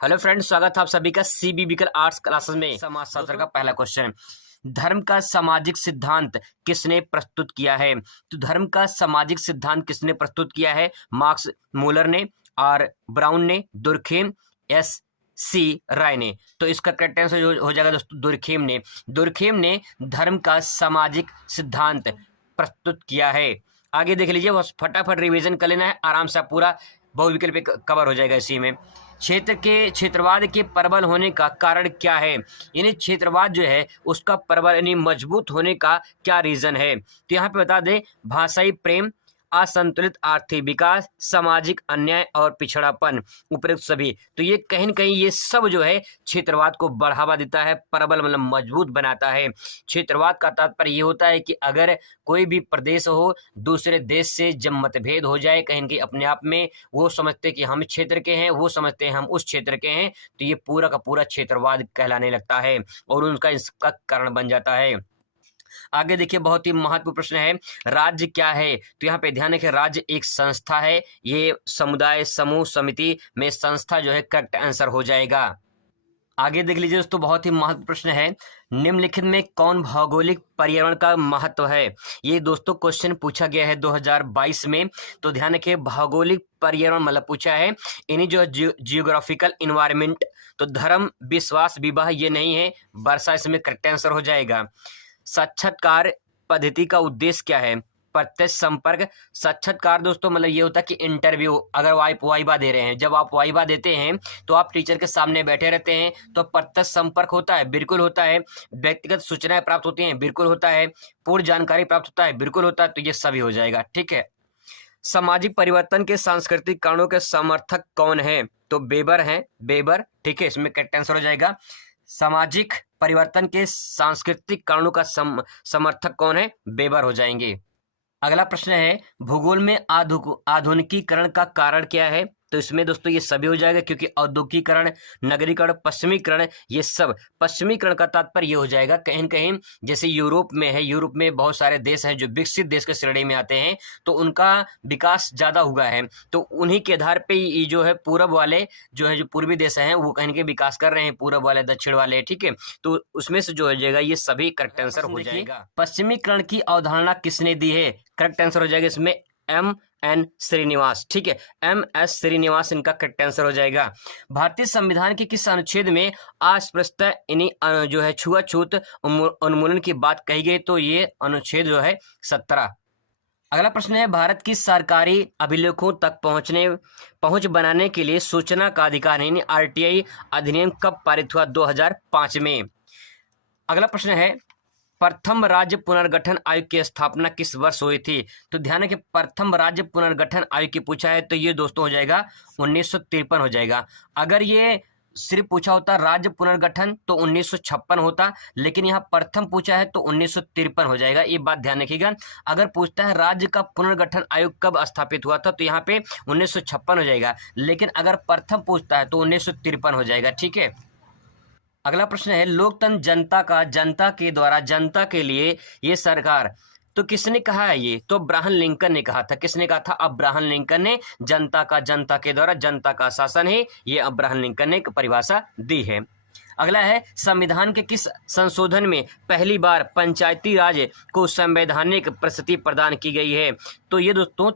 Hello friends, स्वागत है आप सभी का सीबीबीकल आर्ट्स क्लासेस में। समाजशास्त्र का पहला क्वेश्चन, धर्म का सामाजिक सिद्धांत किसने प्रस्तुत किया है? तो धर्म का सामाजिक सिद्धांत किसने प्रस्तुत किया है? मार्क्स मूलर ने, आर ब्राउन ने, दुर्खेम, एस सी राय ने। तो इसका करेक्ट आंसर हो जाएगा दोस्तों दुर्खेम ने। दुर्खेम ने धर्म का सामाजिक सिद्धांत प्रस्तुत किया है। आगे देख लीजिए, बस फटाफट रिवीजन कर लेना है, आराम से पूरा बहुविकल्प कवर हो जाएगा इसी में। क्षेत्रवाद के प्रबल होने का कारण क्या है? यानी क्षेत्रवाद जो है उसका प्रबल यानी मजबूत होने का क्या रीजन है? तो यहाँ पे बता दें, भाषाई प्रेम, असंतुलित आर्थिक विकास, सामाजिक अन्याय और पिछड़ापन, उपरोक्त सभी। तो ये कहीं न कहीं ये सब जो है क्षेत्रवाद को बढ़ावा देता है, प्रबल मतलब मजबूत बनाता है। क्षेत्रवाद का तात्पर्य ये होता है कि अगर कोई भी प्रदेश हो, दूसरे देश से जब मतभेद हो जाए कहीं न कहीं अपने आप में, वो समझते कि हम इस क्षेत्र के हैं, वो समझते हैं हम उस क्षेत्र के हैं, तो ये पूरा का पूरा क्षेत्रवाद कहलाने लगता है और उनका इसका कारण बन जाता है। आगे देखिए, बहुत ही महत्वपूर्ण प्रश्न है, राज्य क्या है? तो यहाँ पे ध्यान रखिए, राज्य एक संस्था है। ये समुदाय, समूह, समिति में संस्था जो है करेक्ट आंसर हो जाएगा। आगे देख लीजिए दोस्तों, बहुत ही महत्वपूर्ण प्रश्न है, निम्नलिखित में कौन भौगोलिक पर्यावरण का महत्व है? ये दोस्तों क्वेश्चन पूछा गया है 2022 में। तो ध्यान रखिए, भौगोलिक पर्यावरण मतलब पूछा है यानी जो जियोग्राफिकल इन्वायरमेंट। तो धर्म, विश्वास, विवाह ये नहीं है, वर्षा इसमें करेक्ट आंसर हो जाएगा। साक्षात्कार पद्धति का उद्देश्य क्या है? प्रत्यक्ष संपर्क। साक्षात्कार दोस्तों मतलब ये होता है कि इंटरव्यू, अगर आप वाइवा दे रहे हैं, जब आप वाइवा देते हैं तो आप टीचर के सामने बैठे रहते हैं, तो प्रत्यक्ष संपर्क होता है, बिल्कुल होता है। व्यक्तिगत सूचनाएं प्राप्त होती हैं, बिल्कुल होता है। पूर्ण जानकारी प्राप्त होता है, बिल्कुल होता है। तो ये सभी हो जाएगा, ठीक है। सामाजिक परिवर्तन के सांस्कृतिक कारणों के समर्थक कौन है? तो बेबर हैं, बेबर, ठीक है, इसमें करेक्ट आंसर हो जाएगा। सामाजिक परिवर्तन के सांस्कृतिक कारणों का समर्थक कौन है? बेबर हो जाएंगे। अगला प्रश्न है, भूगोल में आधुनिकीकरण का कारण क्या है? तो इसमें दोस्तों ये सभी हो जाएगा, क्योंकि औद्योगिकीकरण, नगरीकरण, पश्चिमीकरण, ये सब। पश्चिमीकरण का तात्पर्य ये हो जाएगा कहीं न कहीं जैसे यूरोप में है, यूरोप में बहुत सारे देश हैं जो विकसित देश के श्रेणी में आते हैं, तो उनका विकास ज़्यादा हुआ है, तो उन्हीं के आधार पे ये जो है पूरब वाले जो है, जो पूर्वी देश हैं वो कहीं न कहीं विकास कर रहे हैं, पूरब वाले, दक्षिण वाले, ठीक है। तो उसमें से जो हो जाएगा ये सभी करेक्ट आंसर हो जाएगा। पश्चिमीकरण की अवधारणा किसने दी है? करेक्ट आंसर हो जाएगा इसमें M.N. श्रीनिवास, ठीक है, M.S. श्रीनिवास इनका करेक्ट आंसर हो जाएगा। भारतीय संविधान के किस अनुच्छेद में अस्पृश्यता यानी जो है छुआछूत उन्मूलन की बात कही गई? तो ये अनुच्छेद जो है 17। अगला प्रश्न है, भारत की सरकारी अभिलेखों तक पहुंच बनाने के लिए सूचना का अधिकार यानी RTI अधिनियम कब पारित हुआ? 2005 में। अगला प्रश्न है, प्रथम राज्य पुनर्गठन आयोग की स्थापना किस वर्ष हुई थी? तो ध्यान है कि प्रथम राज्य पुनर्गठन आयोग की पूछा है, तो ये दोस्तों हो जाएगा 1953 हो जाएगा। अगर ये सिर्फ पूछा होता राज्य पुनर्गठन तो 1956 होता, लेकिन यहाँ प्रथम पूछा है तो 1953 हो जाएगा, ये बात ध्यान रखिएगा। अगर पूछता है राज्य का पुनर्गठन आयोग कब स्थापित हुआ था, तो यहाँ पे 1956 हो जाएगा, लेकिन अगर प्रथम पूछता है तो 1953 हो जाएगा, ठीक है। अगला प्रश्न है, लोकतंत्र जनता के द्वारा जनता के लिए ये सरकार, तो किसने कहा है ये? तो अब्राहम लिंकन ने कहा था। किसने कहा था? अब्राहम लिंकन ने। जनता के द्वारा जनता का शासन है, ये अब्राहम लिंकन ने एक परिभाषा दी है। अगला है, संविधान के किस संशोधन में पहली बार पंचायती राज को संवैधानिक प्रस्तुति प्रदान की गई है? तो ये दोस्तों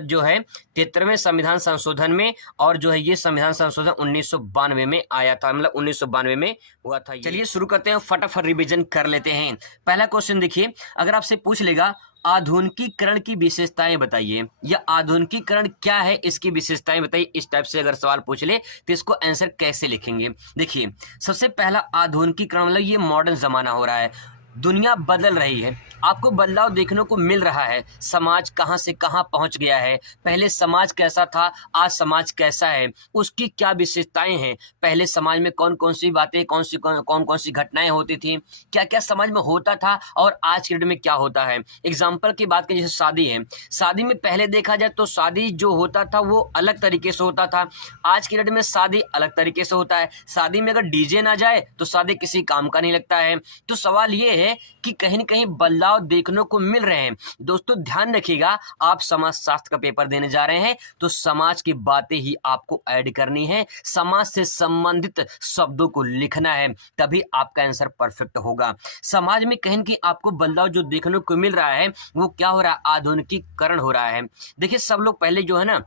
जो है 73वें संविधान संशोधन में, और जो है ये संविधान संशोधन 1992 में आया था, मतलब 1992 में हुआ था। चलिए शुरू करते हैं, फटाफट रिवीजन कर लेते हैं। पहला क्वेश्चन देखिए, अगर आपसे पूछ लेगा आधुनिकीकरण की विशेषताएं बताइए, या आधुनिकीकरण क्या है इसकी विशेषताएं बताइए, इस टाइप से अगर सवाल पूछ ले तो इसको आंसर कैसे लिखेंगे? देखिए, सबसे पहला आधुनिकीकरण मतलब ये मॉडर्न जमाना हो रहा है, दुनिया बदल रही है, आपको बदलाव देखने को मिल रहा है, समाज कहां से कहां पहुंच गया है, पहले समाज कैसा था, आज समाज कैसा है, उसकी क्या विशेषताएं हैं, पहले समाज में कौन कौन सी बातें, कौन कौन सी घटनाएं होती थी, क्या क्या समाज में होता था, और आज के डेट में क्या होता है। एग्जाम्पल की बात करें, जैसे शादी है, शादी में पहले देखा जाए तो शादी जो होता था वो अलग तरीके से होता था, आज के डेट में शादी अलग तरीके से होता है। शादी में अगर डीजे ना जाए तो शादी किसी काम का नहीं लगता है। तो सवाल ये है है कि कहीं न कहीं बदलाव देखने को मिल रहे हैं। दोस्तों ध्यान रखिएगा, आप समाजशास्त्र का पेपर देने जा रहे हैं तो समाज की बातें ही आपको ऐड करनी है, समाज से संबंधित शब्दों को लिखना है, तभी आपका आंसर परफेक्ट होगा। समाज में कहीं न कहीं आपको बदलाव जो देखने को मिल रहा है वो क्या हो रहा है, आधुनिकीकरण हो रहा है। देखिए सब लोग पहले जो है ना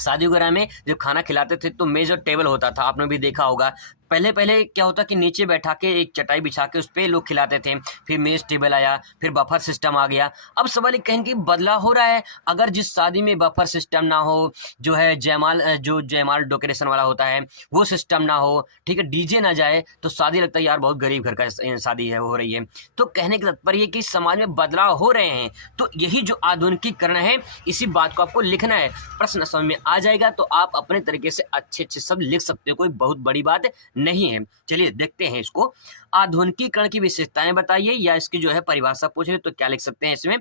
शादी वगैरह में जब खाना खिलाते थे तो मेज और टेबल होता था, आपने भी देखा होगा। पहले पहले क्या होता कि नीचे बैठा के एक चटाई बिछा के उस पे लोग खिलाते थे, फिर मेज टेबल आया, फिर बफर सिस्टम आ गया। अब सवाल कहीं कि बदलाव हो रहा है। अगर जिस शादी में बफर सिस्टम ना हो, जो है जयमाल डेकोरेशन वाला होता है वो सिस्टम ना हो, ठीक है, डीजे ना जाए, तो शादी लगता है यार बहुत गरीब घर का शादी है हो रही है। तो कहने का तात्पर्य कि समाज में बदलाव हो रहे हैं, तो यही जो आधुनिकीकरण है इसी बात को आपको लिखना है। प्रश्न समझ में आ जाएगा तो आप अपने तरीके से अच्छे अच्छे शब्द लिख सकते हो, कोई बहुत बड़ी बात नहीं है। चलिए देखते हैं इसको। आधुनिकीकरण की विशेषताएं बताइए, या इसकी जो है परिभाषा पूछ रहे तो क्या लिख सकते हैं इसमें।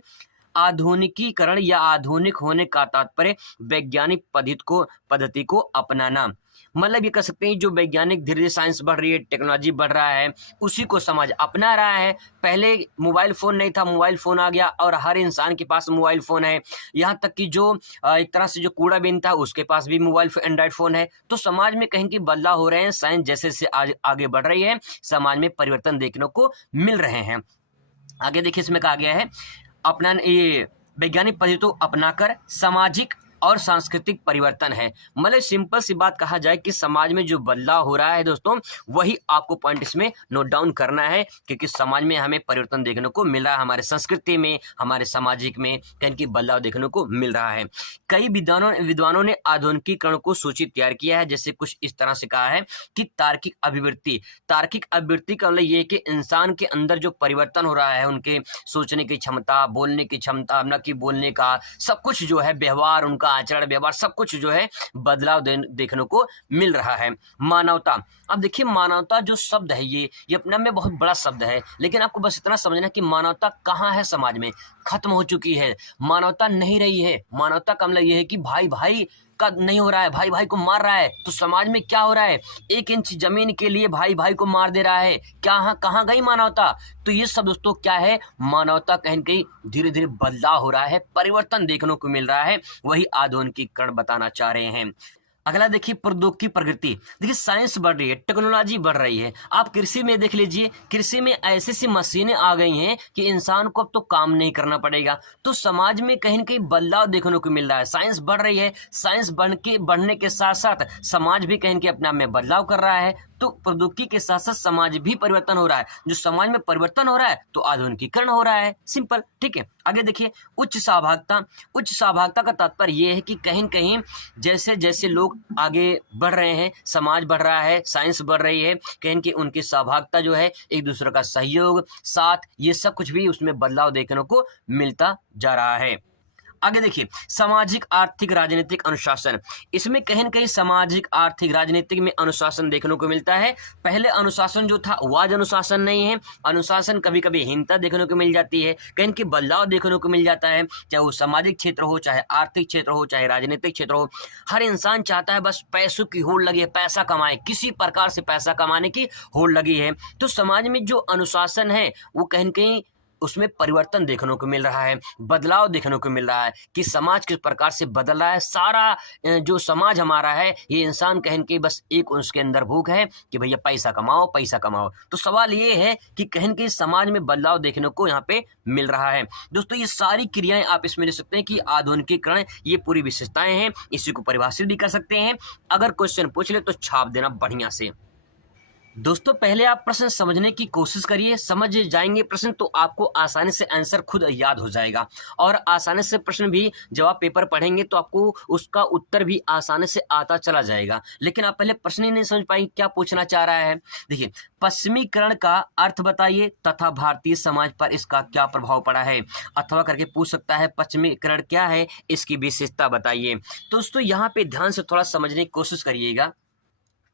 आधुनिकीकरण या आधुनिक होने का तात्पर्य वैज्ञानिक पद्धति को अपनाना। मतलब ये कह सकते हैं जो वैज्ञानिक धीरे धीरे साइंस बढ़ रही है, टेक्नोलॉजी बढ़ रहा है, उसी को समाज अपना रहा है। पहले मोबाइल फ़ोन नहीं था, मोबाइल फ़ोन आ गया और हर इंसान के पास मोबाइल फ़ोन है। यहाँ तक कि जो एक तरह से जो कूड़ा बिन था उसके पास भी मोबाइल एंड्रॉइड फ़ोन है। तो समाज में कहीं की बदलाव हो रहे हैं, साइंस जैसे से आगे बढ़ रही है, समाज में परिवर्तन देखने को मिल रहे हैं। आगे देखिए इसमें कहा गया है ये वैज्ञानिक पद्धति को अपनाकर सामाजिक और सांस्कृतिक परिवर्तन है। मतलब सिंपल सी बात कहा जाए कि समाज में जो बदलाव हो रहा है दोस्तों, वही आपको पॉइंट इसमें नोट डाउन करना है, क्योंकि समाज में हमें परिवर्तन देखने को मिल रहा है, हमारे संस्कृति में, हमारे सामाजिक में कहीं की बदलाव देखने को मिल रहा है। कई विद्वानों ने आधुनिकीकरण को सूची तैयार किया है, जैसे कुछ इस तरह से कहा है कि तार्किक अभिवृत्ति का मतलब ये कि इंसान के अंदर जो परिवर्तन हो रहा है, उनके सोचने की क्षमता, बोलने की क्षमता, न कि बोलने का सब कुछ जो है, व्यवहार, उनका आचरण व्यवहार, सब कुछ जो है बदलाव देखने को मिल रहा है। मानवता, अब देखिए मानवता जो शब्द है ये अपने में बहुत बड़ा शब्द है, लेकिन आपको बस इतना समझना कि मानवता कहाँ है, समाज में खत्म हो चुकी है, मानवता नहीं रही है। मानवता का मतलब ये है कि भाई भाई का नहीं हो रहा है, भाई भाई को मार रहा है। तो समाज में क्या हो रहा है, 1 इंच जमीन के लिए भाई भाई को मार दे रहा है। कहाँ गई मानवता। तो ये सब दोस्तों क्या है, मानवता कहीं कहीं धीरे धीरे बदलाव हो रहा है, परिवर्तन देखने को मिल रहा है, वही आधुनिकीकरण बताना चाह रहे हैं। अगला देखिए प्रौद्योगिकी प्रगति। देखिए साइंस बढ़ रही है, टेक्नोलॉजी बढ़ रही है। आप कृषि में देख लीजिए, कृषि में ऐसी सी मशीनें आ गई हैं कि इंसान को अब तो काम नहीं करना पड़ेगा। तो समाज में कहीं न कहीं बदलाव देखने को मिल रहा है, साइंस बढ़ रही है, साइंस बढ़ने के साथ साथ समाज भी कहीं न कहीं अपने आप में बदलाव कर रहा है। तो प्रौद्योगिकी के साथ साथ समाज भी परिवर्तन हो रहा है। जो समाज में परिवर्तन हो रहा है तो आधुनिकीकरण हो रहा है, सिंपल, ठीक है। आगे देखिए उच्च सहभागिता का तात्पर्य ये है कि कहीं न कहीं जैसे जैसे लोग आगे बढ़ रहे हैं, समाज बढ़ रहा है, साइंस बढ़ रही है, कहीं न कहीं उनकी सहभागिता जो है, एक दूसरे का सहयोग, साथ, ये सब कुछ भी उसमें बदलाव देखने को मिलता जा रहा है। आगे देखिए सामाजिक आर्थिक राजनीतिक अनुशासन। इसमें कहीं न कहीं सामाजिक आर्थिक राजनीतिक में अनुशासन देखने को मिलता है। पहले अनुशासन जो था वो आज अनुशासन नहीं है। अनुशासन कभी कभी हीनता देखने को मिल जाती है, कहीं की बदलाव देखने को मिल जाता है, चाहे वो सामाजिक क्षेत्र हो, चाहे आर्थिक क्षेत्र हो, चाहे राजनीतिक क्षेत्र हो। हर इंसान चाहता है बस पैसों की होड़ लगी है, पैसा कमाए, किसी प्रकार से पैसा कमाने की होड़ लगी है। तो समाज में जो अनुशासन है वो कहीं न कहीं उसमें परिवर्तन देखने को मिल रहा है, बदलाव देखने को मिल रहा है कि समाज किस प्रकार से बदल रहा है। सारा जो समाज हमारा है, ये इंसान कहीं के बस एक उसके अंदर भूख है कि भैया पैसा कमाओ, पैसा कमाओ। तो सवाल ये है कि कहीं के समाज में बदलाव देखने को यहाँ पे मिल रहा है। दोस्तों ये सारी क्रियाएं आप इसमें ले सकते हैं कि आधुनिकीकरण, ये पूरी विशेषताएं हैं, इसी को परिभाषित भी कर सकते हैं। अगर क्वेश्चन पूछ ले तो छाप देना बढ़िया से। दोस्तों पहले आप प्रश्न समझने की कोशिश करिए, समझ जाएंगे प्रश्न तो आपको आसानी से आंसर खुद याद हो जाएगा, और आसानी से प्रश्न भी जब आप पेपर पढ़ेंगे तो आपको उसका उत्तर भी आसानी से आता चला जाएगा। लेकिन आप पहले प्रश्न ही नहीं समझ पाएंगे क्या पूछना चाह रहा है। देखिए पश्चिमीकरण का अर्थ बताइए तथा भारतीय समाज पर इसका क्या प्रभाव पड़ा है, अथवा करके पूछ सकता है पश्चिमीकरण क्या है, इसकी विशेषता बताइए। दोस्तों यहाँ पे ध्यान से थोड़ा समझने की कोशिश करिएगा।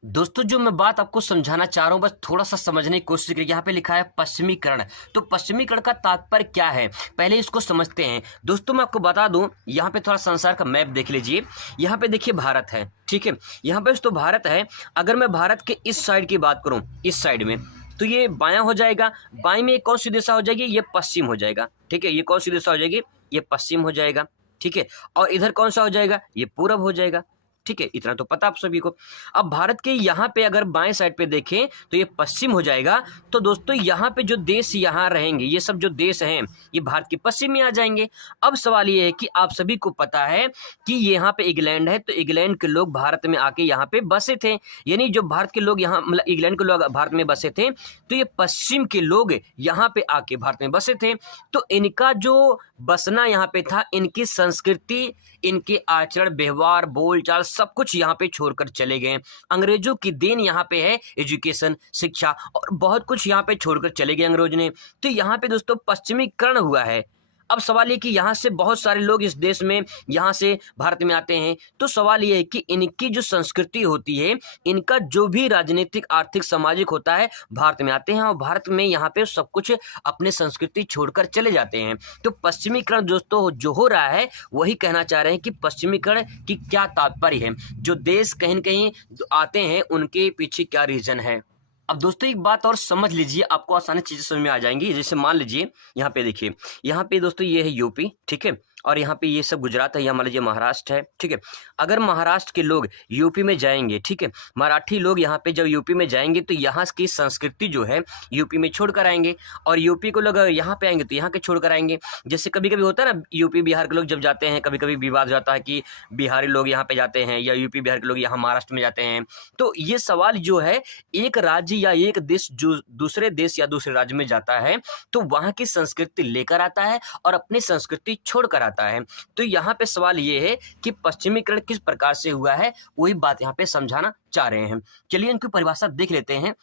दोस्तों जो मैं बात आपको समझाना चाह रहा हूँ बस थोड़ा सा समझने की कोशिश करिए। यहाँ पे लिखा है पश्चिमीकरण, तो पश्चिमीकरण का तात्पर्य क्या है, पहले इसको समझते हैं। दोस्तों मैं आपको बता दूं, यहाँ पे थोड़ा संसार का मैप देख लीजिए। यहाँ पे देखिए भारत है, ठीक है, यहाँ पे तो भारत है। अगर मैं भारत के इस साइड की बात करूँ, इस साइड में, तो ये बायां हो जाएगा। बाएं में कौन सी दिशा हो जाएगी? ये पश्चिम हो जाएगा। ठीक है, ये कौन सी दिशा हो जाएगी? ये पश्चिम हो जाएगा। ठीक है, और इधर कौन सा हो जाएगा? ये पूरब हो जाएगा। ठीक है, इतना तो पता आप सभी को। अब भारत के यहाँ पे अगर बाएं साइड पे देखें तो ये पश्चिम हो जाएगा। तो दोस्तों यहाँ पे जो देश यहाँ रहेंगे, ये सब जो देश हैं ये भारत के पश्चिम में आ जाएंगे। अब सवाल ये है कि आप सभी को पता है कि यहाँ पे इंग्लैंड है, तो इंग्लैंड के लोग भारत में आके यहाँ पे बसे थे, यानी जो भारत के लोग यहाँ मतलब इंग्लैंड के लोग भारत में बसे थे, तो ये पश्चिम के लोग यहाँ पे आके भारत में बसे थे। तो इनका जो बसना यहाँ पे था, इनकी संस्कृति, इनके आचरण, व्यवहार, बोलचाल सब कुछ यहाँ पे छोड़कर चले गए। अंग्रेजों की देन यहाँ पे है एजुकेशन, शिक्षा और बहुत कुछ यहाँ पे छोड़कर चले गए अंग्रेजों ने। तो यहाँ पे दोस्तों पश्चिमीकरण हुआ है। अब सवाल ये कि यहाँ से बहुत सारे लोग इस देश में यहाँ से भारत में आते हैं, तो सवाल ये है कि इनकी जो संस्कृति होती है, इनका जो भी राजनीतिक, आर्थिक, सामाजिक होता है, भारत में आते हैं और भारत में यहाँ पे सब कुछ अपने संस्कृति छोड़कर चले जाते हैं। तो पश्चिमीकरण दोस्तों जो हो रहा है, वही कहना चाह रहे हैं कि पश्चिमीकरण की क्या तात्पर्य है, जो देश कहीं न कहीं आते हैं उनके पीछे क्या रीजन है। अब दोस्तों एक बात और समझ लीजिए, आपको आसानी चीजें समझ में आ जाएंगी। जैसे मान लीजिए यहाँ पे देखिए, यहाँ पे दोस्तों ये है यूपी, ठीक है, और यहाँ पे ये सब गुजरात है, यहाँ मान लीजिए महाराष्ट्र है। ठीक है, अगर महाराष्ट्र के लोग यूपी में जाएंगे, ठीक है, मराठी लोग यहाँ पे जब यूपी में जाएंगे तो यहाँ की संस्कृति जो है यूपी में छोड़ कर आएंगे, और यूपी को लोग यहाँ पे आएंगे तो यहाँ के छोड़ कर आएंगे। जैसे कभी कभी होता है ना, यूपी बिहार के लोग जब जाते हैं, कभी कभी विवाद जाता है कि बिहारी लोग यहाँ पे जाते हैं या यूपी बिहार के लोग यहाँ महाराष्ट्र में जाते हैं। तो ये सवाल जो है, एक राज्य या एक देश जो दूसरे देश या दूसरे राज्य में जाता है तो वहाँ की संस्कृति लेकर आता है और अपनी संस्कृति छोड़ कर आता है। तो यहाँ पे सवाल ये है कि पश्चिमीकरण किस प्रकार से हुआ है, वही बात यहाँ पे समझाना चाह रहे हैं। चलिए इनकी परिभाषा देख लेते हैं।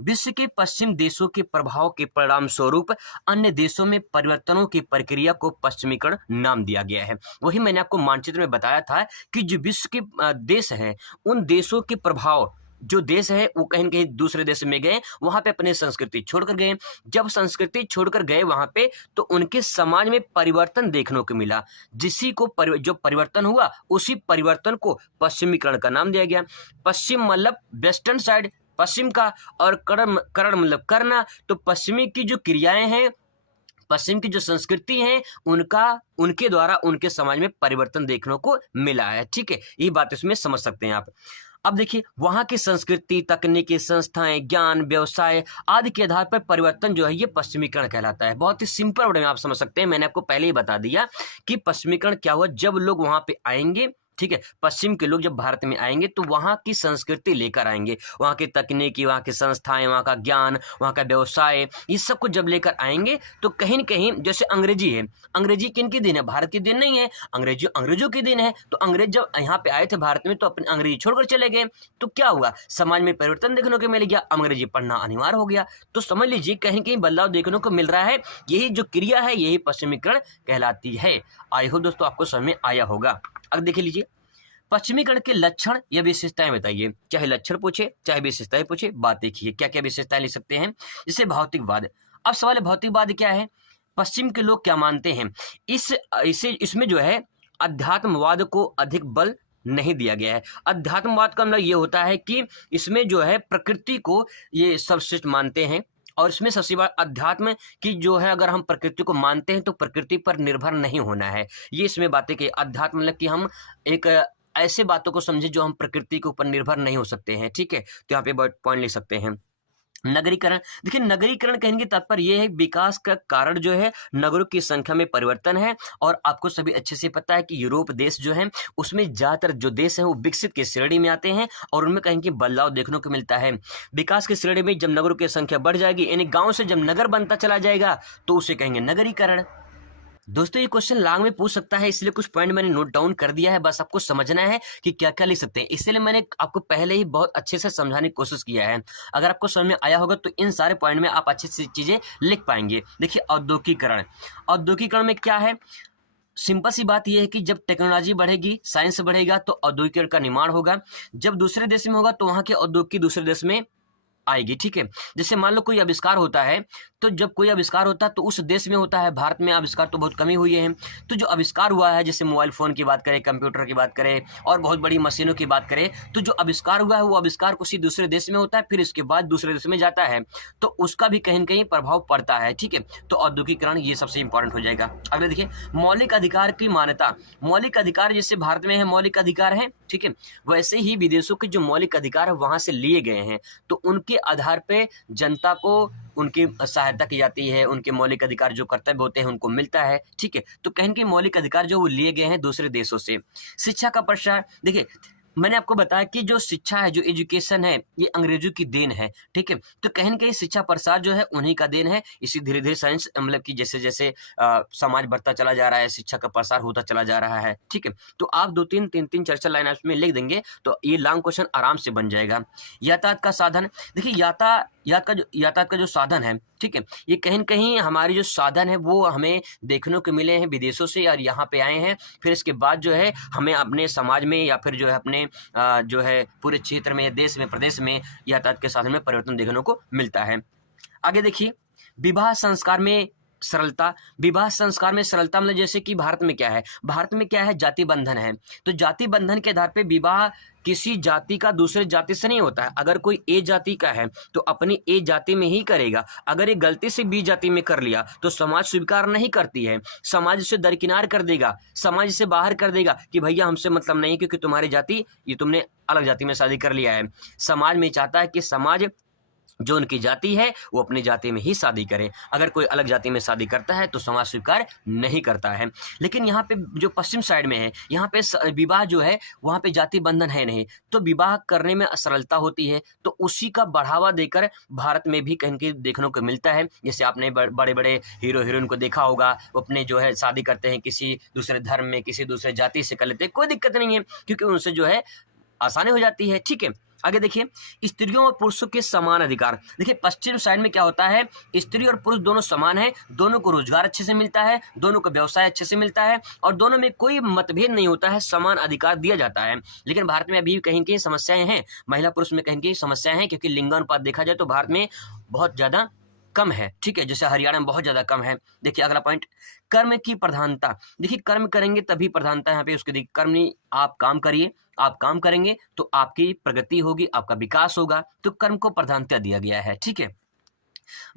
विश्व के पश्चिम देशों के प्रभाव के परिणाम स्वरूप अन्य देशों में परिवर्तनों की प्रक्रिया को पश्चिमीकरण नाम दिया गया है। वही मैंने आपको मानचित्र में बताया था कि जो विश्व के देश हैं, उन देशों के प्रभाव, जो देश है वो कहीं न कहीं दूसरे देश में गए, वहां पे अपनी संस्कृति छोड़कर गए। जब संस्कृति छोड़कर गए वहां पे, तो उनके समाज में परिवर्तन देखने को मिला। जिसी को जो परिवर्तन हुआ, उसी परिवर्तन को पश्चिमीकरण का नाम दिया गया। पश्चिम मतलब वेस्टर्न साइड, पश्चिम का, और करण मतलब करना। तो पश्चिमी की जो क्रियाएं हैं, पश्चिम की जो संस्कृति है, उनके द्वारा उनके समाज में परिवर्तन देखने को मिला है। ठीक है, ये बात इसमें समझ सकते हैं आप। अब देखिए, वहां की संस्कृति, तकनीकी, संस्थाएं, ज्ञान, व्यवसाय आदि के आधार पर परिवर्तन जो है ये पश्चिमीकरण कहलाता है। बहुत ही सिंपल वर्ड में आप समझ सकते हैं। मैंने आपको पहले ही बता दिया कि पश्चिमीकरण क्या हुआ। जब लोग वहां पे आएंगे, ठीक है, पश्चिम के लोग जब भारत में आएंगे तो वहाँ की संस्कृति लेकर आएंगे, वहाँ की तकनीकी, वहाँ की संस्थाएं, वहाँ का ज्ञान, वहाँ का व्यवसाय, ये सब कुछ जब लेकर आएंगे तो कहीं न कहीं, जैसे अंग्रेजी है, अंग्रेजी किनकी देन है? भारत की देन नहीं है, अंग्रेजों की देन है। तो अंग्रेज जब यहाँ पे आए थे भारत में तो अपनी अंग्रेजी छोड़कर चले गए, तो क्या हुआ? समाज में परिवर्तन देखने को मिल गया, अंग्रेजी पढ़ना अनिवार्य हो गया। तो समझ लीजिए कहीं कहीं बदलाव देखने को मिल रहा है। यही जो क्रिया है, यही पश्चिमीकरण कहलाती है। आई होप दोस्तों आपको समझ में आया होगा। अब देख लीजिए, पश्चिमीकरण के लक्षण या विशेषताएं बताइए। चाहे लक्षण पूछे, चाहे विशेषताएं पूछे, बात देखिए क्या क्या विशेषताएं ले सकते हैं। जैसे भौतिकवाद। अब सवाल है, भौतिकवाद क्या है? पश्चिम के लोग क्या मानते हैं? इसमें जो है अध्यात्मवाद को अधिक बल नहीं दिया गया है। अध्यात्मवाद का मतलब ये होता है कि इसमें जो है प्रकृति को ये सर्वश्रेष्ठ मानते हैं, और इसमें सबसे बड़ा अध्यात्म की जो है, अगर हम प्रकृति को मानते हैं तो प्रकृति पर निर्भर नहीं होना है। ये इसमें बातें कि अध्यात्म मतलब कि हम एक ऐसे बातों को समझे जो हम प्रकृति के ऊपर निर्भर नहीं हो सकते हैं। ठीक है, तो यहाँ पे पॉइंट ले सकते हैं। नगरीकरण। देखिए, नगरीकरण कहने की तात्पर्य यह है विकास का कारण जो है नगरों की संख्या में परिवर्तन है। और आपको सभी अच्छे से पता है कि यूरोप देश जो है उसमें ज्यादातर जो देश है वो विकसित की श्रेणी में आते हैं और उनमें कहीं की बदलाव देखने को मिलता है। विकास की श्रेणी में जब नगरों की संख्या बढ़ जाएगी, यानी गांव से जब नगर बनता चला जाएगा, तो उसे कहेंगे नगरीकरण। दोस्तों ये क्वेश्चन लांग में पूछ सकता है, इसलिए कुछ पॉइंट मैंने नोट डाउन कर दिया है। बस आपको समझना है कि क्या क्या लिख सकते हैं, इसलिए मैंने आपको पहले ही बहुत अच्छे से समझाने की कोशिश किया है। अगर आपको समझ में आया होगा तो इन सारे पॉइंट में आप अच्छी सी चीजें लिख पाएंगे। देखिए, औद्योगिकरण। औद्योगिकरण में क्या है? सिंपल सी बात यह है कि जब टेक्नोलॉजी बढ़ेगी, साइंस बढ़ेगा, तो औद्योगिकरण का निर्माण होगा। जब दूसरे देश में होगा तो वहां के औद्योगिक दूसरे देश में आएगी। ठीक है, जैसे मान लो कोई आविष्कार होता है तो जब कोई आविष्कार होता है तो उस देश में होता है। भारत में आविष्कार तो बहुत कम ही हुए हैं। तो जो आविष्कार हुआ है, जैसे मोबाइल फ़ोन की बात करें, कंप्यूटर की बात करें और बहुत बड़ी मशीनों की बात करें, तो जो आविष्कार हुआ है वो आविष्कार किसी दूसरे देश में होता है, फिर इसके बाद दूसरे देश में जाता है, तो उसका भी कहीं न कहीं प्रभाव पड़ता है। ठीक है, तो औद्योगिकीकरण ये सबसे इंपॉर्टेंट हो जाएगा। अगला देखिए, मौलिक अधिकार की मान्यता। मौलिक अधिकार जैसे भारत में है मौलिक अधिकार है, ठीक है, वैसे ही विदेशों के जो मौलिक अधिकार है वहाँ से लिए गए हैं, तो उनके आधार पे जनता को उनकी सहायता की जाती है, उनके मौलिक अधिकार जो कर्तव्य होते हैं उनको मिलता है। ठीक है, तो कहीं के मौलिक अधिकार जो वो लिए गए हैं दूसरे देशों से। शिक्षा का प्रसार, देखिए मैंने आपको बताया कि जो शिक्षा है, जो एजुकेशन है, ये अंग्रेजों की देन है। ठीक है, तो कहीं न कहीं शिक्षा प्रसार जो है उन्हीं का देन है। इसी धीरे-धीरे साइंस मतलब कि जैसे-जैसे समाज बढ़ता चला जा रहा है, शिक्षा का प्रसार होता चला जा रहा है। ठीक है, तो आप 2-3 3-3 4-4 लाइन आप इसमें लिख देंगे तो ये लॉन्ग क्वेश्चन आराम से बन जाएगा। यातायात का साधन, देखिए यातायात का जो साधन है, ठीक है, ये कहीं न कहीं हमारी जो साधन है वो हमें देखने को मिले हैं विदेशों से और यहाँ पे आए हैं। फिर इसके बाद जो है हमें अपने समाज में या फिर जो है अपने जो है पूरे क्षेत्र में, देश में, प्रदेश में यातायात के साधन में परिवर्तन देखने को मिलता है। आगे देखिए, विवाह संस्कार में सरलता। विवाह संस्कार में सरलता मतलब जैसे कि भारत में क्या है, भारत में क्या है, जाति बंधन है। तो जाति बंधन के आधार पे विवाह किसी जाति का दूसरे जाति से नहीं होता है। अगर कोई ए जाति का है तो अपनी ए जाति में ही करेगा। अगर ये गलती से बी जाति में कर लिया तो समाज स्वीकार नहीं करती है, समाज इसे दरकिनार कर देगा, समाज इसे बाहर कर देगा कि भैया हमसे मतलब नहीं, क्योंकि तुम्हारी जाति, ये तुमने अलग जाति में शादी कर लिया है। समाज में चाहता है कि समाज जो उनकी जाति है वो अपनी जाति में ही शादी करे। अगर कोई अलग जाति में शादी करता है तो समाज स्वीकार नहीं करता है। लेकिन यहाँ पे जो पश्चिम साइड में है, यहाँ पे विवाह जो है वहाँ पे जाति बंधन है नहीं, तो विवाह करने में असरलता होती है। तो उसी का बढ़ावा देकर भारत में भी कहीं कहीं देखने को मिलता है। जैसे आपने बड़े बड़े हीरो हीरोइन को देखा होगा, वो अपने जो है शादी करते हैं किसी दूसरे धर्म में, किसी दूसरे जाति से कर लेते हैं, कोई दिक्कत नहीं है, क्योंकि उनसे जो है आसानी हो जाती है। ठीक है, आगे देखिए, स्त्रियों और पुरुषों के समान अधिकार। देखिए पश्चिम साइड में क्या होता है, स्त्री और पुरुष दोनों समान है, दोनों को रोजगार अच्छे से मिलता है, दोनों को व्यवसाय अच्छे से मिलता है और दोनों में कोई मतभेद नहीं होता है, समान अधिकार दिया जाता है। लेकिन भारत में अभी कहीं कहीं समस्याएं हैं, महिला पुरुष में कहीं कहीं समस्याएं हैं, क्योंकि लिंगानुपात देखा जाए तो भारत में बहुत ज़्यादा कम है। ठीक है, जैसे हरियाणा में बहुत ज़्यादा कम है। देखिए अगला पॉइंट, कर्म की प्रधानता। देखिए कर्म करेंगे तभी प्रधानता यहाँ पे उसके, देखिए कर्म नहीं, आप काम करिए, आप काम करेंगे तो आपकी प्रगति होगी, आपका विकास होगा, तो कर्म को प्रधानता दिया गया है। ठीक है,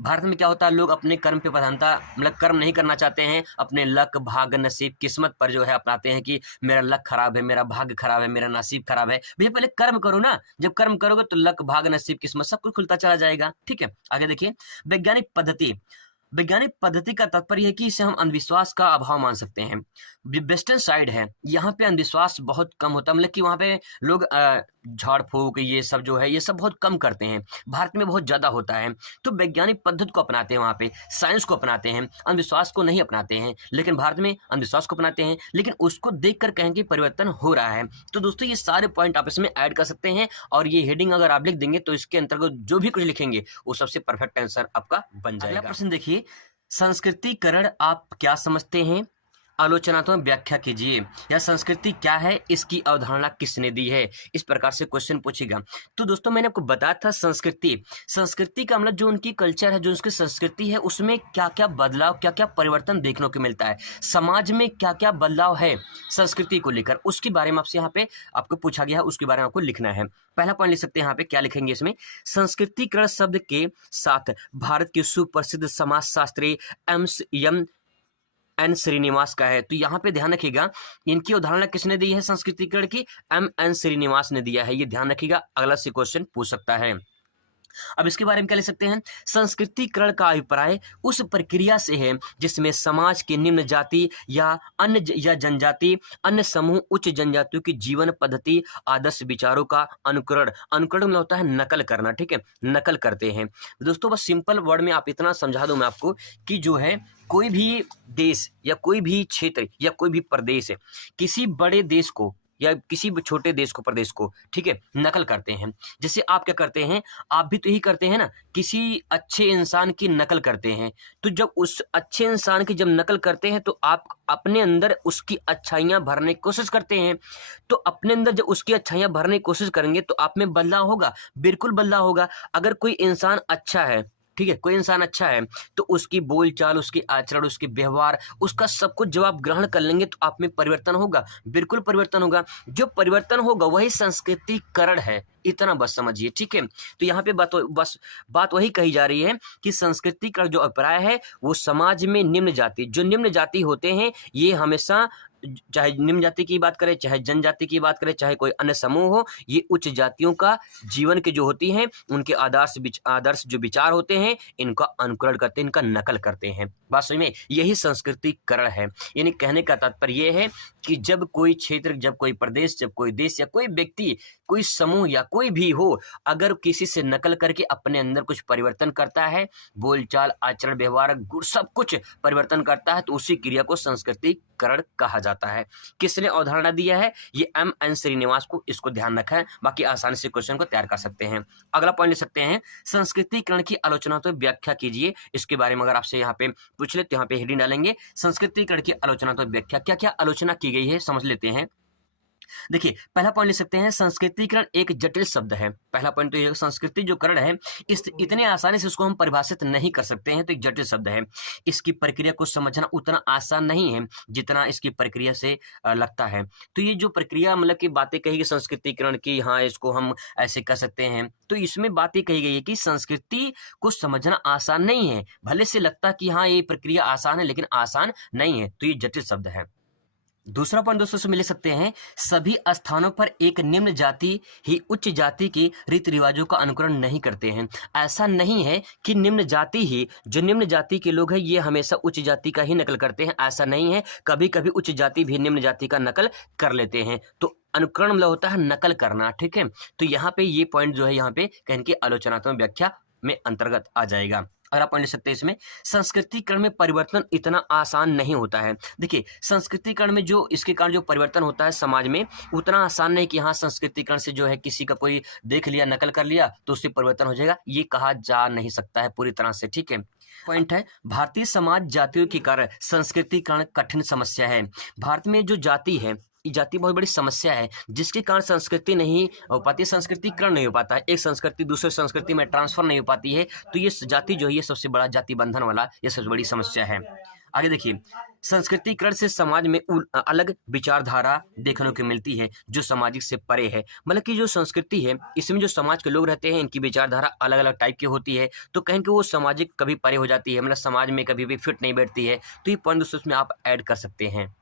भारत में क्या होता है, लोग अपने कर्म पे प्रधानता मतलब कर्म नहीं करना चाहते हैं, अपने लक, भाग्य, नसीब, किस्मत पर जो है अपनाते हैं कि मेरा लक खराब है, मेरा भाग्य खराब है, मेरा नसीब खराब है। भैया पहले कर्म करो ना, जब कर्म करोगे तो लक, भाग्य, नसीब, किस्मत सब कुछ खुलता चला जाएगा। ठीक है, आगे देखिए, वैज्ञानिक पद्धति। वैज्ञानिक पद्धति का तात्पर्य है कि इसे हम अंधविश्वास का अभाव मान सकते हैं। वेस्टर्न साइड है, यहाँ पे अंधविश्वास बहुत कम होता है, मतलब कि वहाँ पे लोग झाड़ फूक ये सब जो है ये सब बहुत कम करते हैं। भारत में बहुत ज़्यादा होता है, तो वैज्ञानिक पद्धति को अपनाते हैं, वहाँ पे साइंस को अपनाते हैं, अंधविश्वास को नहीं अपनाते हैं। लेकिन भारत में अंधविश्वास को अपनाते हैं, लेकिन उसको देख कर कहें कि परिवर्तन हो रहा है। तो दोस्तों ये सारे पॉइंट आप इसमें ऐड कर सकते हैं और ये हेडिंग अगर आप लिख देंगे तो इसके अंतर्गत जो भी कुछ लिखेंगे वो सबसे परफेक्ट आंसर आपका बन जाएगा। अगला प्रश्न देखिए, संस्कृतिकरण आप क्या समझते हैं, आलोचनात्मक व्याख्या कीजिए, या संस्कृति क्या है, इसकी अवधारणा किसने दी है, इस प्रकार से क्वेश्चन पूछेगा। तो दोस्तों मैंने आपको बताया था संस्कृति का मतलब जो उनकी कल्चर है, जो उसकी संस्कृति है, उसमें क्या क्या बदलाव, क्या क्या परिवर्तन देखने को मिलता है, समाज में क्या क्या बदलाव है संस्कृति को लेकर, उसके बारे में आपसे यहाँ पे आपको पूछा गया है, उसके बारे में आपको लिखना है। पहला पॉइंट लिख सकते हैं यहाँ पे, क्या लिखेंगे इसमें, संस्कृतिकरण शब्द के साथ भारत के सुप्रसिद्ध समाजशास्त्री एन श्रीनिवास का है। तो यहाँ पे ध्यान रखिएगा, इनकी उदाहरण किसने दी है संस्कृतिकरण की, एन श्रीनिवास ने दिया है, ये ध्यान रखिएगा, अगला से क्वेश्चन पूछ सकता है। अब इसके बारे में क्या लिख सकते हैं, संस्कृतिकरण का अभिप्राय उस प्रक्रिया से है जिसमें समाज के निम्न जाति या अन्य जनजाति, अन्य समूह उच्च जनजातियों की जीवन पद्धति, आदर्श विचारों का अनुकरण मतलब होता है नकल करना। ठीक है, नकल करते हैं। दोस्तों बस सिंपल वर्ड में आप इतना समझा दूं मैं आपको कि जो है कोई भी देश या कोई भी क्षेत्र या कोई भी प्रदेश किसी बड़े देश को या किसी भी छोटे देश को, प्रदेश को, ठीक है, नकल करते हैं। जैसे आप क्या करते हैं, आप भी तो यही करते हैं ना, किसी अच्छे इंसान की नकल करते हैं। तो जब उस अच्छे इंसान की जब नकल करते हैं तो आप अपने अंदर उसकी अच्छाइयाँ भरने की कोशिश करते हैं। तो अपने अंदर जब उसकी अच्छाइयाँ भरने की कोशिश करेंगे तो आप में बदलाव होगा, बिल्कुल बदलाव होगा। अगर कोई इंसान अच्छा है, ठीक है, कोई इंसान अच्छा है तो उसकी बोलचाल, उसके आचरण, उसके व्यवहार, उसका सब कुछ जब आप ग्रहण कर लेंगे तो आप में परिवर्तन होगा, बिल्कुल परिवर्तन होगा। जो परिवर्तन होगा वही संस्कृतिकरण है, इतना बस समझिए, ठीक है। तो यहाँ पे बात वही कही जा रही है कि संस्कृतिकरण जो अभिप्राय है वो समाज में निम्न जाति, जो निम्न जाति होते हैं ये हमेशा, चाहे निम्न जाति की बात करें, चाहे जनजाति की बात करें, चाहे कोई अन्य समूह हो, ये उच्च जातियों का जीवन के जो होती हैं उनके आदर्श जो विचार होते हैं इनका अनुकरण करते हैं, इनका नकल करते हैं। बात समझ में, यही संस्कृतिकरण है। यानी कहने का तात्पर्य यह है कि जब कोई क्षेत्र, जब कोई प्रदेश, जब कोई देश या कोई व्यक्ति, कोई समूह या कोई भी हो, अगर किसी से नकल करके अपने अंदर कुछ परिवर्तन करता है, बोलचाल, आचरण, व्यवहार, गुण, सब कुछ परिवर्तन करता है, तो उसी क्रिया को संस्कृतिकरण कहा जाता है। किसने अवधारणा दिया है? ये M.N. श्रीनिवास को, इसको ध्यान रखा है। बाकी आसानी से क्वेश्चन को तैयार कर सकते हैं। अगला पॉइंट ले सकते हैं, संस्कृतिकरण की आलोचना तो व्याख्या कीजिए। इसके बारे में अगर आपसे यहाँ पे पूछ ले तो यहाँ पे हेडिंग डालेंगे, संस्कृतिकरण की आलोचना तो व्याख्या। क्या क्या आलोचना की गई है समझ लेते हैं। देखिए, पहला पॉइंट ले सकते हैं, संस्कृतिकरण एक जटिल शब्द है। पहला पॉइंट तो ये, संस्कृति जो करण है इस इतने आसानी से उसको हम परिभाषित नहीं कर सकते हैं, तो एक जटिल शब्द है। इसकी प्रक्रिया को समझना उतना आसान नहीं है जितना इसकी प्रक्रिया से लगता है। तो ये जो प्रक्रिया, मतलब कि बातें कही गई संस्कृतिकरण की, हाँ इसको हम ऐसे कर सकते हैं, तो इसमें बातें कही गई है कि संस्कृति को समझना आसान नहीं है। भले से लगता कि हाँ ये प्रक्रिया आसान है, लेकिन आसान नहीं है, तो ये जटिल शब्द है। दूसरा पॉइंट दोस्तों से मिल सकते हैं, सभी स्थानों पर एक निम्न जाति ही उच्च जाति के रीति रिवाजों का अनुकरण नहीं करते हैं। ऐसा नहीं है कि निम्न जाति ही, जो निम्न जाति के लोग हैं ये हमेशा उच्च जाति का ही नकल करते हैं, ऐसा नहीं है। कभी कभी उच्च जाति भी निम्न जाति का नकल कर लेते हैं। तो अनुकरण मतलब होता है नकल करना, ठीक है। तो यहाँ पे ये पॉइंट जो है यहाँ पे कहने की आलोचनात्मक व्याख्या में अंतर्गत आ जाएगा। अगर आप पॉइंट ले सकते हैं इसमें, संस्कृतिकरण में परिवर्तन इतना आसान नहीं होता है। देखिए, संस्कृतिकरण में जो इसके कारण जो परिवर्तन होता है समाज में, उतना आसान नहीं कि हाँ संस्कृतिकरण से जो है किसी का कोई देख लिया, नकल कर लिया तो उससे परिवर्तन हो जाएगा, ये कहा जा नहीं सकता है पूरी तरह से, ठीक है। पॉइंट है, भारतीय समाज जातियों के कारण संस्कृतिकरण कठिन समस्या है। भारत में जो जाति है, ये जाति बहुत बड़ी समस्या है, जिसके कारण संस्कृति नहीं हो पाती, संस्कृतिकरण नहीं हो पाता है, एक संस्कृति दूसरे संस्कृति में ट्रांसफर नहीं हो पाती है। तो ये जाति जो है ये सबसे बड़ा जाति बंधन वाला ये सबसे बड़ी समस्या है। आगे देखिए, संस्कृतिकरण से समाज में अलग विचारधारा देखने को मिलती है जो सामाजिक से परे है। मतलब कि जो संस्कृति है इसमें जो समाज के लोग रहते हैं इनकी विचारधारा अलग अलग टाइप की होती है, तो कहीं कि वो सामाजिक कभी परे हो जाती है, मतलब समाज में कभी भी फिट नहीं बैठती है। तो ये पॉइंट उसमें आप ऐड कर सकते हैं।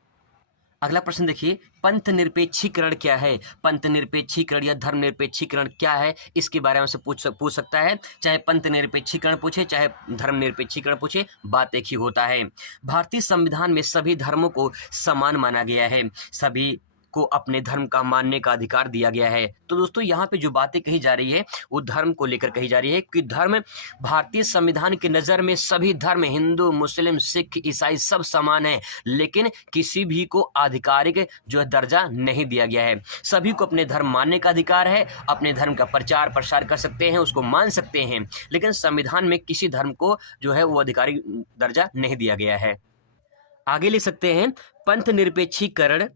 अगला प्रश्न देखिए, पंथ निरपेक्षीकरण क्या है? पंथ निरपेक्षीकरण या धर्म निरपेक्षीकरण क्या है, इसके बारे में से पूछ सकता है। चाहे पंथ निरपेक्षीकरण पूछे, चाहे धर्म निरपेक्षीकरण पूछे, बात एक ही होता है। भारतीय संविधान में सभी धर्मों को समान माना गया है, सभी को अपने धर्म का मानने का अधिकार दिया गया है। तो दोस्तों यहाँ पे जो बातें कही जा रही है वो धर्म को लेकर कही जा रही है कि धर्म, भारतीय संविधान की नज़र में सभी धर्म, हिंदू, मुस्लिम, सिख, ईसाई सब समान है, लेकिन किसी भी को आधिकारिक जो है दर्जा नहीं दिया गया है। सभी को अपने धर्म मानने का अधिकार है, अपने धर्म का प्रचार प्रसार कर सकते हैं, उसको मान सकते हैं, लेकिन संविधान में किसी धर्म को जो है वो आधिकारिक दर्जा नहीं दिया गया है। आगे ले सकते हैं, पंथ निरपेक्षीकरण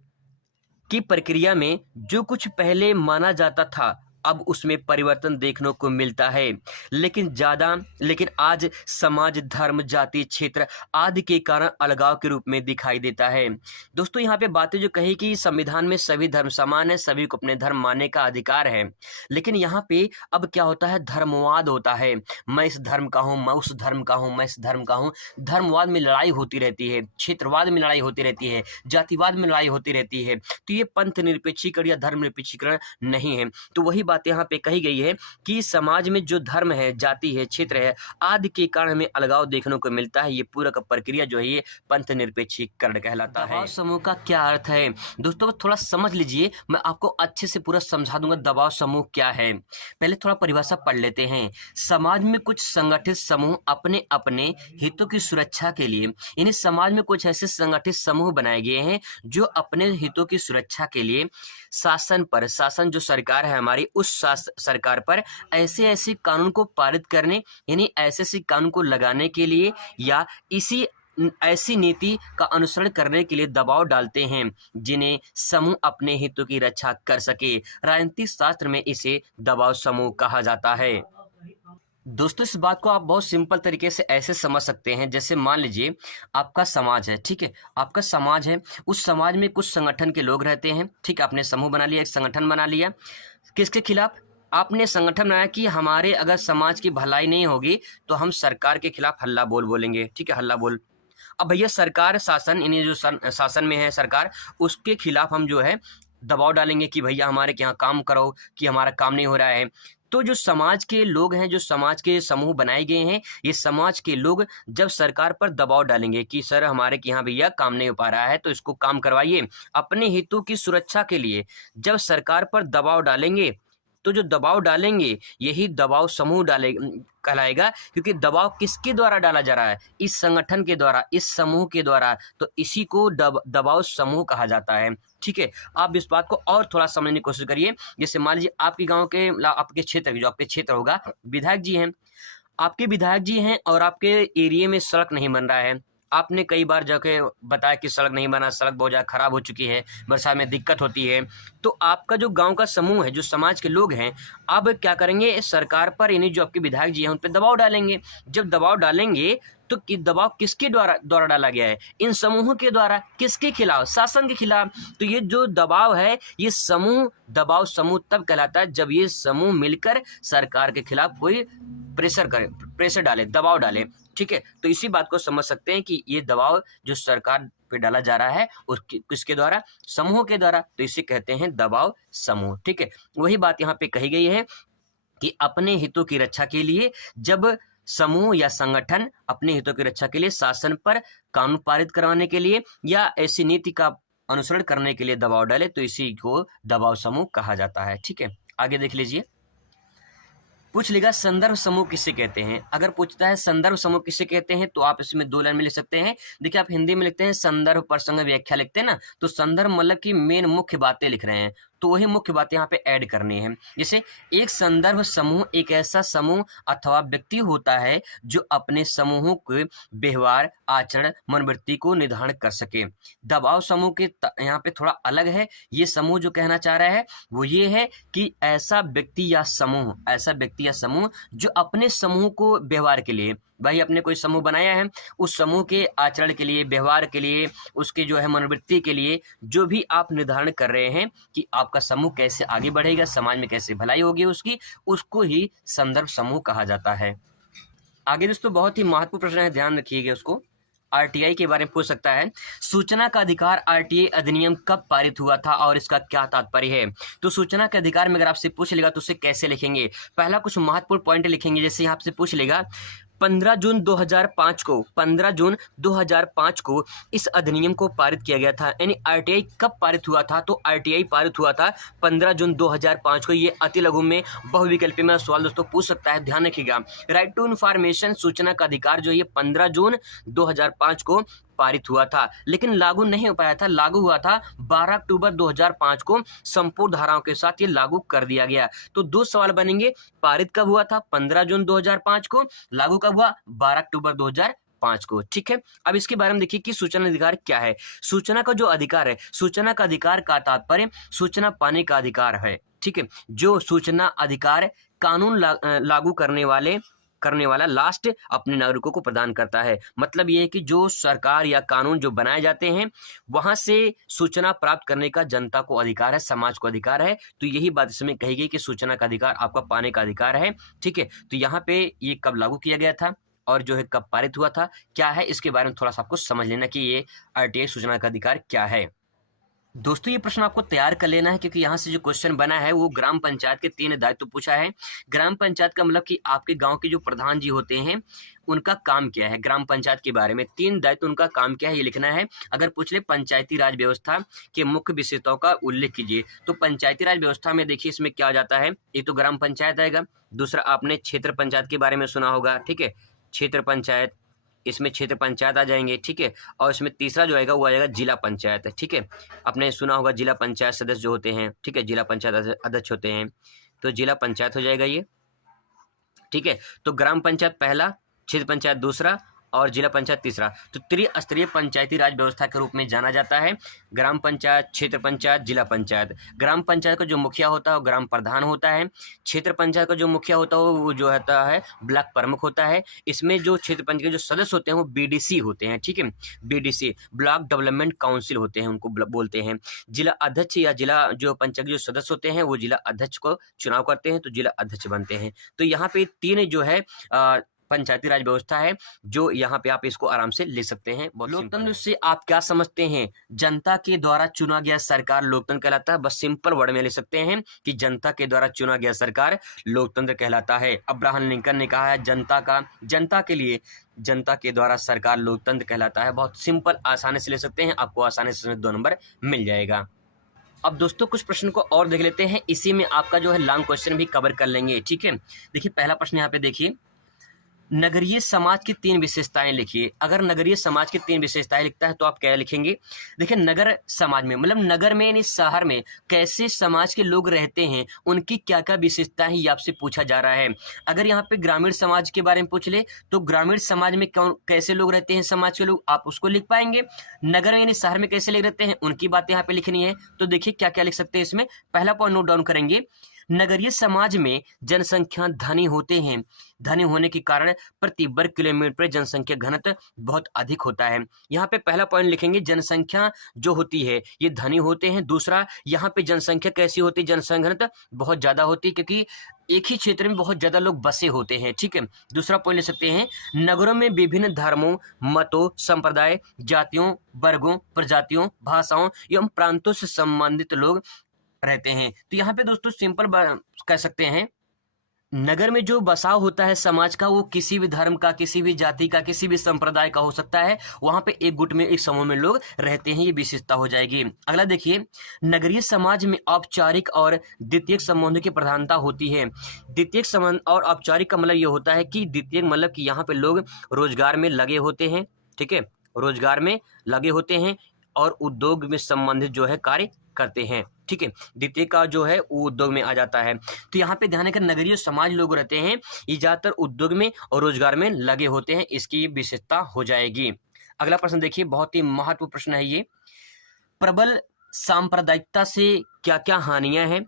की प्रक्रिया में जो कुछ पहले माना जाता था अब उसमें परिवर्तन देखने को मिलता है, लेकिन आज समाज, धर्म, जाति, क्षेत्र आदि के कारण अलगाव के रूप में दिखाई देता है। दोस्तों यहाँ पे बातें जो कही कि संविधान में सभी धर्म समान है, सभी को अपने धर्म मानने का अधिकार है, लेकिन यहाँ पे अब क्या होता है, धर्मवाद होता है। मैं इस धर्म का हूँ, मैं उस धर्म का हूँ, मैं इस धर्म का हूँ। धर्मवाद में लड़ाई होती रहती है, क्षेत्रवाद में लड़ाई होती रहती है, जातिवाद में लड़ाई होती रहती है। तो ये पंथ निरपेक्षीकरण या धर्म निरपेक्षीकरण नहीं है। तो वही बात यहाँ पे कही गई है कि समाज में जो धर्म है, जाति है, क्षेत्र है आदि के कारण हमें अलगाव देखने को मिलता है। ये पूरा का प्रक्रिया जो है ये पंथ निरपेक्षीकरण कहलाता है। दबाव समूह का क्या अर्थ है? दोस्तों थोड़ा समझ लीजिए, मैं आपको अच्छे से पूरा समझा दूंगा दबाव समूह क्या है। पहले थोड़ा परिभाषा पढ़ लेते हैं। समाज में कुछ संगठित समूह अपने अपने हितों की सुरक्षा के लिए, यानी समाज में कुछ ऐसे संगठित समूह बनाए गए हैं जो अपने हितों की सुरक्षा के लिए शासन जो सरकार है हमारी, उस सरकार पर ऐसे कानून को पारित करने, यानी ऐसे कानून को लगाने के लिए या ऐसी नीति का अनुसरण करने के लिए दबाव डालते हैं जिन्हें समूह अपने हितों की रक्षा कर सके। राजनीतिक शास्त्र में इसे दबाव समूह कहा जाता है। दोस्तों इस बात को आप बहुत सिंपल तरीके से ऐसे समझ सकते हैं, जैसे मान लीजिए आपका समाज है, ठीक है, आपका समाज है, उस समाज में कुछ संगठन के लोग रहते हैं, ठीक है, आपने समूह बना लिया, एक संगठन बना लिया, किसके खिलाफ? आपने संगठन बनाया कि हमारे अगर समाज की भलाई नहीं होगी तो हम सरकार के खिलाफ हल्ला बोल बोलेंगे, ठीक है, हल्ला बोल। अब भैया सरकार शासन, इन्हें जो शासन में है सरकार, उसके खिलाफ हम जो है दबाव डालेंगे कि भैया हमारे यहाँ काम करो, कि हमारा काम नहीं हो रहा है। तो जो समाज के लोग हैं, जो समाज के समूह बनाए गए हैं, ये समाज के लोग जब सरकार पर दबाव डालेंगे कि सर हमारे यहाँ भैया काम नहीं हो पा रहा है तो इसको काम करवाइए, अपने हितों की सुरक्षा के लिए जब सरकार पर दबाव डालेंगे, तो जो दबाव डालेंगे यही दबाव समूह डाले कहलाएगा, क्योंकि दबाव किसके द्वारा डाला जा रहा है? इस संगठन के द्वारा, इस समूह के द्वारा, तो इसी को दबाव समूह कहा जाता है। ठीक है, आप इस बात को और थोड़ा समझने की कोशिश करिए। जैसे मान लीजिए आपके गांव के, आपके क्षेत्र, जो आपके क्षेत्र होगा, विधायक जी हैं, आपके विधायक जी हैं और आपके एरिया में सड़क नहीं बन रहा है। आपने कई बार जाके बताया कि सड़क नहीं बना, सड़क बहुत ज़्यादा खराब हो चुकी है, बरसात में दिक्कत होती है। तो आपका जो गांव का समूह है, जो समाज के लोग हैं, अब क्या करेंगे? सरकार पर, यानी जो आपके विधायक जी हैं उन पर दबाव डालेंगे। जब दबाव डालेंगे तो दबाव किसके द्वारा डाला गया है? इन समूहों के द्वारा। किसके खिलाफ? शासन के खिलाफ। तो ये जो दबाव है, ये समूह, दबाव समूह तब कहलाता है जब ये समूह मिलकर सरकार के खिलाफ कोई प्रेशर डाले, दबाव डाले। ठीक है, तो इसी बात को समझ सकते हैं कि ये दबाव जो सरकार पे डाला जा रहा है और किसके द्वारा? समूह के द्वारा। तो इसे कहते हैं दबाव समूह। ठीक है, वही बात यहाँ पे कही गई है कि अपने हितों की रक्षा के लिए जब समूह या संगठन अपने हितों की रक्षा के लिए शासन पर कानून पारित करवाने के लिए या ऐसी नीति का अनुसरण करने के लिए दबाव डाले, तो इसी को दबाव समूह कहा जाता है। ठीक है, आगे देख लीजिए। पूछ लेगा संदर्भ समूह किसे कहते हैं। अगर पूछता है संदर्भ समूह किसे कहते हैं, तो आप इसमें 2 लाइन में लिख सकते हैं। देखिए, आप हिंदी में लिखते हैं संदर्भ प्रसंग व्याख्या लिखते हैं ना, तो संदर्भ मतलब कि मेन मुख्य बातें लिख रहे हैं, तो वही मुख्य बातें यहाँ पे ऐड करनी है। जैसे एक संदर्भ समूह एक ऐसा समूह अथवा व्यक्ति होता है जो अपने समूहों के व्यवहार, आचरण, मनोवृत्ति को निर्धारण कर सके। दबाव समूह के यहाँ पे थोड़ा अलग है। ये समूह जो कहना चाह रहा है वो ये है कि ऐसा व्यक्ति या समूह जो अपने समूह को व्यवहार के लिए, भाई अपने कोई समूह बनाया है, उस समूह के आचरण के लिए, व्यवहार के लिए, उसके जो है मनोवृत्ति के लिए जो भी आप निर्धारण कर रहे हैं कि आपका समूह कैसे आगे बढ़ेगा, समाज में कैसे भलाई होगी उसकी, उसको ही संदर्भ समूह कहा जाता है। आगे दोस्तों बहुत ही महत्वपूर्ण प्रश्न है, ध्यान रखिएगा उसको। आरटीआई के बारे में पूछ सकता है। सूचना का अधिकार आरटीआई अधिनियम कब पारित हुआ था और इसका क्या तात्पर्य है? तो सूचना के अधिकार में अगर आपसे पूछ लेगा तो उसे कैसे लिखेंगे? पहला कुछ महत्वपूर्ण पॉइंट लिखेंगे। जैसे यहाँ आपसे पूछ लेगा 15 जून 2005 को इस अधिनियम को पारित किया गया था। यानी आरटीआई कब पारित हुआ था? तो आरटीआई पारित हुआ था 15 जून 2005 को। ये अति लघु में बहुविकल्पी में सवाल दोस्तों पूछ सकता है, ध्यान रखिएगा। राइट टू इन्फॉर्मेशन, सूचना का अधिकार जो ये 15 जून 2005 को पारित हुआ था, लेकिन लागू नहीं हो पाया था। लागू हुआ था 12 अक्टूबर 2005 को, संपूर्ण धाराओं के साथ ये लागू कर दिया गया। तो 2 सवाल बनेंगे। पारित कब हुआ था? 15 जून 2005 को। लागू कब हुआ? 12 अक्टूबर 2005 को। ठीक है, अब इसके बारे में देखिए कि सूचना अधिकार क्या है। सूचना का जो अधिकार है, सूचना का अधिकार का तात्पर्य सूचना पाने का अधिकार है। ठीक है, जो सूचना अधिकार कानून लागू करने वाला लास्ट अपने नागरिकों को प्रदान करता है। मतलब ये है कि जो सरकार या कानून जो बनाए जाते हैं वहां से सूचना प्राप्त करने का जनता को अधिकार है, समाज को अधिकार है। तो यही बात इसमें कही गई कि सूचना का अधिकार आपका पाने का अधिकार है। ठीक है, तो यहाँ पे ये कब लागू किया गया था और जो है कब पारित हुआ था, क्या है, इसके बारे में थोड़ा सा आपको समझ लेना कि ये आरटीआई सूचना का अधिकार क्या है। दोस्तों ये प्रश्न आपको तैयार कर लेना है, क्योंकि यहाँ से जो क्वेश्चन बना है वो ग्राम पंचायत के 3 दायित्व पूछा है। ग्राम पंचायत का मतलब कि आपके गांव के जो प्रधान जी होते हैं उनका काम क्या है, ग्राम पंचायत के बारे में 3 दायित्व, उनका काम क्या है ये लिखना है। अगर पूछ ले पंचायती राज व्यवस्था के मुख्य विशेषताओं का उल्लेख कीजिए, तो पंचायती राज व्यवस्था में देखिए इसमें क्या हो जाता है। एक तो ग्राम पंचायत आएगा, दूसरा आपने क्षेत्र पंचायत के बारे में सुना होगा। ठीक है, क्षेत्र पंचायत, इसमें क्षेत्र पंचायत आ जाएंगे। ठीक है, और इसमें तीसरा जो आएगा वो आ जाएगा जिला पंचायत। ठीक है, आपने सुना होगा जिला पंचायत सदस्य जो होते हैं, ठीक है, जिला पंचायत अध्यक्ष होते हैं, तो जिला पंचायत हो जाएगा ये। ठीक है, तो ग्राम पंचायत पहला, क्षेत्र पंचायत दूसरा और जिला पंचायत तीसरा। तो त्रिस्तरीय पंचायती राज व्यवस्था के रूप में जाना जाता है ग्राम पंचायत, क्षेत्र पंचायत, जिला पंचायत। ग्राम पंचायत का जो मुखिया होता है वो ग्राम प्रधान होता है। क्षेत्र पंचायत का जो मुखिया होता है वो जो होता है ब्लॉक प्रमुख होता है। इसमें जो क्षेत्र पंचायत के जो सदस्य होते हैं वो बीडीसी होते हैं, ठीक है, बीडीसी ब्लॉक डेवलपमेंट काउंसिल होते हैं, उनको बोलते हैं। जिला अध्यक्ष या जिला जो पंचायत के जो सदस्य होते हैं वो जिला अध्यक्ष को चुनाव करते हैं तो जिला अध्यक्ष बनते हैं। तो यहाँ पे 3 जो है पंचायती राज व्यवस्था है जो यहाँ पे आप इसको आराम से ले सकते हैं। लोकतंत्र से आप क्या समझते हैं? जनता के द्वारा चुना गया सरकार लोकतंत्र कहलाता है। बस सिंपल वर्ड में ले सकते हैं कि जनता के द्वारा चुना गया सरकार लोकतंत्र कहलाता है। अब्राहम लिंकन ने कहा है जनता के लिए जनता के द्वारा सरकार लोकतंत्र कहलाता है। बहुत सिंपल, आसानी से ले सकते हैं, आपको आसानी से 2 नंबर मिल जाएगा। अब दोस्तों कुछ प्रश्न को और देख लेते हैं, इसी में आपका जो है लॉन्ग क्वेश्चन भी कवर कर लेंगे, ठीक है। देखिए पहला प्रश्न यहाँ पे देखिए, नगरीय समाज की 3 विशेषताएं लिखिए। अगर नगरीय समाज की 3 विशेषताएं लिखता है तो आप क्या लिखेंगे? देखिए नगर समाज में मतलब नगर में यानी शहर में कैसे समाज के लोग रहते हैं, उनकी क्या क्या विशेषताएं ये आपसे पूछा जा रहा है। अगर यहाँ पे ग्रामीण समाज के बारे में पूछ ले तो ग्रामीण समाज में कैसे लोग रहते हैं समाज के लोग, आप उसको लिख पाएंगे। नगर में यानी शहर में कैसे लोग रहते हैं उनकी बातें यहाँ पे लिखनी है। तो देखिए क्या क्या लिख सकते हैं इसमें। पहला पॉइंट नोट डाउन करेंगे, नगरीय समाज में जनसंख्या धनी होते हैं। धनी होने के कारण प्रति वर्ग किलोमीटर पर जनसंख्या घनत्व बहुत अधिक होता है। यहाँ पे पहला पॉइंट लिखेंगे, जनसंख्या जो होती है ये धनी होते हैं। दूसरा, यहाँ पे जनसंख्या कैसी होती है? जनसंख्या घनत्व बहुत ज्यादा होती है क्योंकि एक ही क्षेत्र में बहुत ज्यादा लोग बसे होते हैं, ठीक है। दूसरा पॉइंट ले सकते हैं, नगरों में विभिन्न धर्मों, मतों, संप्रदाय, जातियों, वर्गों, प्रजातियों, भाषाओं एवं प्रांतों से संबंधित लोग रहते हैं। तो यहाँ पे दोस्तों सिंपल कह सकते हैं, नगर में जो बसाव होता है समाज का वो किसी भी धर्म का, किसी भी जाति का, किसी भी संप्रदाय का हो सकता है। वहां पे एक गुट में, एक समूह में लोग रहते हैं, ये विशेषता हो जाएगी। अगला देखिए, नगरीय समाज में औपचारिक और द्वितीयक संबंधों की प्रधानता होती है। द्वितीयक संबंध और औपचारिक का मतलब ये होता है कि द्वितीयक मतलब कि यहाँ पे लोग रोजगार में लगे होते हैं, ठीक है, रोजगार में लगे होते हैं और उद्योग में संबंधित जो है कार्य करते हैं, ठीक है। द्वितीय का जो है वो उद्योग में आ जाता है। तो यहाँ पे ध्यान रखना, नगरीय समाज लोग रहते हैं ये ज्यादातर उद्योग में और रोजगार में लगे होते हैं, इसकी विशेषता हो जाएगी। अगला प्रश्न देखिए, बहुत ही महत्वपूर्ण प्रश्न है ये, प्रबल सांप्रदायिकता से क्या क्या हानियां हैं?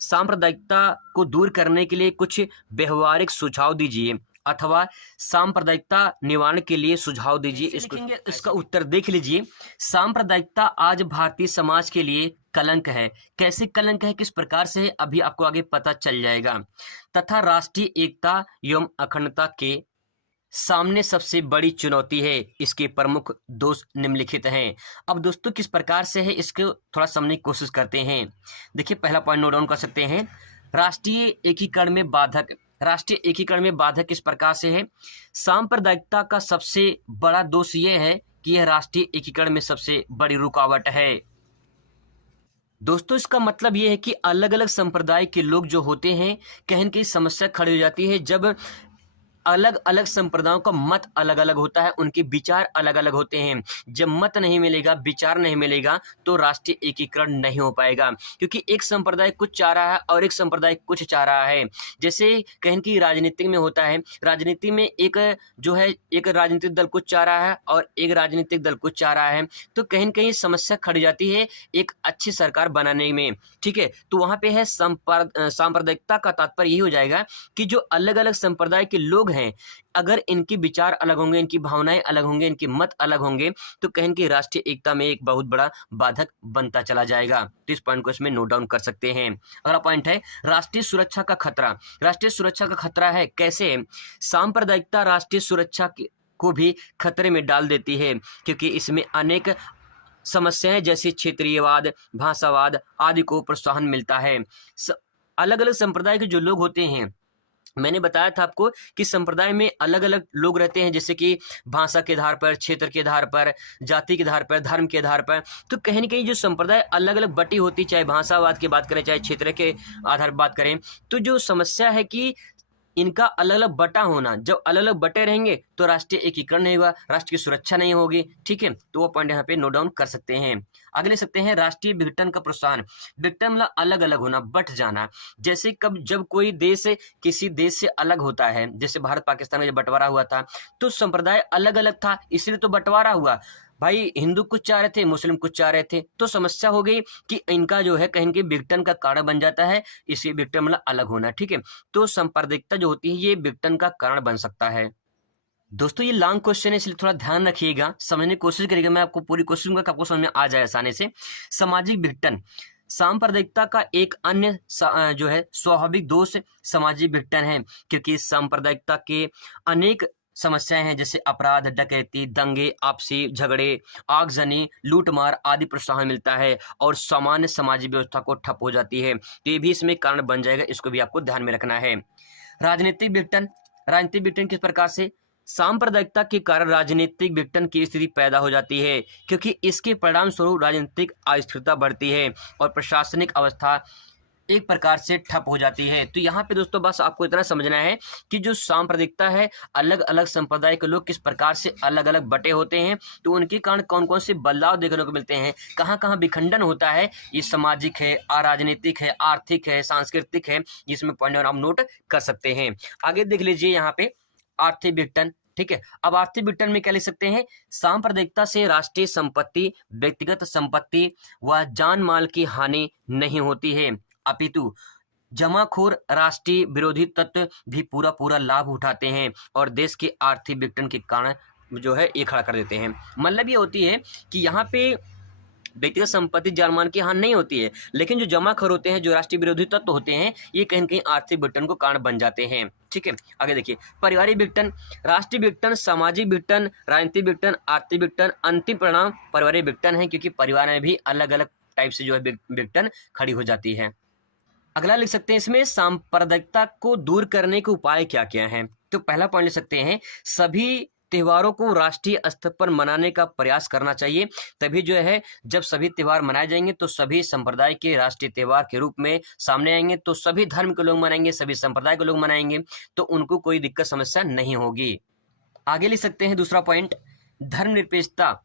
सांप्रदायिकता को दूर करने के लिए कुछ व्यवहारिक सुझाव दीजिए अथवा सांप्रदायिकता निवारण के लिए सुझाव दीजिए। इसका उत्तर देख लीजिए। सांप्रदायिकता आज भारतीय समाज के लिए कलंक है। कैसे कलंक है, किस प्रकार से है, अभी आपको आगे पता चल जाएगा। तथा राष्ट्रीय एकता एवं अखंडता के सामने सबसे बड़ी चुनौती है। इसके प्रमुख दोष निम्नलिखित हैं। अब दोस्तों किस प्रकार से है इसको थोड़ा समझने की कोशिश करते हैं। देखिए पहला पॉइंट नोट डाउन कर सकते हैं, राष्ट्रीय एकीकरण में बाधक। राष्ट्रीय एकीकरण में बाधक किस प्रकार से है? सांप्रदायिकता का सबसे बड़ा दोष यह है कि यह राष्ट्रीय एकीकरण में सबसे बड़ी रुकावट है। दोस्तों इसका मतलब यह है कि अलग अलग संप्रदाय के लोग जो होते हैं कहीं न कहीं समस्या खड़ी हो जाती है जब अलग अलग संप्रदायों का मत अलग अलग होता है, उनके विचार अलग अलग होते हैं। जब मत नहीं मिलेगा, विचार नहीं मिलेगा तो राष्ट्रीय एकीकरण नहीं हो पाएगा, क्योंकि एक संप्रदाय कुछ चाह रहा है और एक संप्रदाय कुछ चाह रहा है। जैसे कहीं की राजनीति में होता है, राजनीति में एक जो है एक राजनीतिक दल कुछ चाह रहा है और एक राजनीतिक दल कुछ चाह रहा है, तो कहीं न कहीं समस्या खड़ी जाती है एक अच्छी सरकार बनाने में, ठीक है। तो वहां पे है सांप्रदायिकता का तात्पर्य यही हो जाएगा कि जो अलग अलग संप्रदाय के लोग हैं, अगर इनकी विचार अलग होंगे, इनकी भावनाएं अलग होंगे, इनके मत अलग होंगे, तो कहीं की राष्ट्रीय एकता में एक बहुत बड़ा बाधक बनता चला जाएगा। तो इस पॉइंट को इसमें नोट डाउन कर सकते हैं। अगला पॉइंट है राष्ट्रीय सुरक्षा का खतरा। राष्ट्रीय सुरक्षा का खतरा है कैसे? सांप्रदायिकता राष्ट्रीय सुरक्षा को भी खतरे में डाल देती है, क्योंकि इसमें अनेक समस्याएं जैसे क्षेत्रीयवाद, भाषावाद आदि को प्रोत्साहन मिलता है। अलग अलग संप्रदाय के जो लोग होते हैं, मैंने बताया था आपको कि संप्रदाय में अलग अलग लोग रहते हैं, जैसे कि भाषा के आधार पर, क्षेत्र के आधार पर, जाति के आधार पर, धर्म के आधार पर। तो कहीं न कहीं जो संप्रदाय अलग अलग बटी होती, चाहे भाषावाद की बात करें, चाहे क्षेत्र के आधार पर बात करें, तो जो समस्या है कि इनका अलग अलग बटा होना, जब अलग अलग बटे रहेंगे तो राष्ट्रीय एकीकरण नहीं होगा, राष्ट्र की सुरक्षा नहीं होगी। ठीक है, तो वो पॉइंट यहाँ पे नोट डाउन कर सकते हैं। आगे ले सकते हैं राष्ट्रीय विघटन का प्रोत्साहन। विघटन मतलब अलग अलग होना, बट जाना। जैसे कब जब कोई देश किसी देश से अलग होता है, जैसे भारत पाकिस्तान का जब बंटवारा हुआ था तो संप्रदाय अलग अलग था, इसलिए तो बंटवारा हुआ। भाई हिंदू कुछ चाह रहे थे, मुस्लिम कुछ चाह रहे थे, तो समस्या हो गई कि इनका जो है कहीं के विघटन का कारण बन जाता है। इसी विघटन मतलब अलग होना। ठीक है, तो सांप्रदायिकता जो होती है ये विघटन का कारण बन सकता है। दोस्तों ये लॉन्ग क्वेश्चन है, इसलिए थोड़ा ध्यान रखिएगा, समझने की कोशिश करिएगा। मैं आपको पूरी कोशिश करूंगा कि आपको समझ में आ जाए आसानी से। सामाजिक विघटन, सांप्रदायिकता का एक अन्य जो है स्वाभाविक दोष सामाजिक विघटन है, क्योंकि सांप्रदायिकता के अनेक समस्याएं हैं, जैसे अपराध, डकैती, दंगे, आपसी झगड़े, आगजनी, लूटमार आदि प्रोत्साहन मिलता है और सामान्य सामाजिक व्यवस्था को ठप हो जाती है। तो ये भी इसमें कारण बन जाएगा, इसको भी आपको ध्यान में रखना है। राजनीतिक विघटन, राजनीतिक विघटन किस प्रकार से? सांप्रदायिकता के कारण राजनीतिक विघटन की स्थिति पैदा हो जाती है, क्योंकि इसके परिणाम स्वरूप राजनीतिक अस्थिरता बढ़ती है और प्रशासनिक अवस्था एक प्रकार से ठप हो जाती है। तो यहाँ पे दोस्तों बस आपको इतना समझना है कि जो सांप्रदायिकता है, अलग अलग संप्रदाय के लोग किस प्रकार से अलग अलग बटे होते हैं, तो उनके कारण कौन कौन से बदलाव देखने को मिलते हैं, कहाँ कहाँ विखंडन होता है, ये सामाजिक है, अराजनीतिक है, आर्थिक है, सांस्कृतिक है, जिसमें पॉइंट आप नोट कर सकते हैं। आगे देख लीजिए यहाँ पे आर्थिक विघटन। ठीक है, अब आर्थिक विघटन में क्या लिख सकते हैं? सांप्रदायिकता से राष्ट्रीय संपत्ति, व्यक्तिगत संपत्ति व जान माल की हानि नहीं होती है, अपितु जमाखोर राष्ट्रीय विरोधी तत्व भी पूरा पूरा लाभ उठाते हैं और देश के आर्थिक विघटन के कारण जो है ये खड़ा कर देते हैं। मतलब ये होती है कि यहाँ पे व्यक्तिगत संपत्ति, जानमाल की हानि नहीं होती है, लेकिन जो जमाखोर होते हैं, जो राष्ट्रीय विरोधी तत्व होते हैं, ये कहीं न कहीं आर्थिक विघटन को कारण बन जाते हैं। ठीक है, आगे देखिए पारिवारिक विघटन, राष्ट्रीय विघटन, सामाजिक विघटन, राजनीतिक विघटन, आर्थिक विघटन, अंतिम परिणाम पारिवारिक विघटन है, क्योंकि परिवार में भी अलग अलग टाइप से जो है विघटन खड़ी हो जाती है। अगला लिख सकते हैं इसमें सांप्रदायिकता को दूर करने के उपाय क्या क्या हैं। तो पहला पॉइंट लिख सकते हैं सभी त्योहारों को राष्ट्रीय स्तर पर मनाने का प्रयास करना चाहिए। तभी जो है जब सभी त्योहार मनाए जाएंगे तो सभी संप्रदाय के राष्ट्रीय त्योहार के रूप में सामने आएंगे, तो सभी धर्म के लोग मनाएंगे, सभी संप्रदाय के लोग मनाएंगे, तो उनको कोई दिक्कत समस्या नहीं होगी। आगे लिख सकते हैं दूसरा पॉइंट, धर्मनिरपेक्षता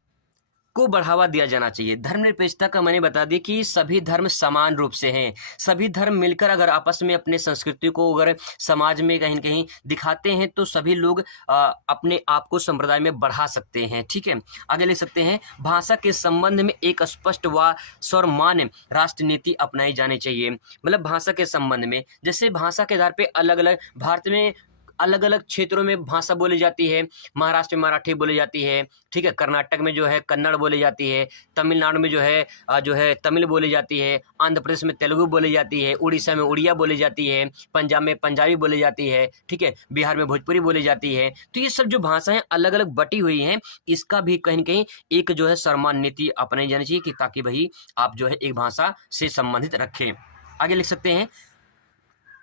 को बढ़ावा दिया जाना चाहिए। धर्मनिरपेक्षता का मैंने बता दिया कि सभी धर्म समान रूप से हैं, सभी धर्म मिलकर अगर आपस में अपने संस्कृति को अगर समाज में कहीं न कहीं दिखाते हैं तो सभी लोग अपने आप को संप्रदाय में बढ़ा सकते हैं। ठीक है, आगे लिख सकते हैं भाषा के संबंध में एक स्पष्ट व सर्वमान्य राष्ट्र नीति अपनाई जानी चाहिए। मतलब भाषा के संबंध में, जैसे भाषा के आधार पर अलग अलग भारत में अलग अलग क्षेत्रों में भाषा बोली जाती है। महाराष्ट्र में मराठी बोली जाती है, ठीक है, कर्नाटक में जो है कन्नड़ बोली जाती है, तमिलनाडु में जो है तमिल बोली जाती है, आंध्र प्रदेश में तेलुगु बोली जाती है, उड़ीसा में उड़िया बोली जाती है, पंजाब में पंजाबी बोली जाती है, ठीक है, बिहार में भोजपुरी बोली जाती है। तो ये सब जो भाषाएं अलग अलग बटी हुई हैं, इसका भी कहीं न कहीं एक जो है सम्मान नीति अपनाई जानी चाहिए कि ताकि भाई आप जो है एक भाषा से संबंधित रखें। आगे लिख सकते हैं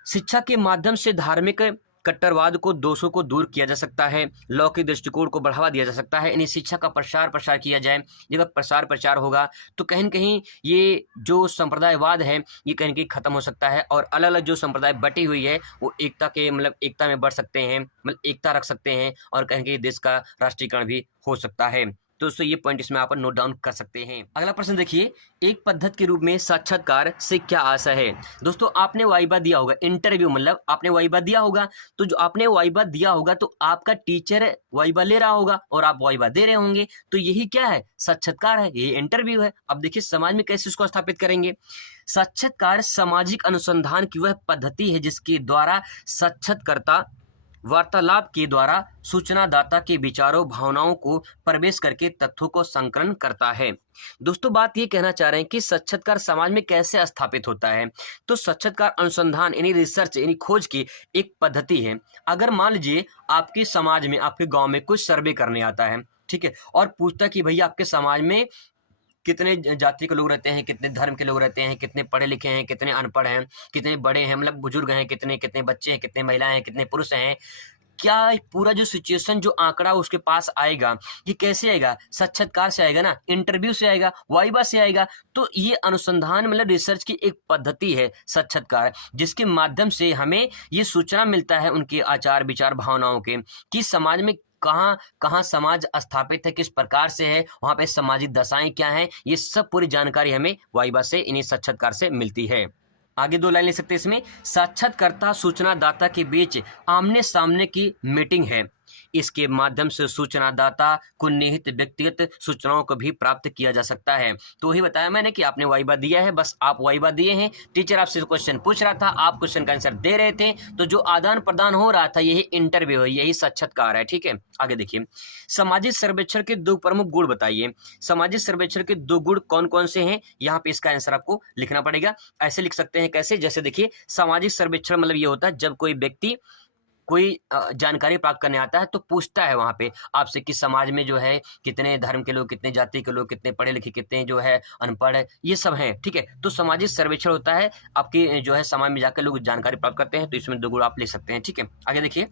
शिक्षा के माध्यम से धार्मिक कट्टरवाद को दोषों को दूर किया जा सकता है, लौकिक दृष्टिकोण को बढ़ावा दिया जा सकता है, यानी शिक्षा का प्रसार किया जाए। जब प्रचार होगा तो कहीं न कहीं ये जो संप्रदायवाद है ये कहीं न कहीं खत्म हो सकता है और अलग अलग जो संप्रदाय बटी हुई है वो एकता में बढ़ सकते हैं, मतलब एकता रख सकते हैं और कहीं न कहीं देश का राष्ट्रीयकरण भी हो सकता है। तो दोस्तों ये पॉइंट इसमें आप नोट डाउन कर सकते हैं। अगला प्रश्न देखिए, एक पद्धति के रूप में साक्षात्कार से क्या आशा है। दोस्तों आपने वाइवा दिया होगा, इंटरव्यू मतलब आपने वाइवा दिया होगा, तो जो आपने वाइवा दिया होगा तो आपका टीचर वाइवा ले रहा होगा और आप वाइवा दे रहे होंगे, तो यही क्या है? साक्षात्कार है, ये इंटरव्यू है। अब देखिए समाज में कैसे उसको स्थापित करेंगे। साक्षात्कार सामाजिक अनुसंधान की वह पद्धति है जिसके द्वारा साक्षात्कारकर्ता वार्तालाप के द्वारा सूचनादाता के विचारों भावनाओं को प्रवेश करके तथ्यों को संकलन करता है। दोस्तों बात ये कहना चाह रहे हैं कि साक्षात्कार समाज में कैसे स्थापित होता है। तो साक्षात्कार अनुसंधान यानी रिसर्च यानी खोज की एक पद्धति है। अगर मान लीजिए आपके समाज में, आपके गांव में कुछ सर्वे करने आता है, ठीक है, और पूछता है कि भैया आपके समाज में कितने जाति के लोग रहते हैं, कितने धर्म के लोग रहते हैं, कितने पढ़े लिखे हैं, कितने अनपढ़ हैं, कितने बड़े हैं, मतलब बुजुर्ग हैं, कितने कितने बच्चे हैं, कितने महिलाएं हैं, कितने पुरुष हैं, क्या पूरा जो सिचुएशन, जो आंकड़ा उसके पास आएगा, ये कैसे आएगा? साक्षात्कार से आएगा ना, इंटरव्यू से आएगा, वाइवा से आएगा। तो ये अनुसंधान मतलब रिसर्च की एक पद्धति है साक्षात्कार, जिसके माध्यम से हमें ये सूचना मिलता है उनके आचार विचार भावनाओं के, कि समाज में कहाँ कहाँ समाज स्थापित है, किस प्रकार से है, वहां पे सामाजिक दशाएं क्या हैं, ये सब पूरी जानकारी हमें वाइवा से, इन्हीं साक्षात्कार से मिलती है। आगे 2 लाइन ले सकते हैं इसमें। साक्षात्कारता सूचनादाता के बीच आमने सामने की मीटिंग है। इसके माध्यम से सूचनादाता को निहित व्यक्तिगत सूचनाओं को भी प्राप्त किया जा सकता है। तो वही बताया मैंने कि आपने वाइवा दिया है, बस आप वाइवा दिए हैं, टीचर आपसे क्वेश्चन पूछ रहा था, आप क्वेश्चन का आंसर दे रहे थे, तो जो आदान प्रदान हो रहा था यही इंटरव्यू है, यही साक्षात्कार है। ठीक है, आगे देखिए। सामाजिक सर्वेक्षण के 2 प्रमुख गुण बताइए। सामाजिक सर्वेक्षण के 2 गुण कौन कौन से हैं? यहाँ पे इसका आंसर आपको लिखना पड़ेगा। ऐसे लिख सकते हैं, कैसे? जैसे देखिए, सामाजिक सर्वेक्षण मतलब ये होता है जब कोई व्यक्ति कोई जानकारी प्राप्त करने आता है तो पूछता है वहां पे आपसे कि समाज में जो है कितने धर्म के लोग, कितने जाति के लोग, कितने पढ़े लिखे, कितने जो है अनपढ़ है, ये सब है। ठीक है, तो सामाजिक सर्वेक्षण होता है, आपकी जो है समाज में जाकर लोग जानकारी प्राप्त करते हैं, तो इसमें 2 गुण आप ले सकते हैं। ठीक है, आगे देखिए।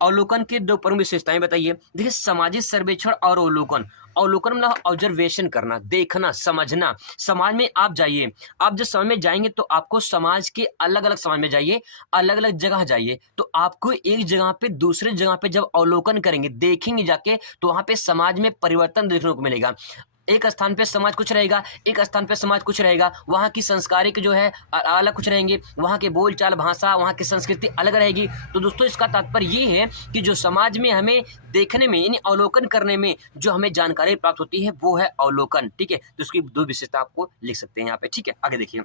अवलोकन के 2 प्रमुख विशेषताएं बताइए। देखिए, सामाजिक सर्वेक्षण और अवलोकन। अवलोकन मतलब ऑब्जर्वेशन करना, देखना, समझना। समाज में आप जाइए, आप जब समाज में जाएंगे तो आपको समाज के अलग अलग समाज में जाइए, अलग अलग जगह जाइए, तो आपको एक जगह पे दूसरे जगह पे जब अवलोकन करेंगे, देखेंगे जाके, तो वहां पे समाज में परिवर्तन देखने को मिलेगा। एक स्थान पे समाज कुछ रहेगा, एक स्थान पे समाज कुछ रहेगा, वहाँ की संस्कारिक जो है अलग कुछ रहेंगे, वहाँ के बोलचाल भाषा, वहाँ की संस्कृति अलग रहेगी। तो दोस्तों, इसका तात्पर्य ये है कि जो समाज में हमें देखने में, यानी अवलोकन करने में जो हमें जानकारी प्राप्त होती है वो है अवलोकन। ठीक है, तो उसकी 2 विशेषता आपको लिख सकते हैं यहाँ पे। ठीक है, आगे देखिए।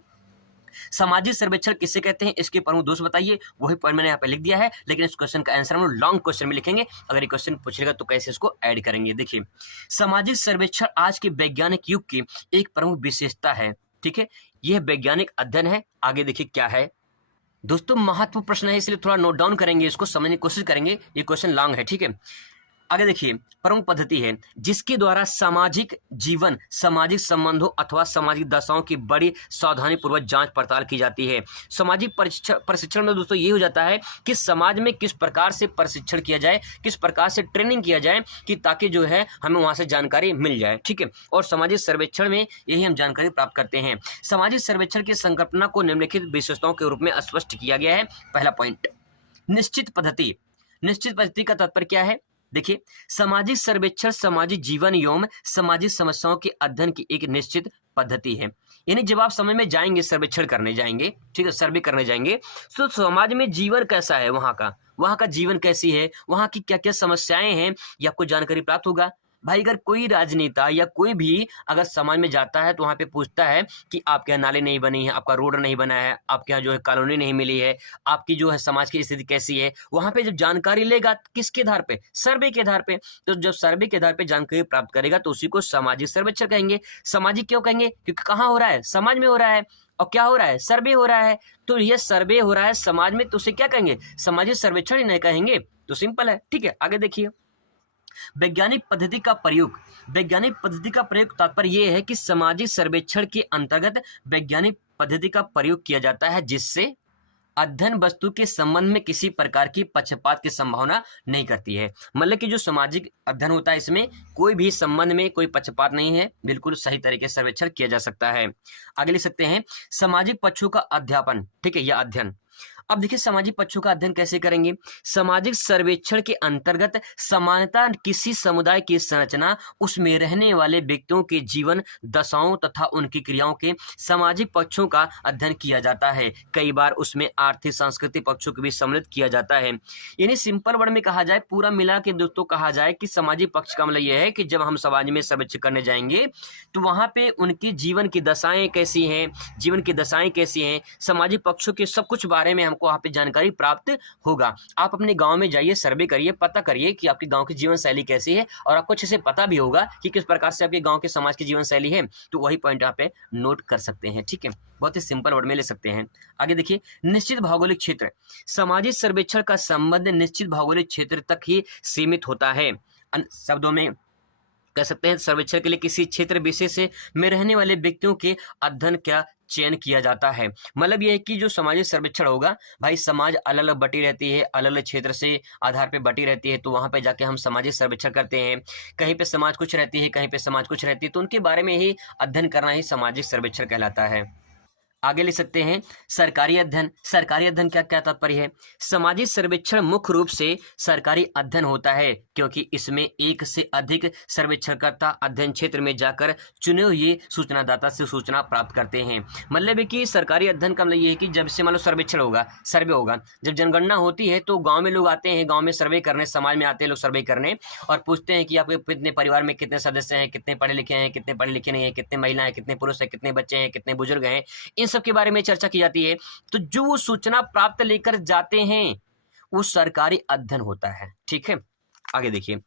सामाजिक सर्वेक्षण किसे कहते हैं, इसके प्रमुख दोष बताइए। वही पॉइंट मैंने यहाँ पे लिख दिया है, लेकिन इस क्वेश्चन का आंसर हम लोग लॉन्ग क्वेश्चन में लिखेंगे। अगर ये क्वेश्चन पूछेगा तो कैसे इसको ऐड करेंगे। देखिए, सामाजिक सर्वेक्षण आज के वैज्ञानिक युग की एक प्रमुख विशेषता है। ठीक है, यह वैज्ञानिक अध्ययन है। आगे देखिए क्या है दोस्तों, महत्वपूर्ण प्रश्न है, इसलिए थोड़ा नोट डाउन करेंगे, इसको समझने की कोशिश करेंगे। ये क्वेश्चन लॉन्ग है। ठीक है, आगे देखिए। प्रमुख पद्धति है जिसके द्वारा सामाजिक जीवन, सामाजिक संबंधों अथवा सामाजिक दशाओं की बड़ी सावधानी पूर्वक जांच पड़ताल की जाती है। सामाजिक प्रशिक्षण में दोस्तों ये हो जाता है कि समाज में किस प्रकार से प्रशिक्षण किया जाए, किस प्रकार से ट्रेनिंग किया जाए, कि ताकि जो है हमें वहां से जानकारी मिल जाए। ठीक है, और सामाजिक सर्वेक्षण में यही हम जानकारी प्राप्त करते हैं। सामाजिक सर्वेक्षण की संकल्पना को निम्नलिखित विशेषताओं के रूप में स्पष्ट किया गया है। पहला पॉइंट, निश्चित पद्धति। निश्चित पद्धति का तात्पर्य क्या है? देखिए, सामाजिक सर्वेक्षण सामाजिक जीवन एवं सामाजिक समस्याओं के अध्ययन की एक निश्चित पद्धति है। यानी जब आप समय में जाएंगे, सर्वेक्षण करने जाएंगे, ठीक है, सर्वे करने जाएंगे, तो समाज में जीवन कैसा है, वहां का जीवन कैसी है, वहां की क्या क्या समस्याएं हैं, ये आपको जानकारी प्राप्त होगा। भाई, अगर कोई राजनेता या कोई भी अगर समाज में जाता है तो वहां पे पूछता है कि आपके यहाँ नाले नहीं बनी है, आपका रोड नहीं बना है, आपके यहाँ जो है कॉलोनी नहीं मिली है, आपकी जो है समाज की स्थिति कैसी है, वहां पे जब जानकारी लेगा किसके आधार पे? सर्वे के आधार पे। तो जब सर्वे के आधार पे जानकारी प्राप्त करेगा तो उसी को सामाजिक सर्वेक्षण कहेंगे। सामाजिक क्यों कहेंगे? क्योंकि कहाँ हो रहा है? समाज में हो रहा है। और क्या हो रहा है? सर्वे हो रहा है। तो ये सर्वे हो रहा है समाज में, तो उसे क्या कहेंगे? सामाजिक सर्वेक्षण ही नहीं कहेंगे। तो सिंपल है। ठीक है, आगे देखिए। वैज्ञानिक पद्धति का प्रयोग। वैज्ञानिक पद्धति का प्रयोग तात्पर्य यह है कि सामाजिक सर्वेक्षण के अंतर्गत वैज्ञानिक पद्धति का प्रयोग किया जाता है जिससे अध्ययन वस्तु के संबंध में किसी प्रकार की पक्षपात की संभावना नहीं करती है। मतलब कि जो सामाजिक अध्ययन होता है इसमें कोई भी संबंध में कोई पक्षपात नहीं है, बिल्कुल सही तरीके से सर्वेक्षण किया जा सकता है। आगे लिख सकते हैं सामाजिक पक्षों का अध्यापन। ठीक है, यह अध्ययन। अब देखिए, सामाजिक पक्षों का अध्ययन कैसे करेंगे? सामाजिक सर्वेक्षण के अंतर्गत समानता किसी समुदाय की संरचना, उसमें रहने वाले व्यक्तियों के जीवन दशाओं तथा उनकी क्रियाओं के सामाजिक पक्षों का अध्ययन किया जाता है। कई बार उसमें आर्थिक सांस्कृतिक पक्षों को भी सम्मिलित किया जाता है। यानी सिंपल वर्ड में कहा जाए, पूरा मिला के दोस्तों कहा जाए कि सामाजिक पक्ष का मतलब यह है कि जब हम समाज में सर्वेक्षण करने जाएंगे तो वहां पे उनकी जीवन की दशाएं कैसी हैं, सामाजिक पक्षों के सब कुछ बारे में हमको वहां पे जानकारी प्राप्त होगा। आप अपने गांव में जाइए, सर्वे करिए, पता करिए कि आपके गांव की जीवन शैली कैसी है, और आपको अच्छे से पता भी होगा कि किस प्रकार से आपके गांव के समाज की जीवन शैली है। तो वही पॉइंट आप पे नोट कर सकते हैं। ठीक है, बहुत ही सिंपल वर्ड में ले सकते हैं। आगे देखिए, निश्चित भौगोलिक क्षेत्र। सामाजिक सर्वेक्षण का संबंध निश्चित भौगोलिक क्षेत्र तक ही सीमित होता है। शब्दों में कह सकते हैं सर्वेक्षण के लिए किसी क्षेत्र विशेष में रहने वाले व्यक्तियों के अध्ययन का चयन किया जाता है। मतलब यह है कि जो सामाजिक सर्वेक्षण होगा भाई, समाज अलग अलग बटी रहती है, अलग अलग क्षेत्र से आधार पे बटी रहती है, तो वहां पे जाके हम सामाजिक सर्वेक्षण करते हैं। कहीं पे समाज कुछ रहती है, कहीं पे समाज कुछ रहती है, तो उनके बारे में ही अध्ययन करना ही सामाजिक सर्वेक्षण कहलाता है। आगे लिख सकते हैं सरकारी अध्ययन। सरकारी अध्ययन क्या क्या तात्पर्य है? सामाजिक सर्वेक्षण मुख्य रूप से सरकारी अध्ययन होता है, क्योंकि इसमें एक से अधिक सर्वेक्षणकर्ता अध्ययन क्षेत्र में जाकर चुने हुए सूचनादाता से सूचना प्राप्त करते हैं। मतलब है कि सरकारी अध्ययन का मतलब ये है कि जब से मान लो सर्वेक्षण होगा, सर्वे होगा, जब जनगणना होती है तो गाँव में लोग आते हैं, गाँव में सर्वे करने, समाज में आते हैं लोग सर्वे करने और पूछते हैं कि आपके कितने परिवार में कितने सदस्य हैं, कितने पढ़े लिखे हैं, कितने पढ़े लिखे नहीं हैं, कितने महिलाएं, कितने पुरुष हैं, कितने बच्चे हैं, कितने बुजुर्ग हैं, इन सब के बारे में चर्चा की जाती है। तो जो वो सूचना प्राप्त लेकर जाते हैं वो सरकारी अध्ययन होता है। ठीक है, आगे देखिए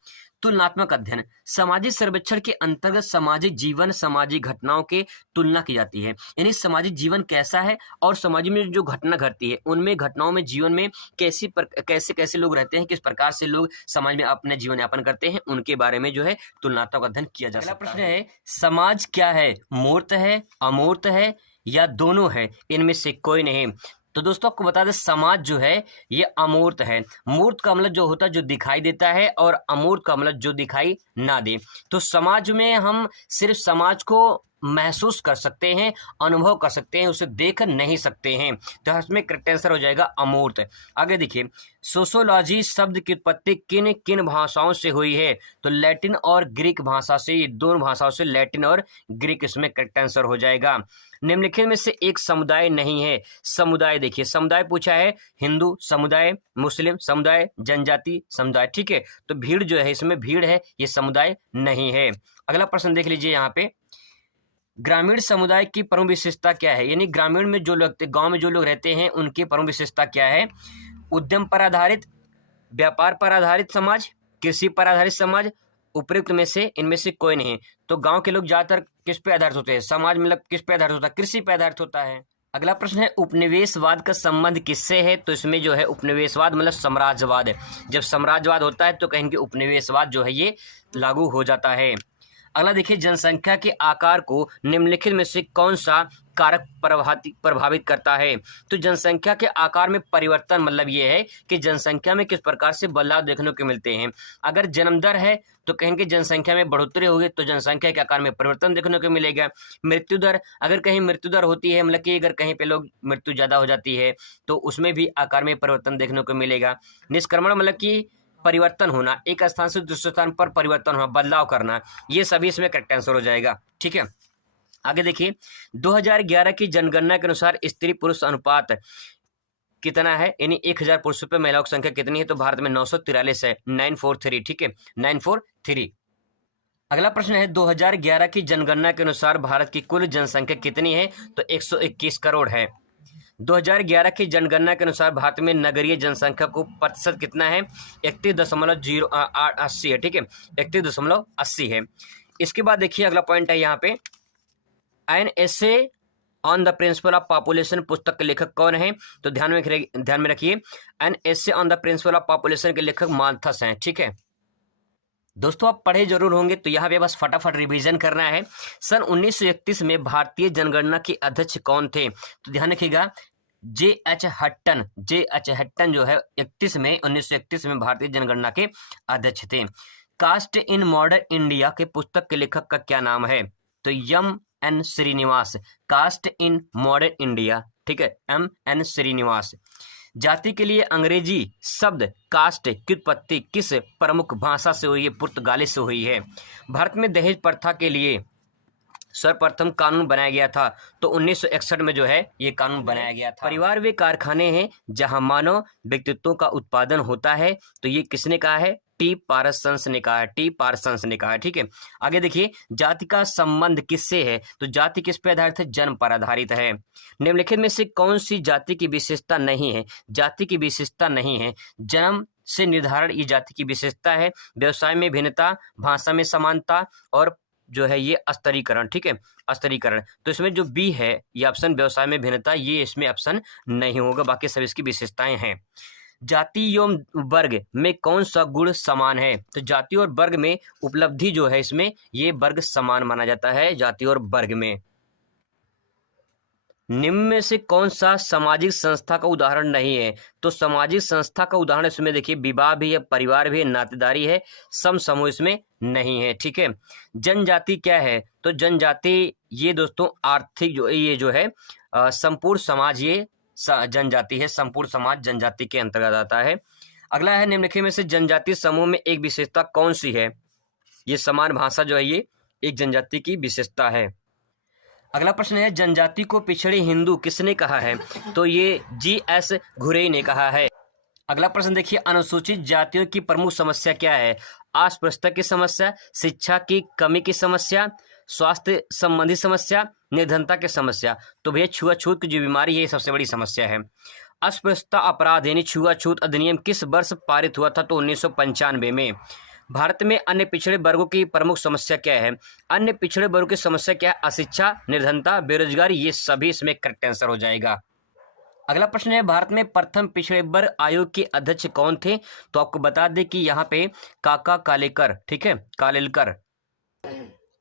तुलनात्मक अध्ययन। सामाजिक सर्वेक्षण के अंतर्गत सामाजिक जीवन, सामाजिक घटनाओं के तुलना की जाती है, यानी सामाजिक जीवन कैसा है और समाज में जो घटना घटती है उनमें घटनाओं में जीवन में कैसे कैसे लोग रहते हैं, किस प्रकार से लोग समाज में अपने जीवन यापन करते हैं, उनके बारे में जो है तुलनात्मक अध्ययन किया जा सकता है। प्रश्न है समाज क्या है? मूर्त है, अमूर्त है या दोनों है? इनमें से कोई नहीं। तो दोस्तों आपको बता दें समाज जो है ये अमूर्त है। मूर्त का मतलब जो होता है जो दिखाई देता है और अमूर्त का मतलब जो दिखाई ना दे। तो समाज में हम सिर्फ समाज को महसूस कर सकते हैं, अनुभव कर सकते हैं, उसे देख नहीं सकते हैं। तो इसमें करेक्ट आंसर हो जाएगा अमूर्त। आगे देखिए सोशियोलॉजी शब्द की उत्पत्ति किन किन भाषाओं से हुई है? तो लैटिन और ग्रीक भाषा से, ये दोनों भाषाओं से, लैटिन और ग्रीक इसमें करेक्ट आंसर हो जाएगा। निम्नलिखित में से एक समुदाय नहीं है। समुदाय देखिए, समुदाय पूछा है हिंदू समुदाय, मुस्लिम समुदाय, जनजाति समुदाय। ठीक है, तो भीड़ जो है इसमें भीड़ है, ये समुदाय नहीं है। अगला प्रश्न देख लीजिए यहाँ पे, ग्रामीण समुदाय की प्रमुख विशेषता क्या है? यानी ग्रामीण में जो लोग, गांव में जो लोग रहते हैं उनकी प्रमुख विशेषता क्या है? उद्यम पर आधारित, व्यापार पर आधारित समाज, कृषि पर आधारित समाज, उपयुक्त में से इनमें से कोई नहीं। तो गांव के लोग ज्यादातर किस पे आधारित होते हैं? समाज मतलब किस पे आधारित होता है? कृषि पे आधारित होता है। अगला प्रश्न है उपनिवेशवाद का संबंध किससे है? तो इसमें जो है उपनिवेशवाद मतलब साम्राज्यवाद है। जब साम्राज्यवाद होता है तो कहेंगे उपनिवेशवाद जो है ये लागू हो जाता है। अगला देखिए जनसंख्या के आकार को निम्नलिखित में से कौन सा कारक प्रभावित करता है? तो जनसंख्या के आकार में परिवर्तन मतलब ये है कि जनसंख्या में किस प्रकार से बदलाव देखने को मिलते हैं। अगर जन्म दर है तो कहेंगे जनसंख्या में बढ़ोतरी होगी तो जनसंख्या के आकार में परिवर्तन देखने को मिलेगा। मृत्यु दर, अगर कहीं मृत्यु दर होती है मतलब कि अगर कहीं पे लोग मृत्यु ज्यादा हो जाती है तो उसमें भी आकार में परिवर्तन देखने को मिलेगा। निष्क्रमण मतलब कि परिवर्तन होना, एक स्थान से दूसरे स्थान पर परिवर्तन होना, बदलाव करना, ये सभी इसमें करेक्ट आंसर हो जाएगा। ठीक है, आगे देखिए 2011 की जनगणना के अनुसार स्त्री पुरुष अनुपात कितना है? यानी 1000 पुरुषों पे महिलाओं की संख्या कितनी है? तो भारत में 943 है, 943। ठीक है, 943। अगला प्रश्न है 2011 की जनगणना के अनुसार भारत की कुल जनसंख्या कितनी है? तो 121 करोड़ है। 2011 की जनगणना के अनुसार भारत में नगरीय जनसंख्या को प्रतिशत कितना है? 31.80 है। ठीक है, 31.80 है। इसके बाद देखिए अगला पॉइंट है यहाँ पे, an essay on the principle of population पुस्तक के लेखक कौन है? तो ध्यान में रखिए an essay on the principle of population के लेखक माल्थस हैं। ठीक है दोस्तों, आप पढ़े जरूर होंगे तो यहाँ पे बस फटाफट रिवीजन करना है। सन 1931 में भारतीय जनगणना के अध्यक्ष कौन थे? तो ध्यान रखिएगा J.H. हट्टन जो है 1931 में भारतीय जनगणना के अध्यक्ष थे। कास्ट इन मॉडर्न इंडिया के पुस्तक के लेखक का क्या नाम है? तो M.N. Srinivas, caste in modern India. ठीक है, M.N. श्रीनिवास। जाति के लिए अंग्रेजी शब्द कास्ट की उत्पत्ति किस प्रमुख भाषा से हुई है? पुर्तगाली से हुई है। भारत में दहेज प्रथा के लिए सर्वप्रथम कानून बनाया गया था, तो 1961 में जो है ये कानून बनाया गया था। परिवार वे कारखाने हैं जहां मानव व्यक्तित्वों का उत्पादन होता है, तो ये किसने कहा है? टी पार्सन्स ने कहा है। ठीक है, आगे देखिए जाति का संबंध किससे है? तो जाति किस पे आधारित है? जन्म पर आधारित है। निम्नलिखित में से कौन सी जाति की विशेषता नहीं है? जाति की विशेषता नहीं है, जन्म से निर्धारण ये जाति की विशेषता है। व्यवसाय में भिन्नता, भाषा में समानता और जो है ये स्तरीकरण। ठीक है, स्तरीकरण। तो इसमें जो बी है ये ऑप्शन व्यवसाय में भिन्नता, ये इसमें ऑप्शन नहीं होगा, बाकी सब इसकी विशेषताएं हैं। जाति एवं वर्ग में कौन सा गुण समान है? तो जाति और वर्ग में उपलब्धि जो है इसमें ये वर्ग समान माना जाता है जाति और वर्ग में। निम्न में से कौन सा सामाजिक संस्था का उदाहरण नहीं है? तो सामाजिक संस्था का उदाहरण इसमें देखिए विवाह भी है, परिवार भी है, नातेदारी है, समूह इसमें नहीं है। ठीक है, जनजाति क्या है? तो जनजाति ये दोस्तों आर्थिक जो है संपूर्ण समाज, ये जनजाति है, संपूर्ण समाज जनजाति के अंतर्गत आता है। अगला है निम्नलिखित में से जनजातीय समूह में एक विशेषता कौन सी है? ये समान भाषा जो है ये एक जनजाति की विशेषता है। अगला प्रश्न है जनजाति को पिछड़े हिंदू किसने कहा है? तो ये जी.एस. घुरे ने कहा है। अगला प्रश्न देखिए अनुसूचित जातियों की प्रमुख समस्या क्या है? अस्पृश्यता की समस्या, शिक्षा की कमी की समस्या, स्वास्थ्य संबंधी समस्या, निर्धनता की समस्या। तो भैया छुआछूत की जो बीमारी है ये सबसे बड़ी समस्या है। अस्पृश्यता अपराध यानी छुआछूत अधिनियम किस वर्ष पारित हुआ था? तो 1995 में। भारत में अन्य पिछड़े वर्गों की प्रमुख समस्या क्या है? अन्य पिछड़े वर्गों की समस्या क्या है? अशिक्षा, निर्धनता, बेरोजगारी, ये सभी इसमें करेक्ट आंसर हो जाएगा। अगला प्रश्न है भारत में प्रथम पिछड़े वर्ग आयोग के अध्यक्ष कौन थे? तो आपको बता दें कि यहाँ पे काका कालेकर, ठीक है, कालेलकर।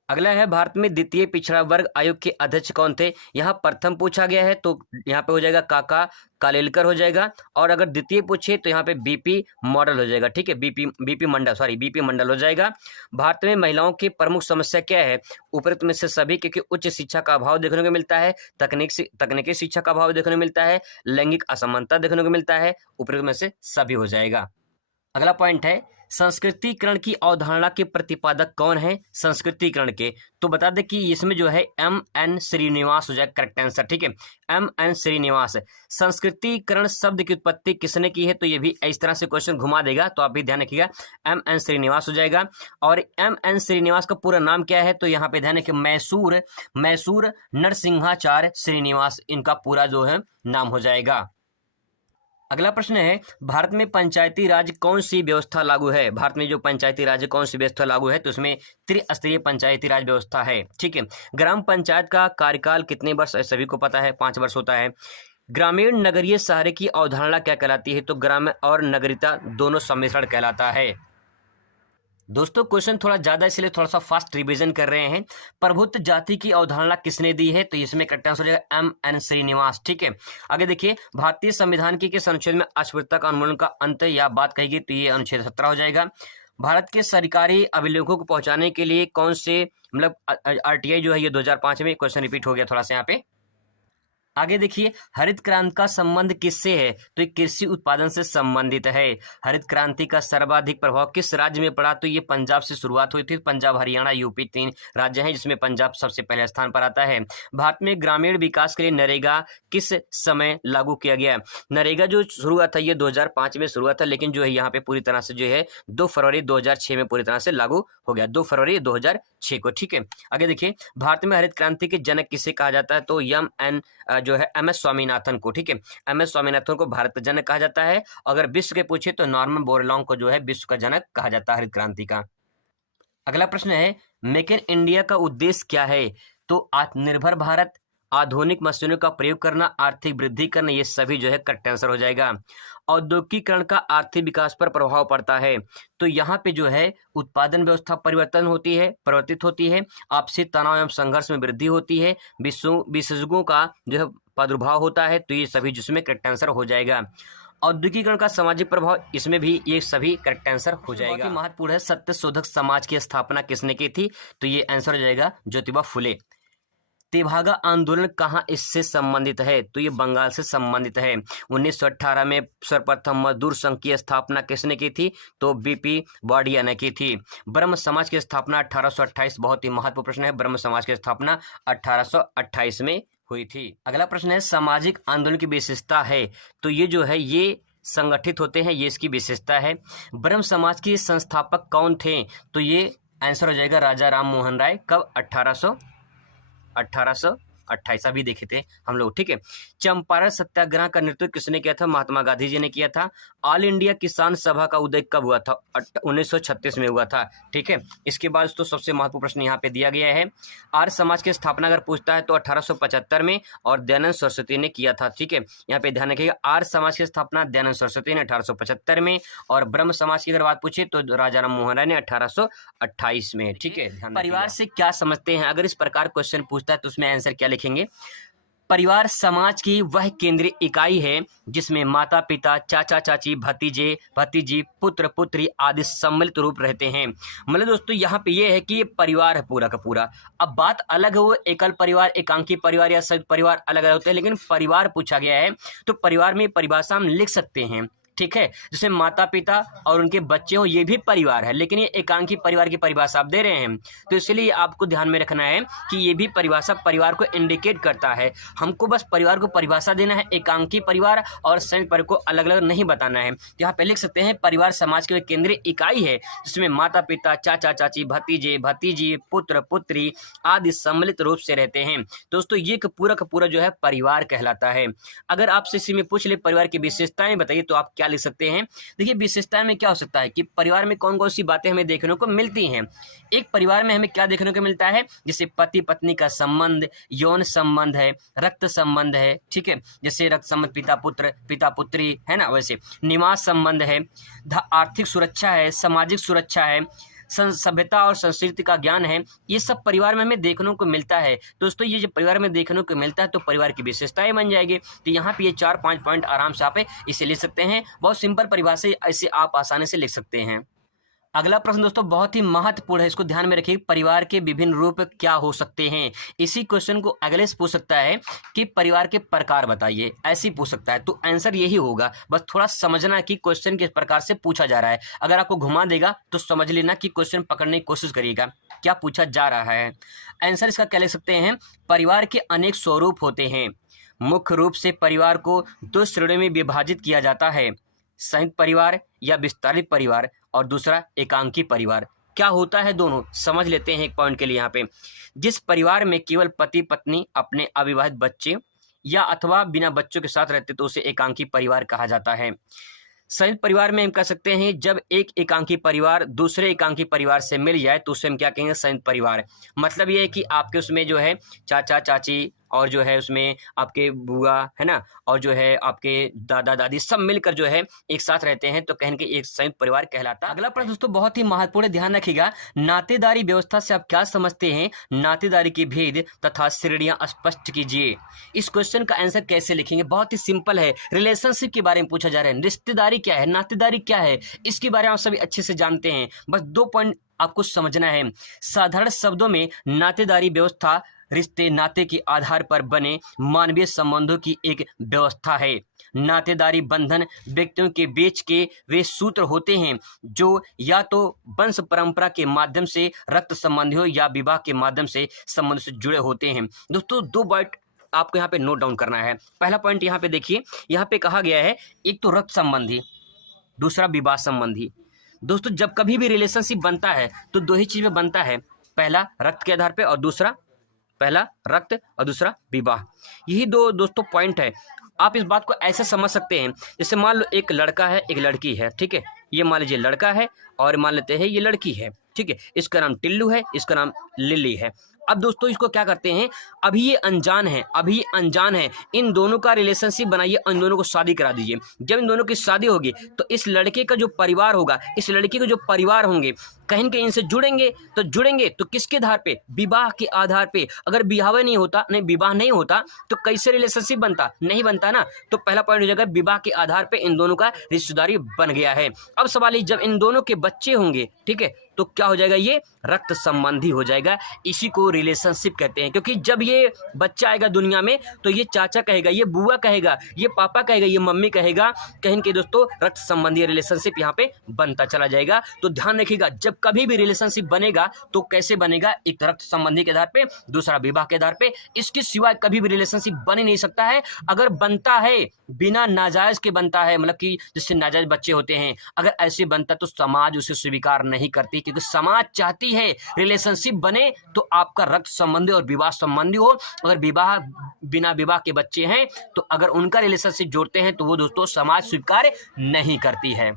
अगला है भारत में द्वितीय पिछड़ा वर्ग आयोग के अध्यक्ष कौन थे? यहाँ प्रथम पूछा गया है तो यहाँ पे हो जाएगा काका कालेलकर हो जाएगा, और अगर द्वितीय पूछे तो यहाँ पे बीपी मॉडल हो जाएगा। ठीक है, बीपी मंडल हो जाएगा। भारत में महिलाओं की प्रमुख समस्या क्या है? उपरोक्त में से सभी, क्योंकि उच्च शिक्षा का अभाव देखने को मिलता है, तकनीकी शिक्षा का अभाव देखने को मिलता है, लैंगिक असमानता देखने को मिलता है, उपरोक्त में से सभी हो जाएगा। अगला पॉइंट है संस्कृतिकरण की अवधारणा के प्रतिपादक कौन है? संस्कृतिकरण के, तो बता दें कि इसमें जो है M.N. श्रीनिवास हो जाएगा करेक्ट आंसर। ठीक है, M.N. श्रीनिवास। संस्कृतिकरण शब्द की उत्पत्ति किसने की है? तो ये भी इस तरह से क्वेश्चन घुमा देगा, तो आप भी ध्यान रखिएगा, M.N. श्रीनिवास हो जाएगा। और M.N. श्रीनिवास का पूरा नाम क्या है? तो यहाँ पे ध्यान रखिए मैसूर नरसिंहाचार्य श्रीनिवास, इनका पूरा जो है नाम हो जाएगा। अगला प्रश्न है भारत में पंचायती राज कौन सी व्यवस्था लागू है? भारत में जो पंचायती राज कौन सी व्यवस्था लागू है? तो उसमें त्रिस्तरीय पंचायती राज व्यवस्था है। ठीक है, ग्राम पंचायत का कार्यकाल कितने वर्ष? सभी को पता है 5 वर्ष होता है। ग्रामीण नगरीय शहर की अवधारणा क्या कहलाती है? तो ग्राम और नगरीयता दोनों सम्मिश्रण कहलाता है। दोस्तों क्वेश्चन थोड़ा ज्यादा इसलिए थोड़ा सा फास्ट रिवीजन कर रहे हैं। प्रभुत्व जाति की अवधारणा किसने दी है? तो इसमें करेक्ट आंसर हो जाएगा M.N. श्रीनिवास। ठीक है, आगे देखिए भारतीय संविधान के किस अनुच्छेद में अस्पृश्यता का उन्मूलन का अंत या बात कही गई? तो ये अनुच्छेद 17 हो जाएगा। भारत के सरकारी अभिलेखों को पहुंचाने के लिए कौन से मतलब RTI जो है ये 2005 में, क्वेश्चन रिपीट हो गया थोड़ा सा यहाँ पे। आगे देखिए हरित क्रांति का संबंध किससे है? तो ये कृषि उत्पादन से संबंधित है। हरित क्रांति का सर्वाधिक प्रभाव किस राज्य में पड़ा? तो ये पंजाब से शुरुआत हुई थी। पंजाब, हरियाणा, यूपी 3 राज्य हैं जिसमें पंजाब सबसे पहले स्थान पर आता है। भारत में ग्रामीण विकास के लिए नरेगा किस समय लागू किया गया? नरेगा जो शुरू हुआ था ये 2005 में शुरू हुआ था, लेकिन जो है यहाँ पे पूरी तरह से जो है 2 फरवरी 2006 में पूरी तरह से लागू हो गया, 2 फरवरी 2006 को। ठीक है, आगे देखिए भारत में हरित क्रांति के जनक किसे कहा जाता है? तो जो है M.S. स्वामीनाथन को। ठीक है, M.S. स्वामीनाथन को भारत का जनक कहा जाता है। अगर विश्व के पूछे तो नॉर्मन बोरलॉन्ग को जो है विश्व का जनक कहा जाता है हरित क्रांति का। अगला प्रश्न है मेक इन इंडिया का उद्देश्य क्या है? तो आत्मनिर्भर भारत, आधुनिक मशीनों का प्रयोग करना, आर्थिक वृद्धि करना, ये सभी जो है करेक्ट आंसर हो जाएगा। औद्योगिकीकरण का आर्थिक विकास पर प्रभाव पड़ता है। तो यहाँ पे जो है उत्पादन व्यवस्था परिवर्तित होती है, आपसी तनाव एवं संघर्ष में वृद्धि होती है, विशेषज्ञों का जो है प्रादुर्भाव होता है। तो ये सभी जिसमें करेक्ट आंसर हो जाएगा। औद्योगिकरण का सामाजिक प्रभाव, इसमें भी ये सभी करेक्ट आंसर हो जाएगा। महत्वपूर्ण है सत्य शोधक समाज की स्थापना किसने की थी? तो ये आंसर हो जाएगा ज्योतिबा फुले। तेभागा आंदोलन कहाँ इससे संबंधित है? तो ये बंगाल से संबंधित है। 1918 में सर्वप्रथम मजदूर संघ की स्थापना किसने की थी? तो बीपी वाडिया ने की थी। ब्रह्म समाज की स्थापना 1828, बहुत ही महत्वपूर्ण प्रश्न है। ब्रह्म समाज की स्थापना 1828 में हुई थी। अगला प्रश्न है सामाजिक आंदोलन की विशेषता है। तो ये जो है ये संगठित होते हैं, ये इसकी विशेषता है। ब्रह्म समाज के संस्थापक कौन थे? तो ये आंसर हो जाएगा राजा राम मोहन राय। कब? 1800 28 अभी देखे थे हम लोग, ठीक है। चंपारण सत्याग्रह का नेतृत्व किसने किया था? महात्मा गांधी जी ने किया था। ऑल इंडिया किसान सभा का उदय कब हुआ था? 1936 में हुआ था, ठीक है। इसके बाद तो सबसे महत्वपूर्ण प्रश्न यहाँ पे दिया गया है, आर्य समाज की स्थापना अगर पूछता है तो 1875 में और दयानंद सरस्वती ने किया था, ठीक है। यहाँ पे ध्यान रखिएगा, आर्य समाज की स्थापना दयानंद सरस्वती ने 1875 में, और ब्रह्म समाज की अगर बात पूछे तो राजा राम मोहन राय ने 1828 में, ठीक है। परिवार से क्या समझते हैं? अगर इस प्रकार क्वेश्चन पूछता है तो उसमें आंसर क्या लिखेंगे? परिवार समाज की वह केंद्रीय इकाई है जिसमें माता पिता, चाचा चाची, भतीजे भतीजी, पुत्र पुत्री आदि सम्मिलित रूप रहते हैं। मतलब दोस्तों यहाँ पे ये है कि ये परिवार है पूरा का पूरा। अब बात अलग है, वो एकल परिवार, एकांकी परिवार या संयुक्त परिवार अलग अलग होते हैं, लेकिन परिवार पूछा गया है तो परिवार में परिभाषा हम लिख सकते हैं, ठीक है। जैसे माता पिता और उनके बच्चे हो, ये भी परिवार है, लेकिन ये एकांकी परिवार की परिभाषा आप दे रहे हैं, तो इसलिए आपको ध्यान में रखना है कि ये भी परिभाषा परिवार को इंडिकेट करता है। हमको बस परिवार को परिभाषा देना है, एकांकी परिवार और संयुक्त परिवार को अलग अलग नहीं बताना है। यहाँ पे लिख सकते हैं परिवार समाज की केंद्रीय इकाई है जिसमें माता पिता, चाचा चाची, भतीजे भतीजी, पुत्र पुत्री आदि सम्मिलित रूप से रहते हैं। दोस्तों ये पूरा का पूरा जो है परिवार कहलाता है। अगर आपसे इसी में पूछ ले परिवार की विशेषताएं बताइए तो आप क्या लिख सकते हैं? देखिए विशेषताएं में क्या हो सकता है कि परिवार में कौन कौन सी बातें हमें देखने को मिलती हैं। एक परिवार में हमें क्या देखने को मिलता है? जैसे पति पत्नी का संबंध, यौन संबंध है, रक्त संबंध है, ठीक है। जैसे रक्त संबंध पिता पुत्री है ना, वैसे निवास संबंध है, आर्थिक सुरक्षा है, सामाजिक सुरक्षा है, सभ्यता और संस्कृति का ज्ञान है। ये सब परिवार में हमें देखने को मिलता है। दोस्तों ये जो परिवार में देखने को मिलता है तो परिवार की विशेषताएं बन जाएगी। तो यहाँ पे ये 4-5 पॉइंट आराम से आप इसे लिख सकते हैं। बहुत सिंपल परिभाषा, ऐसे आप आसानी से लिख सकते हैं। अगला प्रश्न दोस्तों बहुत ही महत्वपूर्ण है, इसको ध्यान में रखिए। परिवार के विभिन्न रूप क्या हो सकते हैं? इसी क्वेश्चन को अगले से पूछ सकता है कि परिवार के प्रकार बताइए, ऐसे ही पूछ सकता है। तो आंसर यही होगा, बस थोड़ा समझना है कि क्वेश्चन किस प्रकार से पूछा जा रहा है। अगर आपको घुमा देगा तो समझ लेना कि क्वेश्चन पकड़ने की कोशिश करिएगा क्या पूछा जा रहा है। आंसर इसका क्या लिख सकते हैं? परिवार के अनेक स्वरूप होते हैं। मुख्य रूप से परिवार को 2 श्रेणियों में विभाजित किया जाता है, संयुक्त परिवार या विस्तारित परिवार, और दूसरा एकांकी परिवार। क्या होता है दोनों समझ लेते हैं एक पॉइंट के लिए। यहाँ पे जिस परिवार में केवल पति पत्नी, अपने अविवाहित बच्चे या अथवा बिना बच्चों के साथ रहते तो उसे एकांकी परिवार कहा जाता है। संयुक्त परिवार में हम कह सकते हैं जब एक एकांकी परिवार दूसरे एकांकी परिवार से मिल जाए तो उसे हम क्या कहेंगे? संयुक्त परिवार। मतलब ये है कि आपके उसमें जो है चाचा चाची और जो है उसमें आपके बुआ है ना, और जो है आपके दादा दादी सब मिलकर जो है एक साथ रहते हैं तो कहेंगे एक संयुक्त परिवार कहलाता है। अगला प्रश्न दोस्तों बहुत ही महत्वपूर्ण, ध्यान रखिएगा। नातेदारी व्यवस्था से आप क्या समझते हैं? नातेदारी के भेद तथा श्रेणियां स्पष्ट कीजिए। इस क्वेश्चन का आंसर कैसे लिखेंगे? बहुत ही सिंपल है, रिलेशनशिप के बारे में पूछा जा रहा है। रिश्तेदारी क्या है, नातेदारी क्या है, इसके बारे में आप सभी अच्छे से जानते हैं। बस 2 पॉइंट आपको समझना है। साधारण शब्दों में नातेदारी व्यवस्था रिश्ते नाते के आधार पर बने मानवीय संबंधों की एक व्यवस्था है। नातेदारी बंधन व्यक्तियों के बीच के वे सूत्र होते हैं जो या तो वंश परंपरा के माध्यम से रक्त संबंधियों या विवाह के माध्यम से संबंध से जुड़े होते हैं। दोस्तों 2 पॉइंट आपको यहाँ पे नोट डाउन करना है। पहला पॉइंट यहाँ पे देखिए, यहाँ पे कहा गया है एक तो रक्त संबंधी, दूसरा विवाह संबंधी। दोस्तों जब कभी भी रिलेशनशिप बनता है तो 2 ही चीज में बनता है, पहला रक्त के आधार पे और दूसरा विवाह। यही 2 दोस्तों पॉइंट है। आप इस बात को ऐसे समझ सकते हैं जैसे मान लो एक लड़का है एक लड़की है, ठीक है। ये मान लीजिए लड़का है और मान लेते हैं ये लड़की है, ठीक है। इसका नाम टिल्लू है, इसका नाम लिली है। अब दोस्तों इसको क्या करते हैं, अभी ये अनजान है, इन दोनों का रिलेशनशिप बनाइए, इन दोनों को शादी करा दीजिए। जब इन दोनों की शादी होगी तो इस लड़के का जो परिवार होगा, इस लड़की के जो परिवार होंगे कहीं न कहीं इनसे जुड़ेंगे तो किसके आधार पे? विवाह के आधार पे। अगर विवाह नहीं होता तो कैसे रिलेशनशिप बनता? नहीं बनता ना। तो पहला पॉइंट हो जाएगा विवाह के आधार पे इन दोनों का रिश्तेदारी बन गया है। अब सवाल है जब इन दोनों के बच्चे होंगे, ठीक है, तो क्या हो जाएगा? ये रक्त संबंधी हो जाएगा। इसी को रिलेशनशिप कहते हैं, क्योंकि जब ये बच्चा आएगा दुनिया में तो ये चाचा कहेगा, ये बुआ कहेगा, ये पापा कहेगा, ये मम्मी कहेगा, कहीं के दोस्तों रक्त संबंधी रिलेशनशिप यहाँ पे बनता चला जाएगा। तो ध्यान रखिएगा जब कभी भी रिलेशनशिप बनेगा तो कैसे बनेगा? एक रक्त संबंधी के आधार पे, दूसरा विवाह के आधार पे। इसके सिवाय कभी भी रिलेशनशिप बन ही नहीं सकता है। अगर बनता है बिना नाजायज के बनता है, मतलब कि जिससे नाजायज बच्चे होते हैं, अगर ऐसे बनता तो समाज उसे स्वीकार नहीं करती, क्योंकि समाज चाहती है रिलेशनशिप बने तो आपका अगर रक्त संबंधी और विवाह संबंधी हो, अगर विवाह बिना विवाह के बच्चे हैं तो अगर उनका रिलेशनशिप जोड़ते हैं तो वो दोस्तों समाज स्वीकार नहीं करती है।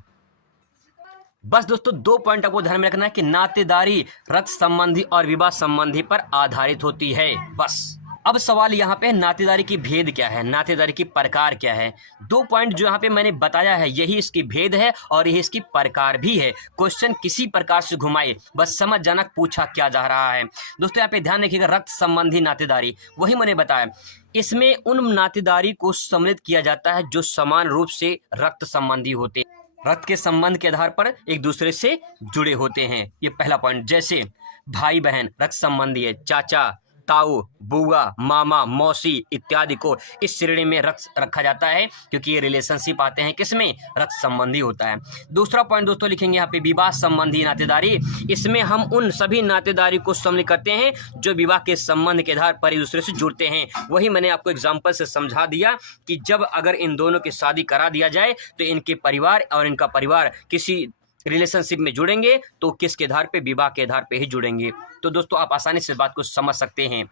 बस दोस्तों 2 पॉइंट आपको ध्यान में रखना है कि नातेदारी रक्त संबंधी और विवाह संबंधी पर आधारित होती है। बस अब सवाल यहाँ पे नातेदारी की भेद क्या है, नातेदारी की प्रकार क्या है। 2 पॉइंट जो यहाँ पे मैंने बताया है यही इसकी भेद है और यही इसकी प्रकार भी है। क्वेश्चन किसी प्रकार से घुमाए बस समझ जाना पूछा क्या जा रहा है। दोस्तों यहाँ पे ध्यान रखिएगा, रक्त संबंधी नातेदारी वही मैंने बताया, इसमें उन नातेदारी को सम्मिलित किया जाता है जो समान रूप से रक्त संबंधी होते हैं, रक्त के संबंध के आधार पर एक दूसरे से जुड़े होते हैं। ये पहला पॉइंट। जैसे भाई बहन रक्त संबंधी है, चाचा ताऊ बुआ मामा मौसी इत्यादि को इस श्रेणी में रखा जाता है क्योंकि ये रिलेशनशिप आते हैं किसमें, रक्त संबंधी होता है। दूसरा पॉइंट दोस्तों लिखेंगे यहाँ पे विवाह संबंधी नातेदारी, इसमें हम उन सभी नातेदारी को सम्मिलित करते हैं जो विवाह के संबंध के आधार पर एक दूसरे से जुड़ते हैं। वही मैंने आपको एग्जाम्पल से समझा दिया कि जब अगर इन दोनों की शादी करा दिया जाए तो इनके परिवार और इनका परिवार किसी रिलेशनशिप में जुड़ेंगे तो किसके आधार पे, विवाह के आधार पे ही जुड़ेंगे। तो दोस्तों आप आसानी से बात को समझ सकते हैं।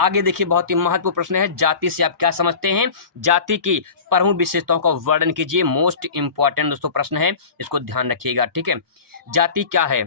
आगे देखिए, बहुत ही महत्वपूर्ण प्रश्न है, जाति से आप क्या समझते हैं, जाति की प्रमुख विशेषताओं का वर्णन कीजिए। मोस्ट इंपॉर्टेंट दोस्तों प्रश्न है, इसको ध्यान रखिएगा, ठीक है। जाति क्या है,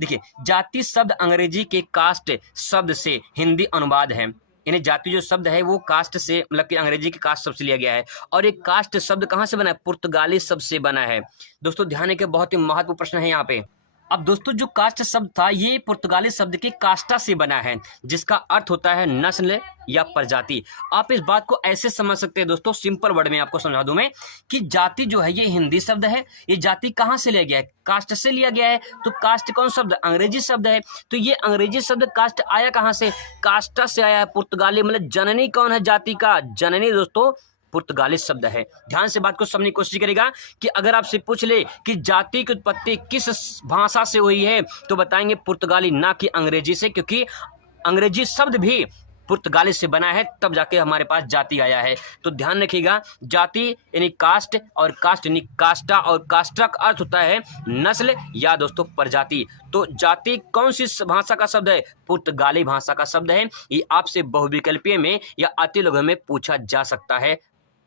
देखिए जाति शब्द अंग्रेजी के कास्ट शब्द से हिंदी अनुवाद है, यानी जाति जो शब्द है वो कास्ट से, मतलब कि अंग्रेजी के कास्ट शब्द से लिया गया है। और एक कास्ट शब्द कहाँ से बना है, पुर्तगाली शब्द से बना है। दोस्तों ध्यान के बहुत ही महत्वपूर्ण प्रश्न है यहाँ पे। अब दोस्तों जो कास्ट शब्द था ये पुर्तगाली शब्द के कास्टा से बना है जिसका अर्थ होता है नस्ल या प्रजाति। आप इस बात को ऐसे समझ सकते हैं दोस्तों, सिंपल वर्ड में आपको समझा दूं मैं कि जाति जो है ये हिंदी शब्द है, ये जाति कहाँ से लिया गया है, कास्ट से लिया गया है। तो कास्ट कौन शब्द, अंग्रेजी शब्द है, तो ये अंग्रेजी शब्द कास्ट आया कहाँ से, कास्टा से आया है, पुर्तगाली, मतलब जननी कौन है जाति का, जननी दोस्तों पुर्तगाली शब्द है। ध्यान से बात को समझने की कोशिश करेगा कि अगर आपसे पूछ ले कि जाति की उत्पत्ति किस भाषा से हुई है तो बताएंगे पुर्तगाली, ना कि अंग्रेजी से, क्योंकि अंग्रेजी शब्द भी पुर्तगाली से बना है तब जाके हमारे पास जाति आया है। तो ध्यान रखिएगा, जाति यानी कास्ट और कास्ट यानी कास्टा, और कास्टा का अर्थ होता है नस्ल या दोस्तों प्रजाति। तो जाति कौन सी भाषा का शब्द है, पुर्तगाली भाषा का शब्द है। ये आपसे बहुविकल्पीय में या अति लघु में पूछा जा सकता है।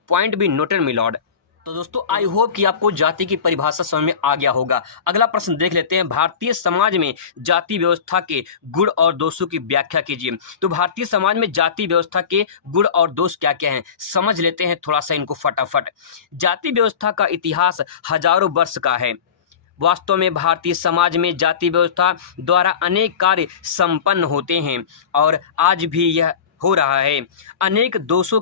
Point be noted my Lord. तो दोस्तों आई होप कि आपको जाति की परिभाषा समझ में आ गया होगा। अगला प्रश्न देख लेते हैं, भारतीय समाज में जाति व्यवस्था के गुण और दोषों की व्याख्या कीजिए। तो भारतीय समाज में जाति व्यवस्था के गुण और दोष क्या क्या हैं, समझ लेते हैं थोड़ा सा इनको फटाफट। जाति व्यवस्था का इतिहास हजारों वर्ष का है। वास्तव में भारतीय समाज में जाति व्यवस्था द्वारा अनेक कार्य संपन्न होते हैं और आज भी यह हो रहा है। अनेक दोष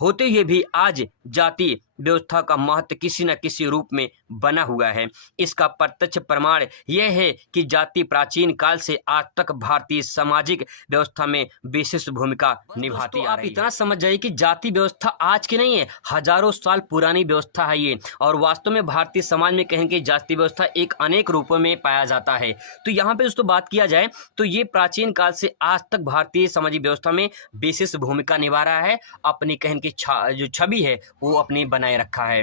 होते हुए भी आज जाति व्यवस्था का महत्व किसी न किसी रूप में बना हुआ है। इसका प्रत्यक्ष प्रमाण यह है कि जाति प्राचीन काल से आज तक भारतीय सामाजिक व्यवस्था में विशेष भूमिका निभाती आ रही है। आप इतना समझ जाइए कि जाति व्यवस्था आज की नहीं है, हजारों साल पुरानी व्यवस्था है ये। और वास्तव में भारतीय समाज में कहेंगे जाति व्यवस्था एक अनेक रूपों में पाया जाता है। तो यहाँ पे दोस्तों बात किया जाए तो ये प्राचीन काल से आज तक भारतीय सामाजिक व्यवस्था में विशेष भूमिका निभा रहा है। अपनी कहन की जो छवि है वो अपनी बनाए रखा है।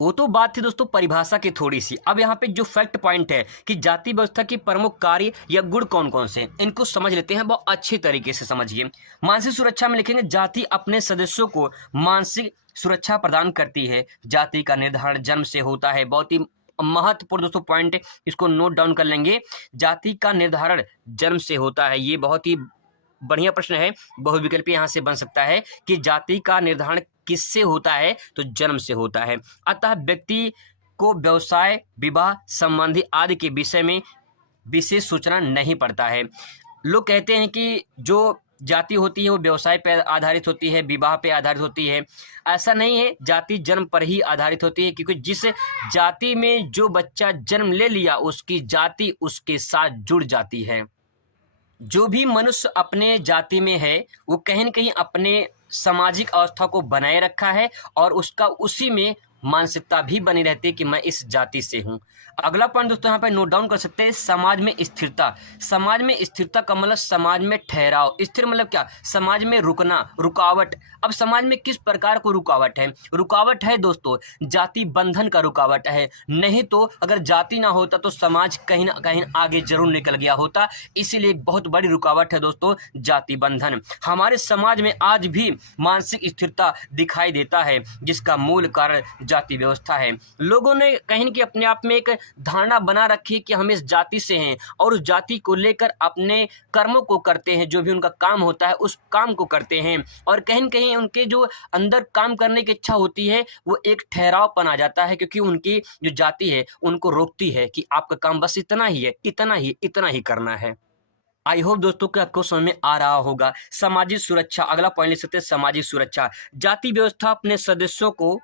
वो तो बात थी दोस्तों परिभाषा की थोड़ी सी। अब यहाँ पे जो फैक्ट पॉइंट है कि जाति व्यवस्था की प्रमुख कार्य या गुण कौन कौन से, इनको समझ लेते हैं। बहुत अच्छे तरीके से समझिए। मानसिक सुरक्षा में लिखेंगे जाति अपने सदस्यों को मानसिक सुरक्षा प्रदान करती है। जाति का निर्धारण जन्म से होता है। बहुत ही महत्वपूर्ण दोस्तों पॉइंट, इसको नोट डाउन कर लेंगे। जाति का निर्धारण जन्म से होता है, ये बहुत ही बढ़िया प्रश्न है। बहुविकल्पी यहाँ से बन सकता है कि जाति का निर्धारण किससे होता है, तो जन्म से होता है। अतः व्यक्ति को व्यवसाय, विवाह संबंधी आदि के विषय में विशेष सूचना नहीं पड़ता है। लोग कहते हैं कि जो जाति होती है वो व्यवसाय पर आधारित होती है, विवाह पे आधारित होती है। ऐसा नहीं है, जाति जन्म पर ही आधारित होती है, क्योंकि जिस जाति में जो बच्चा जन्म ले लिया उसकी जाति उसके साथ जुड़ जाती है। जो भी मनुष्य अपने जाति में है वो कहीं न कहीं अपने सामाजिक अवस्था को बनाए रखा है और उसका उसी में मानसिकता भी बनी रहती है कि मैं इस जाति से हूँ। अगला पॉइंट दोस्तों यहाँ पे नोट डाउन कर सकते हैं, समाज में स्थिरता। समाज में स्थिरता का मतलब समाज में ठहराव। स्थिर मतलब क्या? समाज में रुकना, रुकावट। अब समाज में किस प्रकार को रुकावट है? रुकावट है दोस्तों जाति बंधन का रुकावट है। नहीं तो अगर जाति ना होता तो समाज कहीं ना कहीं आगे जरूर निकल गया होता। इसीलिए एक बहुत बड़ी रुकावट है दोस्तों जाति बंधन। हमारे समाज में आज भी मानसिक स्थिरता दिखाई देता है, जिसका मूल कारण जाति व्यवस्था है। लोगों ने कहीं न कहीं अपने आप में एक धारणा बना रखी है कि हम इस जाति से हैं और उस जाति को लेकर अपने कर्मों को करते हैं, जो भी उनका काम होता है उस काम को करते हैं, और कहीं न कहीं उनके जो अंदर काम करने की इच्छा होती है वो एक ठहरावपन आ जाता है, क्योंकि उनकी जो जाति है उनको रोकती है कि आपका काम बस इतना ही है, इतना ही करना है। आई होप दोस्तों कि आपको समझ में आ रहा होगा। सामाजिक सुरक्षा, अगला पॉइंट ले सकते हैं सामाजिक सुरक्षा। जाति व्यवस्था अपने सदस्यों को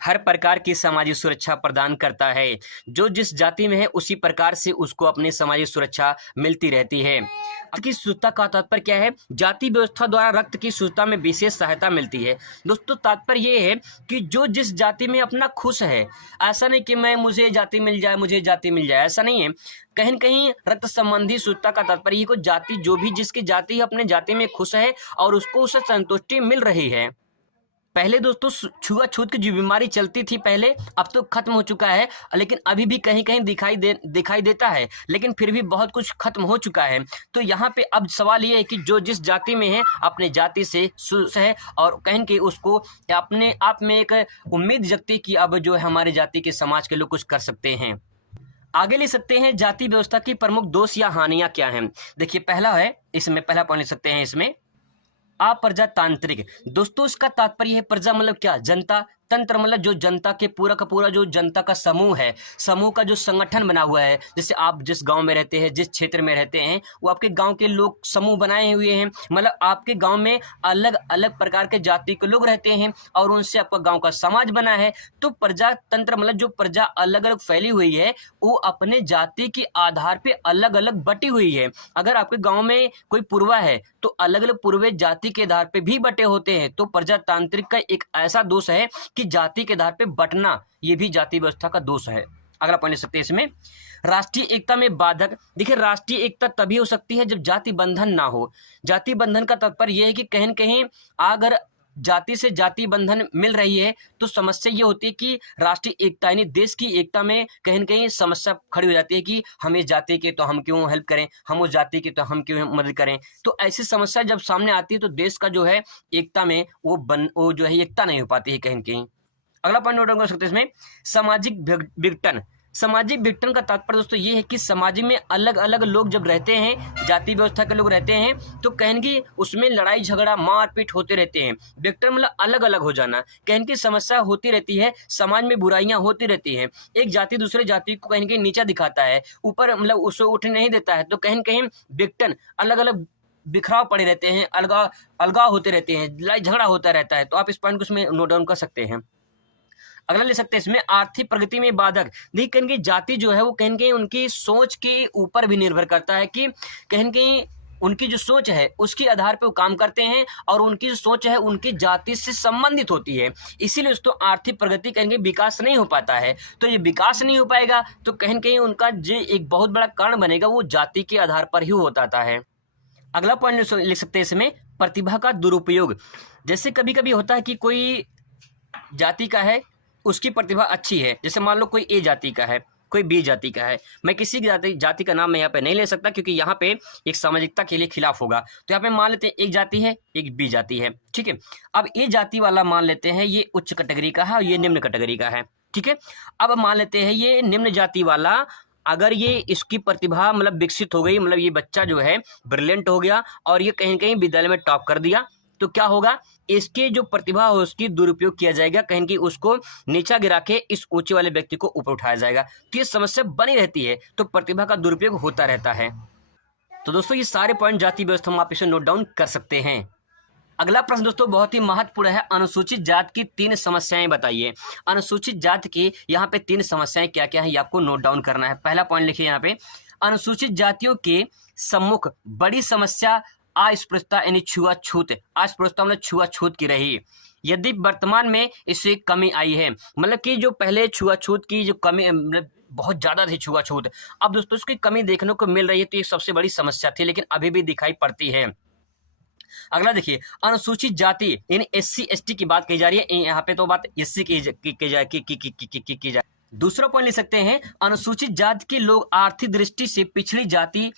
हर प्रकार की सामाजिक सुरक्षा प्रदान करता है। जो जिस जाति में है उसी प्रकार से उसको अपनी सामाजिक सुरक्षा मिलती रहती है। रक्त की शुद्धता का तात्पर्य क्या है? जाति व्यवस्था द्वारा रक्त की शुद्धता में विशेष सहायता मिलती है। दोस्तों तात्पर्य ये है कि जो जिस जाति में अपना खुश है, ऐसा नहीं कि मुझे जाति मिल जाए, ऐसा नहीं है। कहीं न कहीं रक्त संबंधी शुद्धता का तात्पर्य ये को जाति, जो भी जिसकी जाति है अपने जाति में खुश है और उसको उससे संतुष्टि मिल रही है। पहले दोस्तों छुआछूत की जो बीमारी चलती थी पहले, अब तो खत्म हो चुका है, लेकिन अभी भी कहीं कहीं दिखाई देता है, लेकिन फिर भी बहुत कुछ खत्म हो चुका है। तो यहाँ पे अब सवाल ये है कि जो जिस जाति में है अपने जाति से खुश है और कहीं के उसको अपने आप में एक उम्मीद जगती कि अब जो है हमारे जाति के समाज के लोग कुछ कर सकते हैं। आगे ले सकते हैं जाति व्यवस्था की प्रमुख दोष या हानियां क्या हैं। देखिए पहला है, इसमें पहला पॉइंट ले सकते हैं इसमें अप्रजातांत्रिक। दोस्तों इसका तात्पर्य है, प्रजा मतलब क्या? जनता, तंत्र मतलब जो जनता के पूरा का पूरा जो जनता का समूह है, समूह का जो संगठन बना हुआ है। जैसे आप जिस गांव में रहते हैं, जिस क्षेत्र में रहते हैं, वो आपके गांव के लोग समूह बनाए हुए हैं। मतलब आपके गांव में अलग अलग प्रकार के जाति के लोग रहते हैं और उनसे आपका गांव का समाज बना है। तो प्रजातंत्र मतलब जो प्रजा अलग अलग फैली हुई है वो अपने जाति के आधार पर अलग अलग बटी हुई है। अगर आपके गाँव में कोई पूर्वा है तो अलग अलग पूर्वे जाति के आधार पर भी बटे होते हैं। तो प्रजातांत्रिक का एक ऐसा दोष है कि जाति के आधार पे बंटना, ये भी जाति व्यवस्था का दोष है। अगला पॉइंट ले सकते हैं इसमें राष्ट्रीय एकता में बाधक। देखिए राष्ट्रीय एकता तभी हो सकती है जब जाति बंधन ना हो। जाति बंधन का तात्पर्य यह है कि कहीं न कहीं अगर जाति से जाति बंधन मिल रही है तो समस्या ये होती है कि राष्ट्रीय एकता यानी देश की एकता में कहीं न कहीं समस्या खड़ी हो जाती है कि हम इस जाति के तो हम क्यों हेल्प करें, हम उस जाति के तो हम क्यों मदद करें। तो ऐसी समस्या जब सामने आती है तो देश का जो है एकता में वो जो है एकता नहीं हो पाती है कहीं न कहीं। अगला पॉइंट नोट डाउन कर सकते हैं इसमें सामाजिक विघटन। सामाजिक विघटन का तात्पर्य दोस्तों ये है कि समाज में अलग अलग लोग जब रहते हैं, जाति व्यवस्था के लोग रहते हैं, तो कहीं की उसमें लड़ाई झगड़ा मारपीट होते रहते हैं। विघटन मतलब अलग अलग हो जाना, कहीं की समस्या होती रहती है, समाज में बुराइयां होती रहती हैं। एक जाति दूसरे जाति को कहीं नीचा दिखाता है, ऊपर मतलब उसे उठने नहीं देता है। तो कहीं कहीं विघटन अलग अलग बिखराव पड़े रहते हैं, अलगाव होते रहते हैं, लड़ाई झगड़ा होता रहता है। तो आप इस पॉइंट को उसमें नोट डाउन कर सकते हैं। अगला ले सकते हैं इसमें आर्थिक प्रगति में बाधक। देखिए कहीं कहीं जाति जो है वो कहीं कहीं उनकी सोच के ऊपर भी निर्भर करता है कि कहीं कहीं उनकी जो सोच है उसके आधार पर वो काम करते हैं और उनकी जो सोच है उनकी जाति से संबंधित होती है। इसीलिए उसको आर्थिक प्रगति कहेंगे विकास नहीं हो पाता है। तो ये विकास नहीं हो पाएगा तो कहीं कहीं उनका जो एक बहुत बड़ा कारण बनेगा वो जाति के आधार पर ही होता है। अगला पॉइंट लिख सकते हैं इसमें प्रतिभा का दुरुपयोग। जैसे कभी कभी होता है कि कोई जाति का है, उसकी प्रतिभा अच्छी है, जैसे मान लो कोई ए जाति का है, कोई बी जाति का है। मैं किसी जाति का नाम मैं यहाँ पे नहीं ले सकता क्योंकि यहाँ पे एक सामाजिकता के लिए खिलाफ होगा। तो यहाँ पे मान लेते हैं एक जाति है, एक बी जाति है, ठीक है। अब ए जाति वाला मान लेते हैं ये उच्च कैटेगरी का है और ये निम्न कैटेगरी का है, ठीक है। अब मान लेते हैं ये निम्न जाति वाला, अगर ये इसकी प्रतिभा मतलब विकसित हो गई, मतलब ये बच्चा जो है ब्रिलियंट हो गया और ये कहीं कहीं विद्यालय में टॉप कर दिया, तो क्या होगा, इसके जो प्रतिभा हो उसकी दुरुपयोग किया जाएगा, कहीं कि उसको नीचा गिरा के इस ऊंचे वाले व्यक्ति को ऊपर उठाया जाएगा। तो ये समस्या बनी रहती है, तो प्रतिभा का दुरुपयोग होता रहता है। तो दोस्तों ये सारे पॉइंट जाति व्यवस्था में आप इसे नोट डाउन कर सकते हैं। अगला प्रश्न दोस्तों बहुत ही महत्वपूर्ण है, अनुसूचित जाति की 3 समस्याएं बताइए। अनुसूचित जाति की यहाँ पे 3 समस्याएं क्या क्या है ये आपको नोट डाउन करना है। पहला पॉइंट लिखिए यहाँ पे, अनुसूचित जातियों के सम्मुख बड़ी समस्या अस्पृश्यता यानी छुआछूत। अस्पृश्यता मतलब छुआछूत की रही। यदि वर्तमान में इससे कमी आई है, मतलब कि जो पहले छुआछूत की जो कमी मतलब बहुत ज़्यादा थी छुआछूत, अब दोस्तों उसकी कमी देखने को मिल रही है, तो ये सबसे बड़ी समस्या थी, लेकिन अभी भी दिखाई पड़ती है। अगला देखिए, अनुसूचित जाति यानी SC ST की बात कही जा रही है, यहाँ पे तो बात SC की जाए। दूसरा पॉइंट ले सकते हैं, अनुसूचित जाति के लोग आर्थिक दृष्टि से पिछड़ी जाति।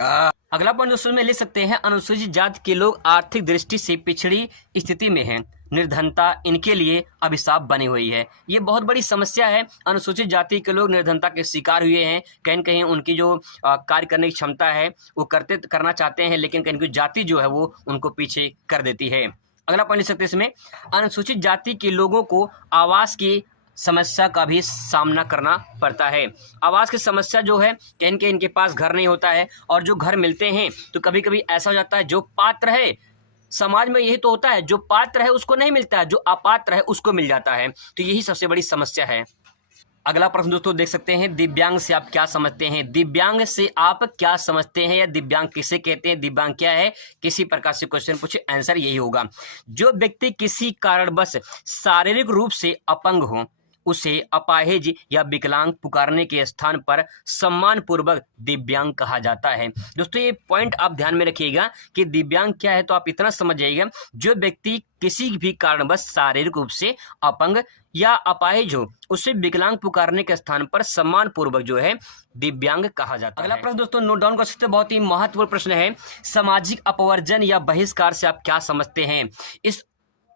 अगला पॉइंट दोस्तों में ले सकते हैं, अनुसूचित जाति के लोग आर्थिक दृष्टि से पिछड़ी स्थिति में हैं, निर्धनता इनके लिए अभिशाप बनी हुई है। ये बहुत बड़ी समस्या है, अनुसूचित जाति के लोग निर्धनता के शिकार हुए हैं, कहीं न कहीं उनकी जो कार्य करने की क्षमता है वो करना चाहते हैं, लेकिन कहीं जाति जो है वो उनको पीछे कर देती है। अगला पॉइंट ले सकते हैं इसमें, अनुसूचित जाति के लोगों को आवास की समस्या का भी सामना करना पड़ता है। आवास की समस्या जो है, कहीं के इनके पास घर नहीं होता है, और जो घर मिलते हैं तो कभी कभी ऐसा हो जाता है जो पात्र है, समाज में यही तो होता है, जो पात्र है उसको नहीं मिलता है, जो अपात्र है उसको मिल जाता है, तो यही सबसे बड़ी समस्या है। अगला प्रश्न दोस्तों देख सकते हैं, दिव्यांग से आप क्या समझते हैं? दिव्यांग से आप क्या समझते हैं, या दिव्यांग किसे कहते हैं, दिव्यांग क्या है? किसी प्रकार से क्वेश्चन पूछे, आंसर यही होगा, जो व्यक्ति किसी कारणवश शारीरिक रूप से अपंग हो उसे अपाहिज या विकलांग पुकारने के स्थान पर सम्मान पूर्वक दिव्यांग कहा जाता है। दोस्तों ये पॉइंट आप ध्यान में रखिएगा कि दिव्यांग क्या है, तो आप इतना समझ जाइएगा, जो व्यक्ति किसी भी कारणवश शारीरिक रूप से अपंग या अपाहिज हो उसे विकलांग पुकारने के स्थान पर सम्मान पूर्वक जो है दिव्यांग कहा जाता है। अगला प्रश्न दोस्तों नोट डाउन कर सकते हैं, बहुत ही महत्वपूर्ण प्रश्न है, सामाजिक अपवर्जन या बहिष्कार से आप क्या समझते हैं? इस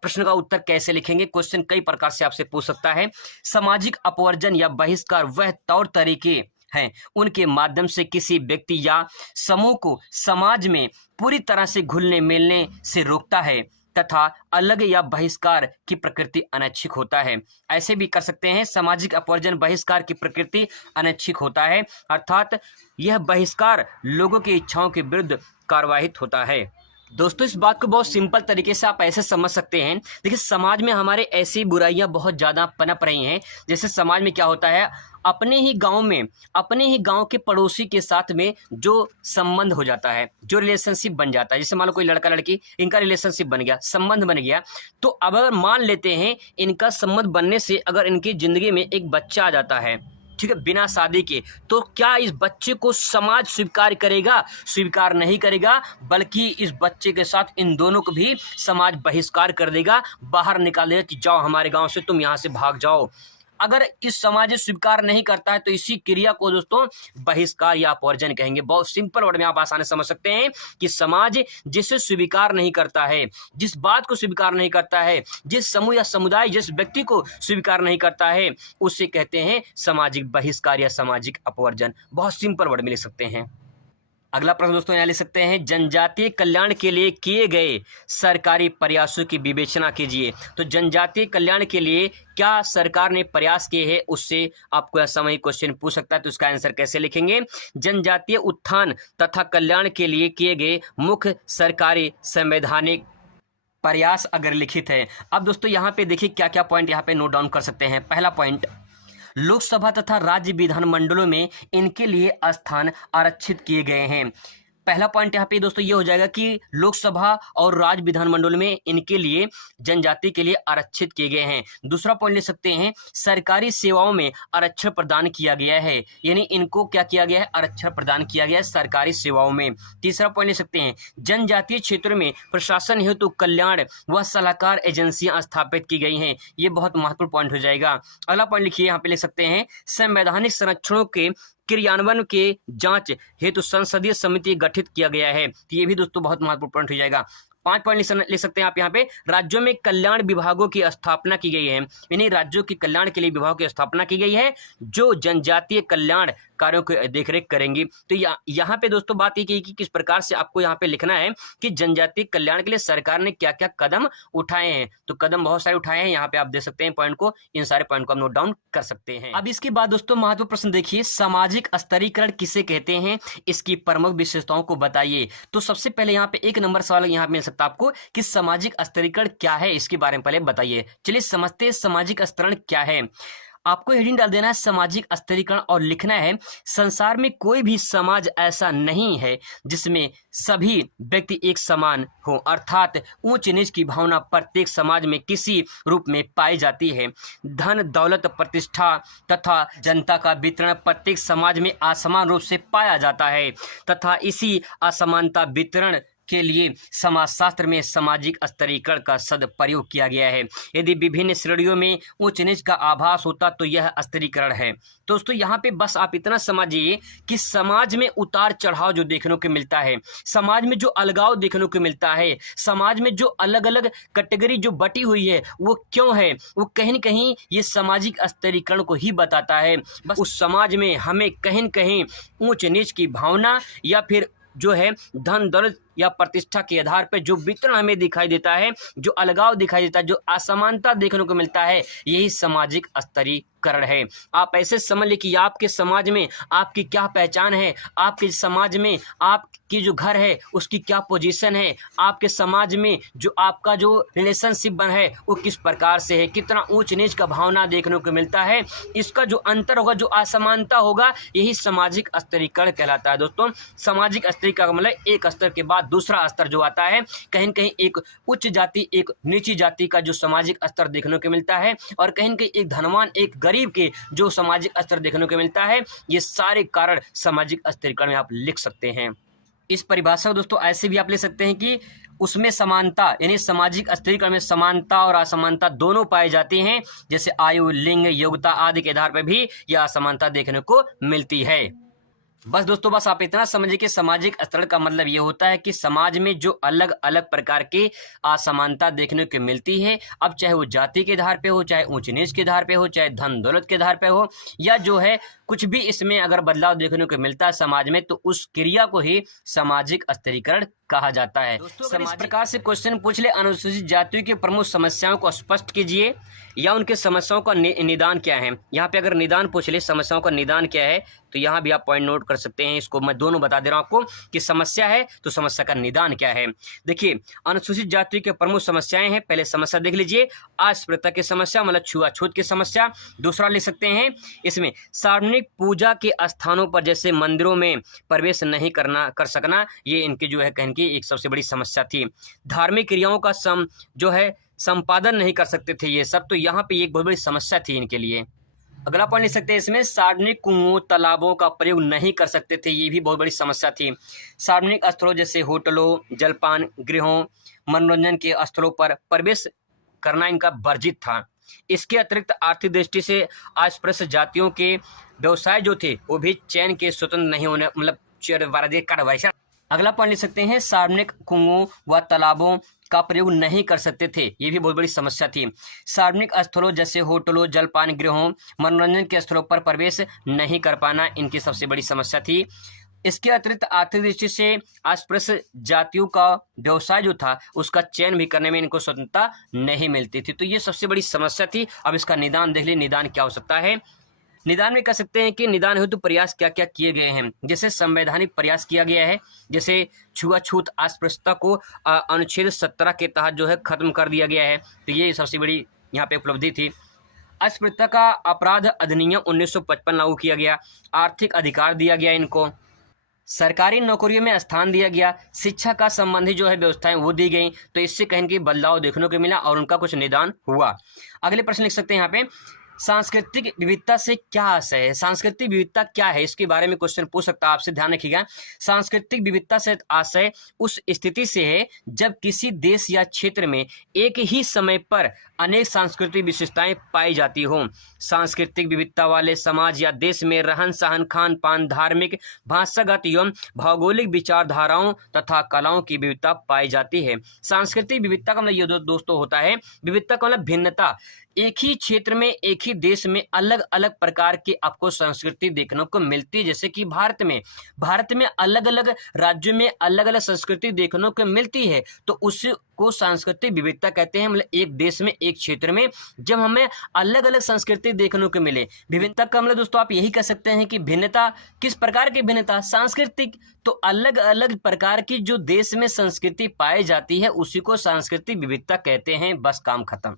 प्रश्न का उत्तर कैसे लिखेंगे? क्वेश्चन कई प्रकार से आपसे पूछ सकता है। सामाजिक अपवर्जन या बहिष्कार वह तौर तरीके हैं उनके माध्यम से किसी व्यक्ति या समूह को समाज में पूरी तरह से घुलने मिलने से रोकता है तथा अलग या बहिष्कार की प्रकृति अनैच्छिक होता है। ऐसे भी कर सकते हैं, सामाजिक अपवर्जन बहिष्कार की प्रकृति अनैच्छिक होता है, अर्थात यह बहिष्कार लोगों की इच्छाओं के विरुद्ध कार्यवाहित होता है। दोस्तों इस बात को बहुत सिंपल तरीके से आप ऐसे समझ सकते हैं, देखिए समाज में हमारे ऐसी बुराइयां बहुत ज़्यादा पनप रही हैं, जैसे समाज में क्या होता है, अपने ही गांव में अपने ही गांव के पड़ोसी के साथ में जो संबंध हो जाता है, जो रिलेशनशिप बन जाता है, जैसे मान लो कोई लड़का लड़की इनका रिलेशनशिप बन गया, संबंध बन गया, तो अब अगर मान लेते हैं इनका संबंध बनने से अगर इनकी ज़िंदगी में एक बच्चा आ जाता है, ठीक है, बिना शादी के, तो क्या इस बच्चे को समाज स्वीकार करेगा? स्वीकार नहीं करेगा, बल्कि इस बच्चे के साथ इन दोनों को भी समाज बहिष्कार कर देगा, बाहर निकाल देगा कि जाओ हमारे गांव से, तुम यहाँ से भाग जाओ। अगर इस समाज स्वीकार नहीं करता है तो इसी क्रिया को दोस्तों बहिष्कार या अपवर्जन कहेंगे। बहुत सिंपल वर्ड में आप आसानी समझ सकते हैं कि समाज जिसे स्वीकार नहीं करता है, जिस बात को स्वीकार नहीं करता है, जिस समूह या समुदाय जिस व्यक्ति को स्वीकार नहीं करता है, उसे कहते हैं सामाजिक बहिष्कार या सामाजिक अपवर्जन। बहुत सिंपल वर्ड में लिख सकते हैं। अगला प्रश्न दोस्तों यहाँ ले सकते हैं, जनजातीय कल्याण के लिए किए गए सरकारी प्रयासों की विवेचना कीजिए। तो जनजातीय कल्याण के लिए क्या सरकार ने प्रयास किए हैं, उससे आपको ऐसा वही क्वेश्चन पूछ सकता है, तो उसका आंसर कैसे लिखेंगे? जनजातीय उत्थान तथा कल्याण के लिए किए गए मुख्य सरकारी संवैधानिक प्रयास अगर लिखित है। अब दोस्तों यहाँ पे देखिए क्या क्या पॉइंट यहाँ पे नोट डाउन कर सकते हैं। पहला पॉइंट, लोकसभा तथा राज्य विधानमंडलों में इनके लिए स्थान आरक्षित किए गए हैं। पहला पॉइंट यहाँ पे दोस्तों ये हो जाएगा कि लोकसभा और राज्य विधानमंडल में इनके लिए जनजाति के लिए आरक्षित किए गए हैं। दूसरा पॉइंट ले सकते हैं, सरकारी सेवाओं में आरक्षण प्रदान किया गया है, यानी इनको क्या किया गया है, आरक्षण प्रदान किया गया है सरकारी सेवाओं में। तीसरा पॉइंट ले सकते हैं, जनजातीय क्षेत्रों में प्रशासन हेतु कल्याण व सलाहकार एजेंसियां स्थापित की गई हैं। ये बहुत महत्वपूर्ण पॉइंट हो जाएगा। अगला पॉइंट लिखिए, यहाँ पे ले सकते हैं, संवैधानिक संरक्षणों के क्रियान्वयन के जांच हेतु संसदीय समिति गठित किया गया है। तो ये भी दोस्तों बहुत महत्वपूर्ण पॉइंट हो जाएगा। 5 पॉइंट ले सकते हैं आप यहाँ पे, राज्यों में कल्याण विभागों की स्थापना की गई है, यानी राज्यों के कल्याण के लिए विभागों की स्थापना की गई है जो जनजातीय कल्याण कार्यों की देखरेख करेंगी। तो यहाँ पे दोस्तों बात ये की कि किस प्रकार से आपको यहाँ पे लिखना है कि जनजातीय कल्याण के लिए सरकार ने क्या क्या कदम उठाए हैं। तो कदम बहुत सारे उठाए हैं, यहाँ पे आप देख सकते हैं पॉइंट को, इन सारे पॉइंट को आप नोट डाउन कर सकते हैं। अब इसके बाद दोस्तों महत्वपूर्ण प्रश्न देखिए, सामाजिक स्तरीकरण किसे कहते हैं, इसकी प्रमुख विशेषताओं को बताइए। तो सबसे पहले यहाँ पे 1 नंबर सवाल यहाँ मिल सकता है आपको कि सामाजिक स्तरीकरण क्या है, इसके बारे में पहले बताइए। चलिए समझते हैं सामाजिक स्तरीकरण क्या है। आपको हेडिंग डाल देना है सामाजिक स्तरीकरण और लिखना है संसार में कोई भी समाज ऐसा नहीं है जिसमें सभी व्यक्ति एक समान हो, अर्थात ऊंच नीच की भावना प्रत्येक समाज में किसी रूप में पाई जाती है। धन दौलत प्रतिष्ठा तथा जनता का वितरण प्रत्येक समाज में असमान रूप से पाया जाता है तथा इसी असमानता वितरण के लिए समाजशास्त्र में सामाजिक स्तरीकरण का सदप्रयोग किया गया है। यदि विभिन्न श्रेणियों में उच्च नीच का आभास होता तो यह स्तरीकरण है। दोस्तों यहाँ पे बस आप इतना समझिए कि समाज में उतार चढ़ाव जो देखने को मिलता है, समाज में जो अलगाव देखने को मिलता है, समाज में जो अलग अलग कैटेगरी जो बटी हुई है वो क्यों है, वो कहीं न कहीं ये सामाजिक स्तरीकरण को ही बताता है। बस उस समाज में हमें कहीं न कहीं ऊंच नीच की भावना या फिर जो है धन दौलत या प्रतिष्ठा के आधार पर जो वितरण हमें दिखाई देता है, जो अलगाव दिखाई देता है, जो असमानता देखने को मिलता है, यही सामाजिक स्तरीकरण है। आप ऐसे समझ लीजिए कि आपके समाज में आपकी क्या पहचान है, आपके समाज में आपकी जो घर है उसकी क्या पोजीशन है, आपके समाज में जो आपका जो रिलेशनशिप बन है वो किस प्रकार से है, कितना ऊंच नीच का भावना देखने को मिलता है, इसका जो अंतर होगा, जो असमानता होगा, यही सामाजिक स्तरीकरण कहलाता है। दोस्तों सामाजिक स्तरीकरण का मतलब एक स्तर के बाद दूसरा स्तर जो आता है, कहीं न कहीं एक उच्च जाति एक नीची जाति का जो सामाजिक स्तर देखने को मिलता है और कहीं न कहीं एक धनवान एक गरीब के जो सामाजिक स्तर देखने को मिलता है, ये सारे कारण सामाजिक स्तरीकरण में आप लिख सकते हैं। इस परिभाषा को दोस्तों ऐसे भी आप ले सकते हैं कि उसमें समानता यानी सामाजिक स्तरीकरण में समानता और असमानता दोनों पाई जाती हैं, जैसे आयु लिंग योग्यता आदि के आधार पर भी यह असमानता देखने को मिलती है। बस दोस्तों बस आप इतना समझिए कि सामाजिक स्तरीकरण का मतलब ये होता है कि समाज में जो अलग अलग प्रकार की असमानता देखने को मिलती है, अब चाहे वो जाति के आधार पे हो, चाहे ऊंच नीच के आधार पे हो, चाहे धन दौलत के आधार पे हो, या जो है कुछ भी इसमें अगर बदलाव देखने को मिलता है समाज में, तो उस क्रिया को ही सामाजिक स्तरीकरण कहा जाता है। दोस्तों इस प्रकार से क्वेश्चन पूछ ले अनुसूचित जातियों की प्रमुख समस्याओं को स्पष्ट कीजिए या उनके समस्याओं का निदान क्या है। यहाँ पे अगर निदान पूछ ले समस्याओं का निदान क्या है, तो यहाँ भी आप पॉइंट नोट कर सकते हैं। इसको मैं दोनों बता दे रहा हूँ आपको कि समस्या है तो समस्या का निदान क्या है। देखिए अनुसूचित जाति के प्रमुख समस्याएं हैं, पहले समस्या देख लीजिए। अस्पृश्यता की समस्या मतलब छुआछूत की समस्या। दूसरा लिख सकते हैं इसमें सार्वजनिक पूजा के स्थानों पर जैसे मंदिरों में प्रवेश नहीं कर सकना, ये इनकी जो है कहने की एक सबसे बड़ी समस्या थी। धार्मिक क्रियाओं का जो है संपादन नहीं कर सकते थे ये सब, तो यहाँ पे एक बहुत बड़ी समस्या थी इनके लिए। अगला पॉइंट लिख सकते हैं इसमें सार्वजनिक कुओं तालाबों का प्रयोग नहीं कर सकते थे, ये भी बहुत बड़ी समस्या थी। सार्वजनिक स्थलों जैसे होटलों जलपान गृहों मनोरंजन के स्थलों पर प्रवेश करना इनका वर्जित था। इसके अतिरिक्त आर्थिक दृष्टि से अस्पृश्य जातियों के व्यवसाय जो थे वो भी चयन के स्वतंत्र नहीं होने मतलब कार्रवाई। अगला पॉइंट लिख सकते हैं सार्वजनिक कुओं व तालाबों का प्रयोग नहीं कर सकते थे, ये भी बहुत बड़ी समस्या थी। सार्वजनिक स्थलों जैसे होटलों जलपान गृहों मनोरंजन के स्थलों पर प्रवेश नहीं कर पाना इनकी सबसे बड़ी समस्या थी। इसके अतिरिक्त आर्थिक दृष्टि से अस्पृश्य जातियों का व्यवसाय जो था उसका चयन भी करने में इनको स्वतंत्रता नहीं मिलती थी, तो ये सबसे बड़ी समस्या थी। अब इसका निदान देख लीजिए, निदान क्या हो सकता है। निदान में कह सकते हैं कि निदान हेतु प्रयास क्या क्या किए गए हैं। जैसे संवैधानिक प्रयास किया गया है, जैसे छुआछूत अस्पृश्यता को अनुच्छेद 17 के तहत जो है खत्म कर दिया गया है, तो ये सबसे बड़ी यहाँ पे उपलब्धि थी। अस्पृश्यता का अपराध अधिनियम 1955 लागू किया गया। आर्थिक अधिकार दिया गया इनको। सरकारी नौकरियों में स्थान दिया गया। शिक्षा का संबंधी जो है व्यवस्थाएं वो दी गई, तो इससे कहीं की बदलाव देखने को मिला और उनका कुछ निदान हुआ। अगले प्रश्न लिख सकते हैं यहाँ पे सांस्कृतिक विविधता से क्या आशय है। सांस्कृतिक विविधता क्या है, इसके बारे में क्वेश्चन पूछ सकता है आपसे, ध्यान रखिएगा। सांस्कृतिक विविधता से आशय उस स्थिति से है जब किसी देश या क्षेत्र में एक ही समय पर अनेक सांस्कृतिक विशेषताएं पाई जाती हों। सांस्कृतिक विविधता वाले समाज या देश में रहन सहन खान पान धार्मिक भाषागत एवं भौगोलिक विचारधाराओं तथा कलाओं की विविधता पाई जाती है। सांस्कृतिक विविधता का मतलब ये दोस्तों होता है, विविधता का मतलब भिन्नता। एक ही क्षेत्र में एक ही देश में अलग अलग प्रकार की आपको संस्कृति देखने को मिलती है। जैसे कि भारत में अलग अलग राज्यों में अलग अलग संस्कृति देखने को मिलती है, तो उसको सांस्कृतिक विविधता कहते हैं। मतलब एक देश में एक क्षेत्र में जब हमें अलग अलग संस्कृति देखने को मिले। विविधता का मतलब दोस्तों आप यही कह सकते हैं कि भिन्नता, किस प्रकार की भिन्नता, सांस्कृतिक। तो अलग अलग प्रकार की जो देश में संस्कृति पाई जाती है उसी को सांस्कृतिक विविधता कहते हैं। बस काम खत्म।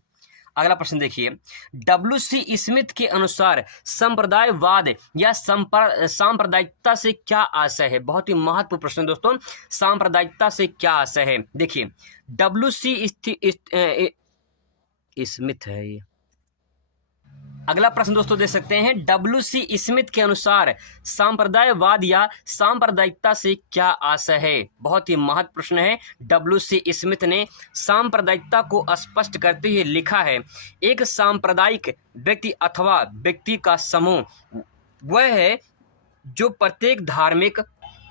अगला प्रश्न देखिए, डब्ल्यू.सी. स्मिथ के अनुसार संप्रदायवाद या सांप्रदायिकता से क्या आशय है? बहुत ही महत्वपूर्ण प्रश्न है दोस्तों, सांप्रदायिकता से क्या आशय है? देखिए, डब्ल्यू.सी. स्मिथ है ये। अगला प्रश्न दोस्तों देख सकते हैं, डब्ल्यू.सी. स्मिथ के अनुसार सांप्रदायवाद या सांप्रदायिकता से क्या आशय है? बहुत ही महत्वपूर्ण प्रश्न है। डब्ल्यू.सी. स्मिथ ने सांप्रदायिकता को स्पष्ट करते हुए लिखा है, एक सांप्रदायिक व्यक्ति अथवा व्यक्ति का समूह वह है जो प्रत्येक धार्मिक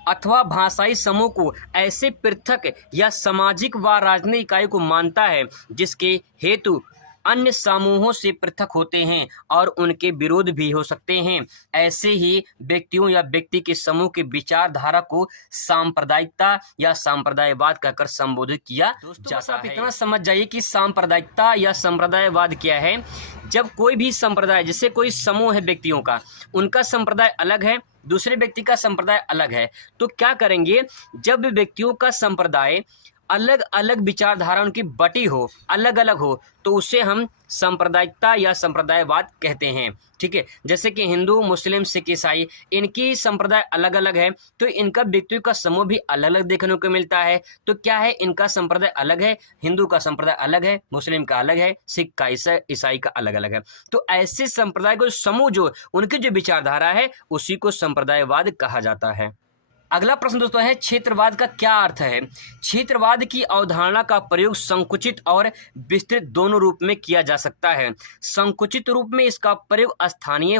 अथवा भाषाई समूह को ऐसे पृथक या सामाजिक व राजनीतिक इकाई को मानता है जिसके हेतु अन्य समूहों से पृथक होते हैं और उनके विरोध भी हो सकते हैं। ऐसे ही व्यक्तियों या व्यक्ति के समूह के विचारधारा को सांप्रदायिकता या सांप्रदायवाद कहकर संबोधित किया जाता है। आप इतना समझ जाइए कि सांप्रदायिकता या संप्रदायवाद क्या है। जब कोई भी संप्रदाय, जैसे कोई समूह है व्यक्तियों का, उनका संप्रदाय अलग है, दूसरे व्यक्ति का संप्रदाय अलग है, तो क्या करेंगे, जब व्यक्तियों का संप्रदाय अलग अलग विचारधारा उनकी बटी हो, अलग अलग हो, तो उसे हम सांप्रदायिकता या संप्रदायवाद कहते हैं। ठीक है, जैसे कि हिंदू, मुस्लिम, सिख, ईसाई, इनकी संप्रदाय अलग अलग है, तो इनका व्यक्तियों का समूह भी अलग अलग देखने को मिलता है। तो क्या है, इनका संप्रदाय अलग है, हिंदू का संप्रदाय अलग है, मुस्लिम का अलग है, सिख का, ईसाई का अलग अलग है। तो ऐसे संप्रदाय को समूह जो उनकी जो विचारधारा है उसी को संप्रदायवाद कहा जाता है। अगला प्रश्न दोस्तों है, क्षेत्रवाद का क्या अर्थ है? क्षेत्रवाद की अवधारणा का प्रयोग संकुचित और विस्तृत दोनों रूप में किया जा सकता है। संकुचित रूप में इसका प्रयोग स्थानीय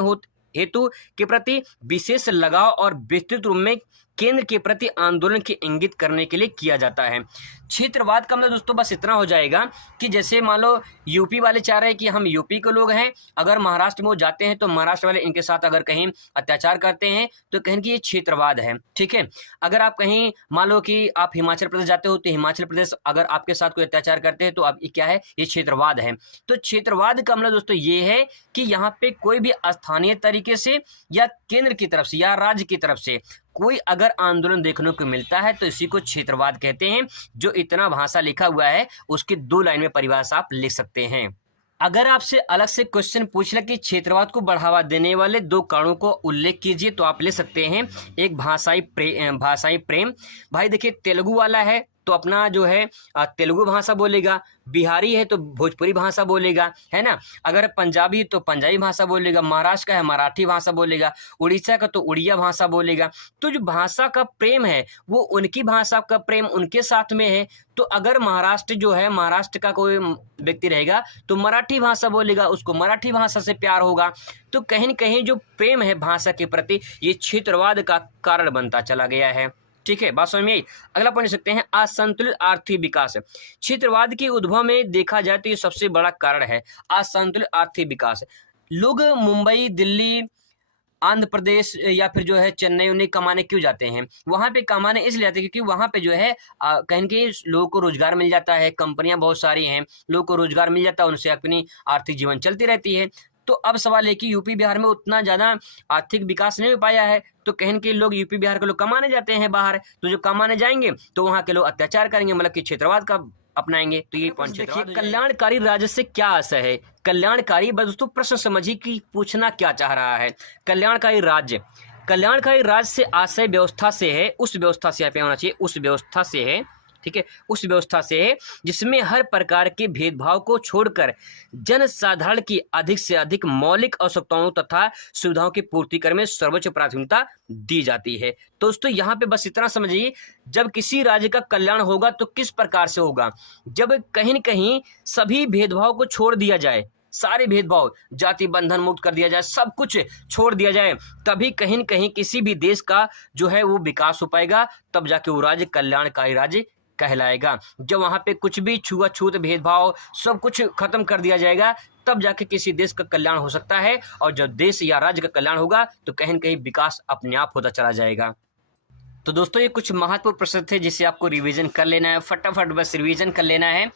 हेतु के प्रति विशेष लगाव और विस्तृत रूप में केंद्र के प्रति आंदोलन की इंगित करने के लिए किया जाता है। क्षेत्रवाद का मतलब दोस्तों बस इतना हो जाएगा कि जैसे मान लो यूपी वाले चाह रहे हैं कि हम यूपी के लोग हैं, अगर महाराष्ट्र में वो जाते हैं तो महाराष्ट्र वाले इनके साथ अगर कहीं अत्याचार करते हैं तो कहें कि ये क्षेत्रवाद है। ठीक है, अगर आप कहीं मान लो कि आप हिमाचल प्रदेश जाते हो तो हिमाचल प्रदेश अगर आपके साथ कोई अत्याचार करते हैं तो आप ये क्या है, ये क्षेत्रवाद है। तो क्षेत्रवाद का मतलब दोस्तों ये है कि यहाँ पे कोई भी स्थानीय तरीके से या केंद्र की तरफ से या राज्य की तरफ से कोई अगर आंदोलन देखने को मिलता है तो इसी को क्षेत्रवाद कहते हैं। जो इतना भाषा लिखा हुआ है उसकी 2 लाइन में परिभाषा आप लिख सकते हैं। अगर आपसे अलग से क्वेश्चन पूछ ले कि क्षेत्रवाद को बढ़ावा देने वाले 2 कारणों को उल्लेख कीजिए, तो आप ले सकते हैं। एक भाषाई प्रेम। भाई देखिए, तेलुगु वाला है तो अपना जो है तेलुगु भाषा बोलेगा, बिहारी है तो भोजपुरी भाषा बोलेगा, है ना। अगर पंजाबी तो पंजाबी भाषा बोलेगा, महाराष्ट्र का है मराठी भाषा बोलेगा, उड़ीसा का तो उड़िया भाषा बोलेगा। तो जो भाषा का प्रेम है वो उनकी भाषा का प्रेम उनके साथ में है। तो अगर महाराष्ट्र जो है, महाराष्ट्र का कोई व्यक्ति रहेगा तो मराठी भाषा बोलेगा, उसको मराठी भाषा से प्यार होगा। तो कहीं न कहीं जो प्रेम है भाषा के प्रति, ये क्षेत्रवाद का कारण बनता चला गया है। ठीक है, बात समझ में आई। अगला पॉइंट सकते हैं, असंतुलित आर्थिक विकास। क्षेत्रवाद के उद्भव में देखा जाए तो ये सबसे बड़ा कारण है असंतुलित आर्थिक विकास। लोग मुंबई, दिल्ली, आंध्र प्रदेश या फिर जो है चेन्नई उन्हें कमाने क्यों जाते हैं? वहाँ पे कमाने इसलिए जाते हैं क्योंकि वहाँ पे जो है कहीं के लोगों को रोजगार मिल जाता है, कंपनियां बहुत सारी हैं, लोगों को रोजगार मिल जाता है, उनसे अपनी आर्थिक जीवन चलती रहती है। तो अब सवाल है कि यूपी बिहार में उतना ज़्यादा आर्थिक विकास नहीं हो पाया है, तो कहीं के लोग, यूपी बिहार के लोग कमाने जाते हैं बाहर, तो जो कमाने जाएंगे तो वहाँ के लोग अत्याचार करेंगे, मतलब कि क्षेत्रवाद का अपनाएंगे। तो ये पॉइंट देखिए, कल्याणकारी राज्य से क्या आशय है? कल्याणकारी, दोस्तों प्रश्न समझिए कि पूछना क्या चाह रहा है। कल्याणकारी राज्य से आशय व्यवस्था से है, उस व्यवस्था से यहाँ पे होना चाहिए, उस व्यवस्था से है। ठीक है, उस व्यवस्था से है जिसमें हर प्रकार के भेदभाव को छोड़कर जनसाधारण की अधिक से अधिक मौलिक आवश्यकताओं तथा सुविधाओं की पूर्ति करने में सर्वोच्च प्राथमिकता दी जाती है। दोस्तों यहाँ पे बस इतना समझिए, जब किसी राज्य का कल्याण होगा तो किस प्रकार से होगा? जब कहीं न कहीं सभी भेदभाव को छोड़ दिया जाए, सारे भेदभाव, जाति बंधन मुक्त कर दिया जाए, सब कुछ छोड़ दिया जाए, तभी कहीं न कहीं किसी भी देश का जो है वो विकास हो पाएगा, तब जाके वो राज्य कल्याणकारी राज्य कहलाएगा। जब वहाँ पे कुछ भी छुआछूत भेदभाव सब कुछ खत्म कर दिया जाएगा, तब जाके किसी देश का कल्याण हो सकता है। और जब देश या राज्य का कल्याण होगा तो कहीं न कहीं विकास अपने आप होता चला जाएगा। तो दोस्तों ये कुछ महत्वपूर्ण प्रश्न थे जिसे आपको रिवीजन कर लेना है, फटाफट बस रिवीजन कर लेना है।